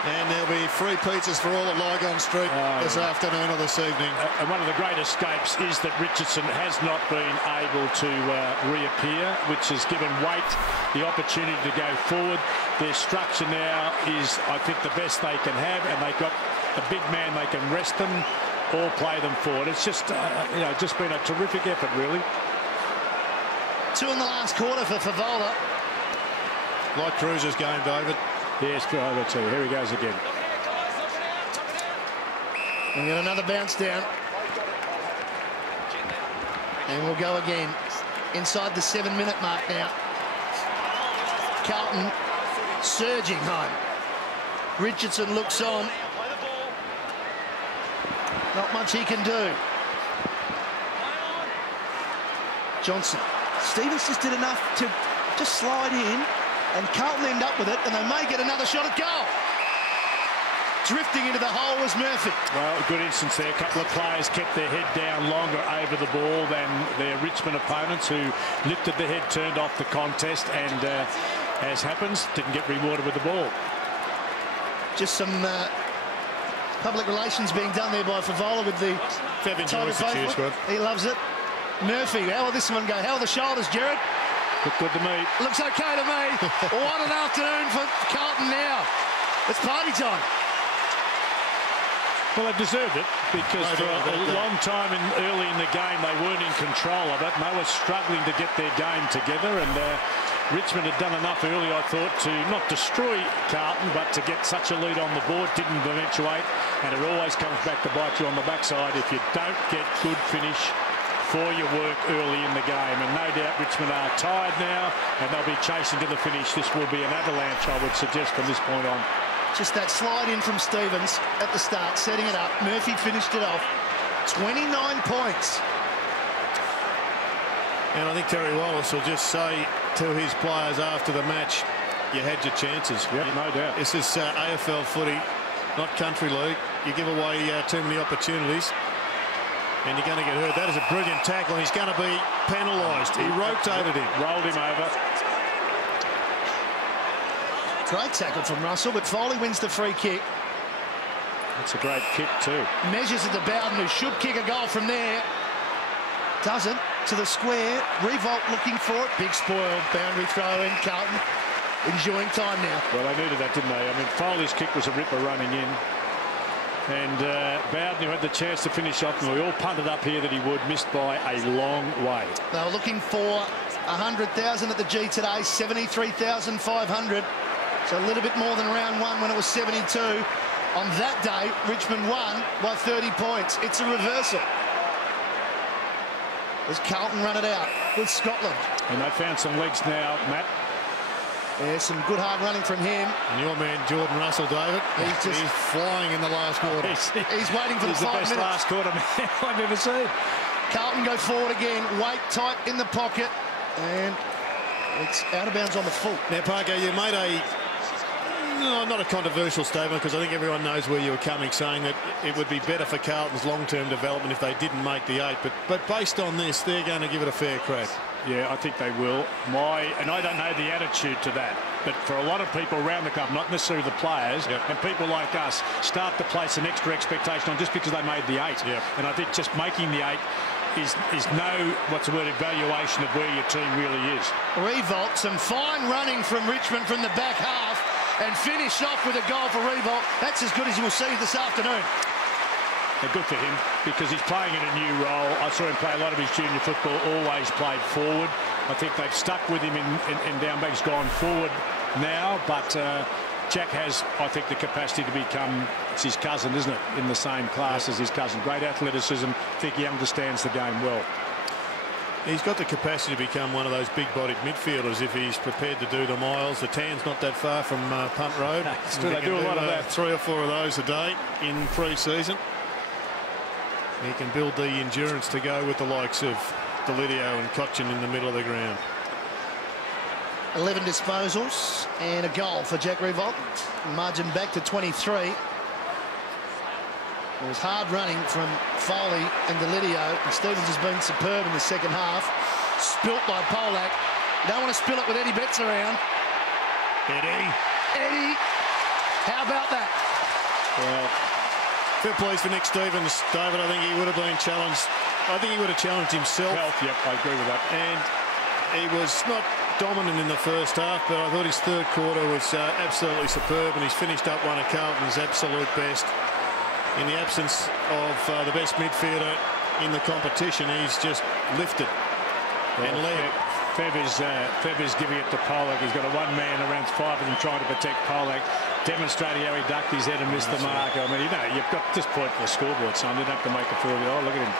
And there'll be free pizzas for all at Lygon Street this afternoon or this evening. And one of the great escapes is that Richardson has not been able to reappear, which has given Waite the opportunity to go forward. Their structure now is, I think, the best they can have, and they've got a big man they can rest them or play them forward. It's just, just been a terrific effort, really. 2 in the last quarter for Favola. Like Cruiser's game, David. Yes, over 2. Here he goes again. We get another bounce down. And we'll go again. Inside the 7-minute mark now. Carlton surging home. Richardson looks on. Not much he can do. Johnson. Stevens just did enough to just slide in, and Carlton end up with it, and they may get another shot at goal. Drifting into the hole was Murphy. Well, a good instance there. A couple of players kept their head down longer over the ball than their Richmond opponents, who lifted the head, turned off the contest, and as happens, didn't get rewarded with the ball. Just some Public relations being done there by Favola with the Fev enjoys the cheer squad. He loves it. Murphy, how will this one go? How are the shoulders, Jared? Look good to me. Looks okay to me. What an afternoon for Carlton now. It's party time. Well, they deserved it because for a long time early in the game they weren't in control of it and they were struggling to get their game together, and Richmond had done enough early, I thought, to not destroy Carlton but to get such a lead on the board. Didn't eventuate, and it always comes back to bite you on the backside if you don't get good finish for your work early in the game. And no doubt Richmond are tired now and they'll be chasing to the finish. This will be an avalanche, I would suggest, from this point on. Just that slide in from Stevens at the start, setting it up. Murphy finished it off. 29 points. And I think Terry Wallace will just say to his players after the match, you had your chances. Yep, no doubt. This is AFL footy, not country league. You give away too many opportunities and you're going to get hurt. That is a brilliant tackle. He's going to be penalised. He rotated him. Rolled him over. Great tackle from Russell, but Foley wins the free kick. That's a great kick too. Measures at the Bowden, who should kick a goal from there. Doesn't. To the square. Revolt looking for it. Big spoil. Boundary throw in. Carlton enjoying time now. Well, they needed that, didn't they? I mean, Foley's kick was a ripper running in. And Bowden, who had the chance to finish off, and we all punted up here that he would, missed by a long way. They were looking for 100,000 at the G today. 73,500. So a little bit more than round one when it was 72. On that day, Richmond won by 30 points. It's a reversal. As Carlton run it out with Scotland. And they found some legs now, Matt. There's some good hard running from him. And your man, Jordan Russell, David, he's flying in the last quarter. He's waiting for the 5 minutes. He's the best last quarter man I've ever seen. Carlton go forward again. Weight tight in the pocket. And it's out of bounds on the full. Now, Parker, you made not a controversial statement, because I think everyone knows where you were coming, saying that it would be better for Carlton's long-term development if they didn't make the 8. But based on this, they're going to give it a fair crack. Yeah, I think they will. And I don't know the attitude to that, but for a lot of people around the club, not necessarily the players, and people like us, start to place an extra expectation on just because they made the 8. And I think just making the 8 is no, evaluation of where your team really is. Revolt, some fine running from Richmond from the back half, and finished off with a goal for Revolt. That's as good as you will see this afternoon. They're good for him because he's playing in a new role. I saw him play a lot of his junior football, always played forward. I think they've stuck with him in down back. He's gone forward now, but Jack has, I think, the capacity to become, it's his cousin, isn't it, in the same class as his cousin. Great athleticism. I think he understands the game well. He's got the capacity to become one of those big-bodied midfielders if he's prepared to do the miles. The Tan's not that far from Punt Road. They do a lot of that. 3 or 4 of those a day in pre-season. He can build the endurance to go with the likes of Delidio and Cochin in the middle of the ground. 11 disposals and a goal for Jack Revolt. Margin back to 23. It was hard running from Foley and Delidio, and Stevens has been superb in the second half. Spilt by Polak. You don't want to spill it with Eddie Betts around. Eddie. How about that? Well, fair plays for Nick Stevens, David. I think he would have been challenged. I think he would have challenged himself. Yep, I agree with that. And he was not dominant in the first half, but I thought his third quarter was absolutely superb, and he's finished up one of Carlton's absolute best. In the absence of the best midfielder in the competition, he's just lifted and led. Fev is giving it to Polak. He's got a one-man around 5 of them trying to protect Polak, demonstrating how he ducked his head and missed the mark. I mean, you've got this point for the scoreboard, son. You don't have to make a fool of it. Oh, look at him.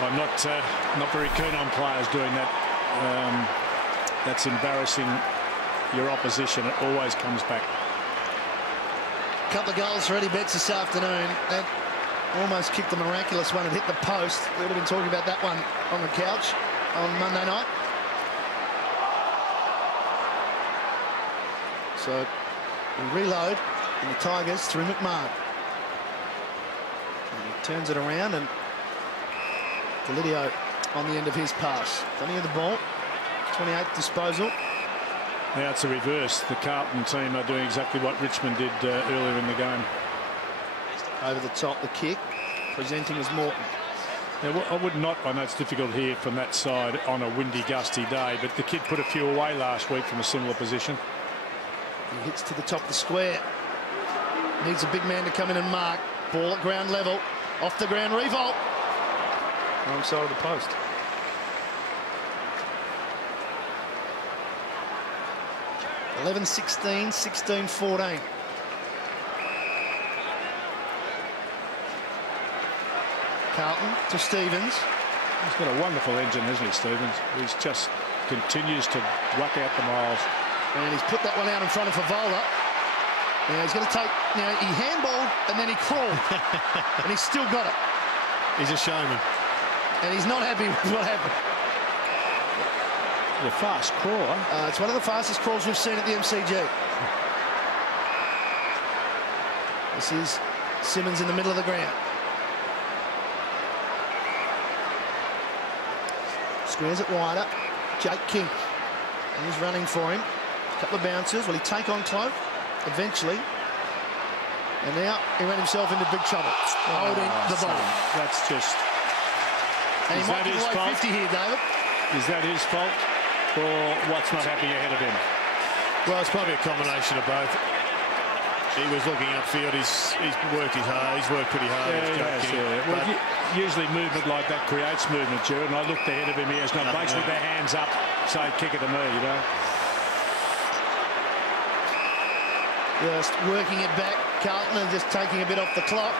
I'm not very keen on players doing that. That's embarrassing your opposition. It always comes back. Couple of goals for Eddie Betts this afternoon. That almost kicked a miraculous one and hit the post. We would have been talking about that one on the couch on Monday night. So we reload in the Tigers through McMahon. And he turns it around, and Delidio on the end of his pass. Dunning of the ball, 28th disposal. Now it's a reverse. The Carlton team are doing exactly what Richmond did earlier in the game. Over the top, the kick. Presenting as Morton. Yeah, I would not. I know it's difficult here from that side on a windy, gusty day, but the kid put a few away last week from a similar position. He hits to the top of the square. Needs a big man to come in and mark. Ball at ground level. Off the ground, revolt. Wrong side of the post. (11-16, 16-14). Carlton to Stevens. He's got a wonderful engine, hasn't he, Stevens? He's just continues to whack out the miles. And he's put that one out in front of Favola. Now he's going to take. Now he handballed and then he crawled, and he's still got it. He's a showman. And he's not happy with what happened. The fast crawler. It's one of the fastest crawls we've seen at the MCG. This is Simmons in the middle of the ground. Squares it wider. Jake King. And he's running for him. A couple of bounces. Will he take on Cloak? Eventually. And now he ran himself into big trouble. Holding the ball. That's just... And he might give away 50 here, David. Is that his fault? Or what's not happening ahead of him? Well, it's probably a combination of both. He was looking upfield. He's worked He's worked pretty hard. Well, usually movement like that creates movement, Jared. And I looked ahead of him. He has not basically their hands up, say kick it to me, you know. Just working it back. Carlton and just taking a bit off the clock.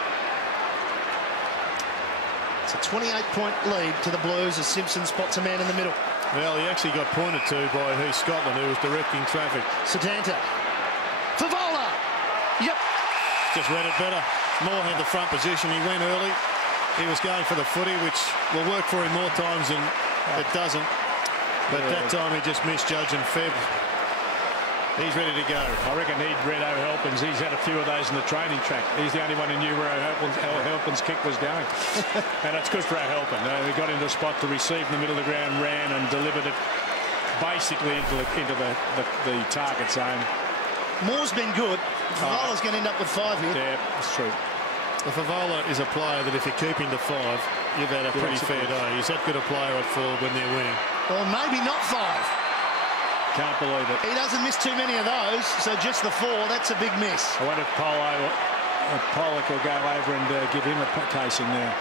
It's a 28-point lead to the Blues as Simpson spots a man in the middle. Well, he actually got pointed to by Heath Scotland, who was directing traffic. Setanta. Favola. Yep. Just read it better. Moore had the front position. He went early. He was going for the footy, which will work for him more times than it doesn't. But that time he just misjudged and Feb. He's ready to go. I reckon he'd read O'Halpin's. He's had a few of those in the training track. He's the only one who knew where O'Halpin's kick was going. And it's good for O'Halpin. He got into a spot to receive in the middle of the ground, ran and delivered it basically into the target zone. Moore's been good. Favola's going to end up with 5 here. Yeah, that's true. The Favola is a player that if you keep him to 5, you've had a pretty fair day. He's that good a player at forward when they're winning. Well, maybe not 5. Can't believe it. He doesn't miss too many of those, so just the 4, that's a big miss. I wonder if Pollock will go over and give him a casing now.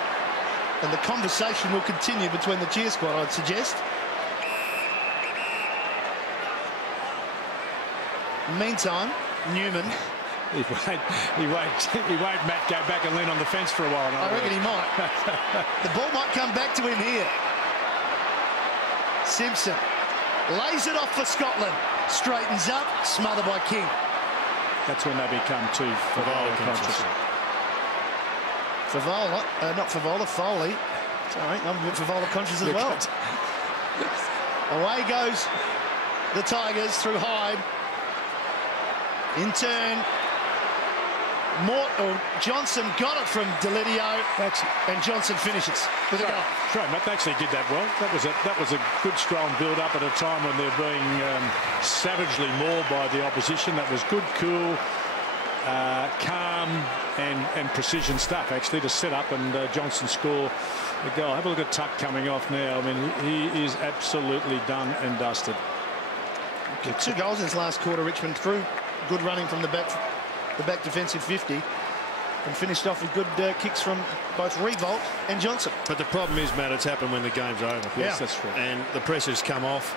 And the conversation will continue between the cheer squad, I'd suggest. Meantime, Newman. He won't, Matt, go back and lean on the fence for a while. I reckon he might. The ball might come back to him here. Simpson lays it off for Scotland. Straightens up, smothered by King. That's when they become too Favola conscious. Favola, not Favola, Foley. Sorry, I'm a bit Favola conscious as well. Away goes the Tigers through Hyde. In turn, Johnson got it from Delidio, and Johnson finishes with a goal. Right, Matt actually did that well. That was a good, strong build-up at a time when they're being savagely mauled by the opposition. That was good, cool, calm, and precision stuff, actually, to set up and Johnson score a goal. Have a look at Tuck coming off now. I mean, he is absolutely done and dusted. 2 goals in his last quarter, Richmond, through good running from the back defensive 50, and finished off with good kicks from both Revolt and Johnson. But the problem is, Matt, it's happened when the game's over. Yes, that's true. And the pressure's come off.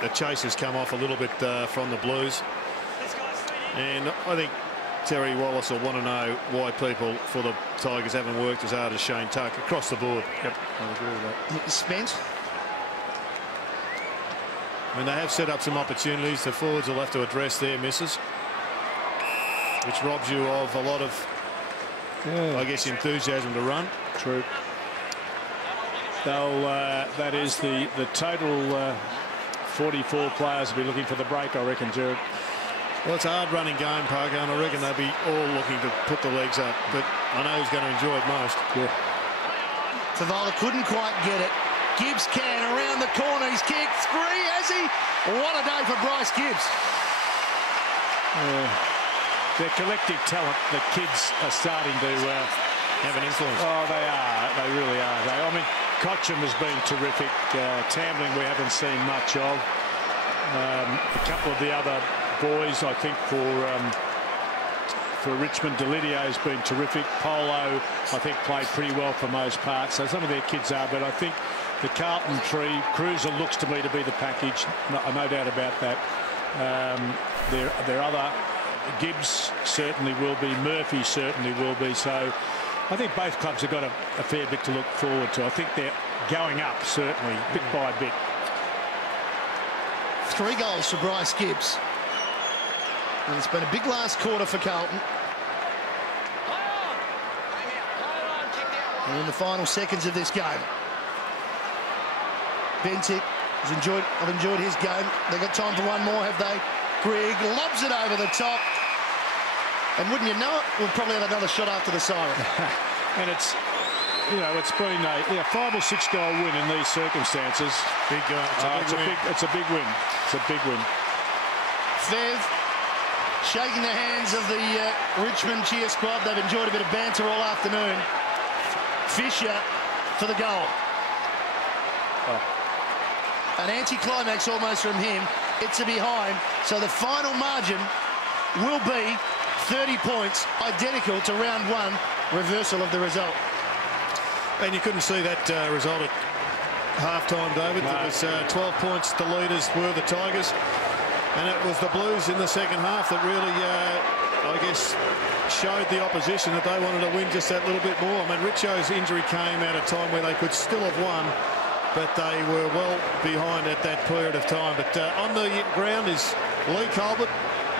The chase has come off a little bit from the Blues. And I think Terry Wallace will want to know why people for the Tigers haven't worked as hard as Shane Tuck across the board. Yep, I agree with that. Spence. I mean, they have set up some opportunities. The forwards will have to address their misses, which robs you of a lot of, I guess, enthusiasm to run. True. They'll, that is the total 44 players will be looking for the break, I reckon, Jared. Well, it's a hard-running game, Parker, and I reckon they'll be all looking to put the legs up. But I know who's going to enjoy it most. Yeah. Favola couldn't quite get it. Gibbs can around the corner. He's kicked 3, has he? What a day for Bryce Gibbs. their collective talent, the kids are starting to have an influence. Oh, they are. They really are. I mean, Cotcham has been terrific. Tambling we haven't seen much of. A couple of the other boys, I think, for Richmond, Delidio has been terrific. Polo, I think, played pretty well for most parts. So some of their kids are, but I think the Carlton tree, Cruiser looks to me to be the package. No doubt about that. Their other, Gibbs certainly will be, Murphy certainly will be. So I think both clubs have got a fair bit to look forward to. I think they're going up, certainly, bit by bit. 3 goals for Bryce Gibbs. And it's been a big last quarter for Carlton. And in the final seconds of this game, Bentic has I've enjoyed his game. They've got time for one more, have they? Grigg lobs it over the top. And wouldn't you know it, we'll probably have another shot after the siren. And it's, you know, it's been a 5 or 6 goal win in these circumstances. Big goal. It's a big win. It's a big win. Fev shaking the hands of the Richmond cheer squad. They've enjoyed a bit of banter all afternoon. Fisher for the goal. An anti-climax almost from him. It's a behind. So the final margin will be 30 points, identical to round 1. Reversal of the result. And you couldn't see that result at half-time, David. No. It was 12 points. The leaders were the Tigers. And it was the Blues in the second half that really, I guess, showed the opposition that they wanted to win just that little bit more. I mean, Richo's injury came at a time where they could still have won, but they were well behind at that period of time. But on the ground is Lee Colbert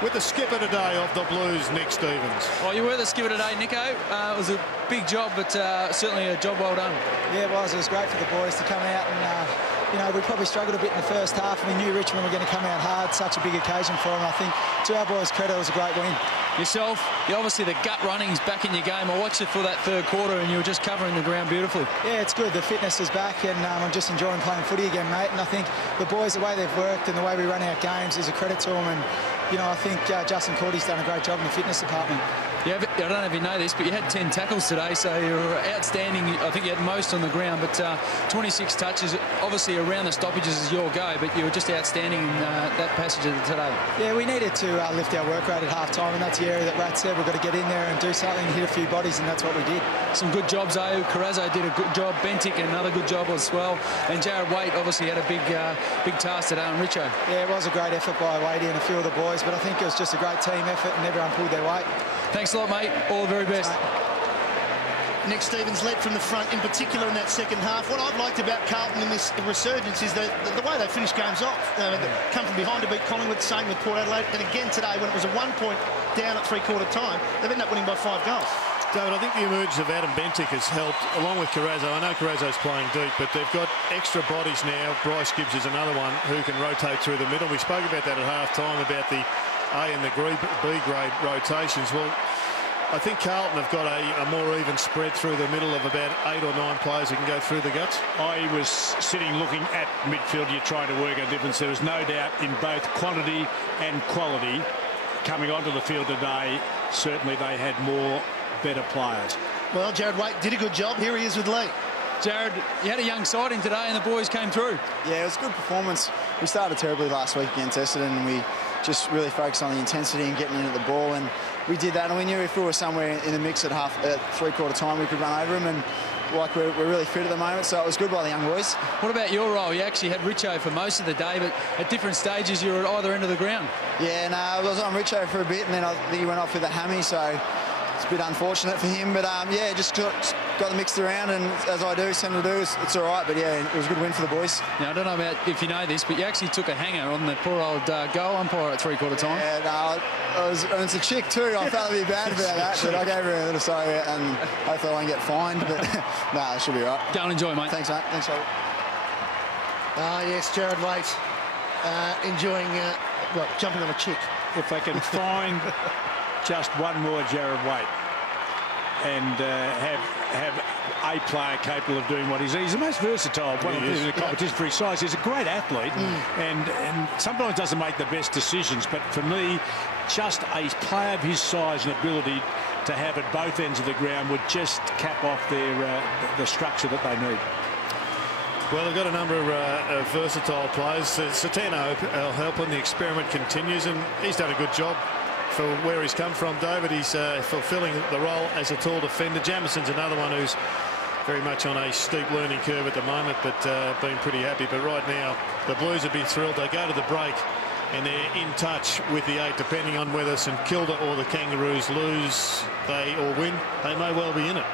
with the skipper today of the Blues, Nick Stevens. Well, you were the skipper today, Nico. It was a big job, but certainly a job well done. Yeah, it was. It was great for the boys to come out and, you know, we probably struggled a bit in the first half. We knew Richmond were going to come out hard. Such a big occasion for them. I think, to our boys' credit, it was a great win. Yourself, obviously the gut running's back in your game. I watched it for that third quarter and you were just covering the ground beautifully. Yeah, it's good. The fitness is back and I'm just enjoying playing footy again, mate. And I think the boys, the way they've worked and the way we run our games is a credit to them. And, you know, I think Justin Cordy's done a great job in the fitness department. Yeah, I don't know if you know this, but you had 10 tackles today, so you're outstanding. I think you had most on the ground, but 26 touches. Obviously, around the stoppages is your go, but you were just outstanding in that passage of today. Yeah, we needed to lift our work rate at half-time, and that's the area that Rat said we've got to get in there and do something, hit a few bodies, and that's what we did. Some good jobs, though. Carrazzo did a good job. Bentic, another good job as well. And Jared Waite obviously had a big task today on Richo. Yeah, it was a great effort by Waite and a few of the boys, but I think it was just a great team effort and everyone pulled their weight. Thanks a lot, mate. All the very best. Nick Stevens led from the front, in particular in that second half. What I've liked about Carlton in this resurgence is the way they finish games off. They come from behind to beat Collingwood, same with Port Adelaide. And again today, when it was a 1 point down at three-quarter time, they've ended up winning by 5 goals. David, I think the emergence of Adam Bentic has helped, along with Carrazzo. I know Carrazzo's playing deep, but they've got extra bodies now. Bryce Gibbs is another one who can rotate through the middle. We spoke about that at half-time, about the A and the B grade rotations. Well, I think Carlton have got a more even spread through the middle of about 8 or 9 players who can go through the guts. I was sitting looking at midfield. You're trying to work a difference. There was no doubt in both quantity and quality coming onto the field today. Certainly they had more better players. Well, Jared Waite did a good job. Here he is with Lee. Jared, you had a young side in today and the boys came through. Yeah, it was a good performance. We started terribly last week against Essendon and we just really focused on the intensity and getting in at the ball, and we did that, and we knew if we were somewhere in the mix at three-quarter time we could run over them, and like we're really fit at the moment, so it was good by the young boys. What about your role? You actually had Richo for most of the day, but at different stages you were at either end of the ground. Yeah, no, I was on Richo for a bit and then I think he went off with a hammy, so it's a bit unfortunate for him, but yeah, just got them mixed around, and as I do, tend to do, it's all right, but yeah, it was a good win for the boys. Now, I don't know about if you know this, but you actually took a hanger on the poor old goal umpire at three-quarter time. Yeah, no, it's a chick too. I felt a bit bad about that, but I gave her a little sorry, and hopefully I won't get fined, but no, it should be right. Go and enjoy, mate. Thanks, mate. Thanks, Robert. Yes, Jared Waite enjoying, well, jumping on a chick. If they can find just one more Jared Waite, and have a player capable of doing what he's the most versatile one of the competition for his size. He's a great athlete and sometimes doesn't make the best decisions, but for me, just a player of his size and ability to have at both ends of the ground would just cap off their the structure that they need. Well, they've got a number of versatile players. Satana Halpern, the experiment continues, and he's done a good job for where he's come from, David. He's fulfilling the role as a tall defender. Jamison's another one who's very much on a steep learning curve at the moment, but been pretty happy. But right now, the Blues would be thrilled. They go to the break, and they're in touch with the 8, depending on whether St Kilda or the Kangaroos lose, or win. They may well be in it.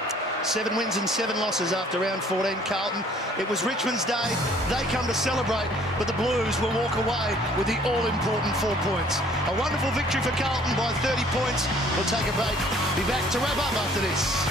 7 wins and 7 losses after round 14, Carlton. It was Richmond's day. They come to celebrate, but the Blues will walk away with the all-important 4 points. A wonderful victory for Carlton by 30 points. We'll take a break. Be back to wrap up after this.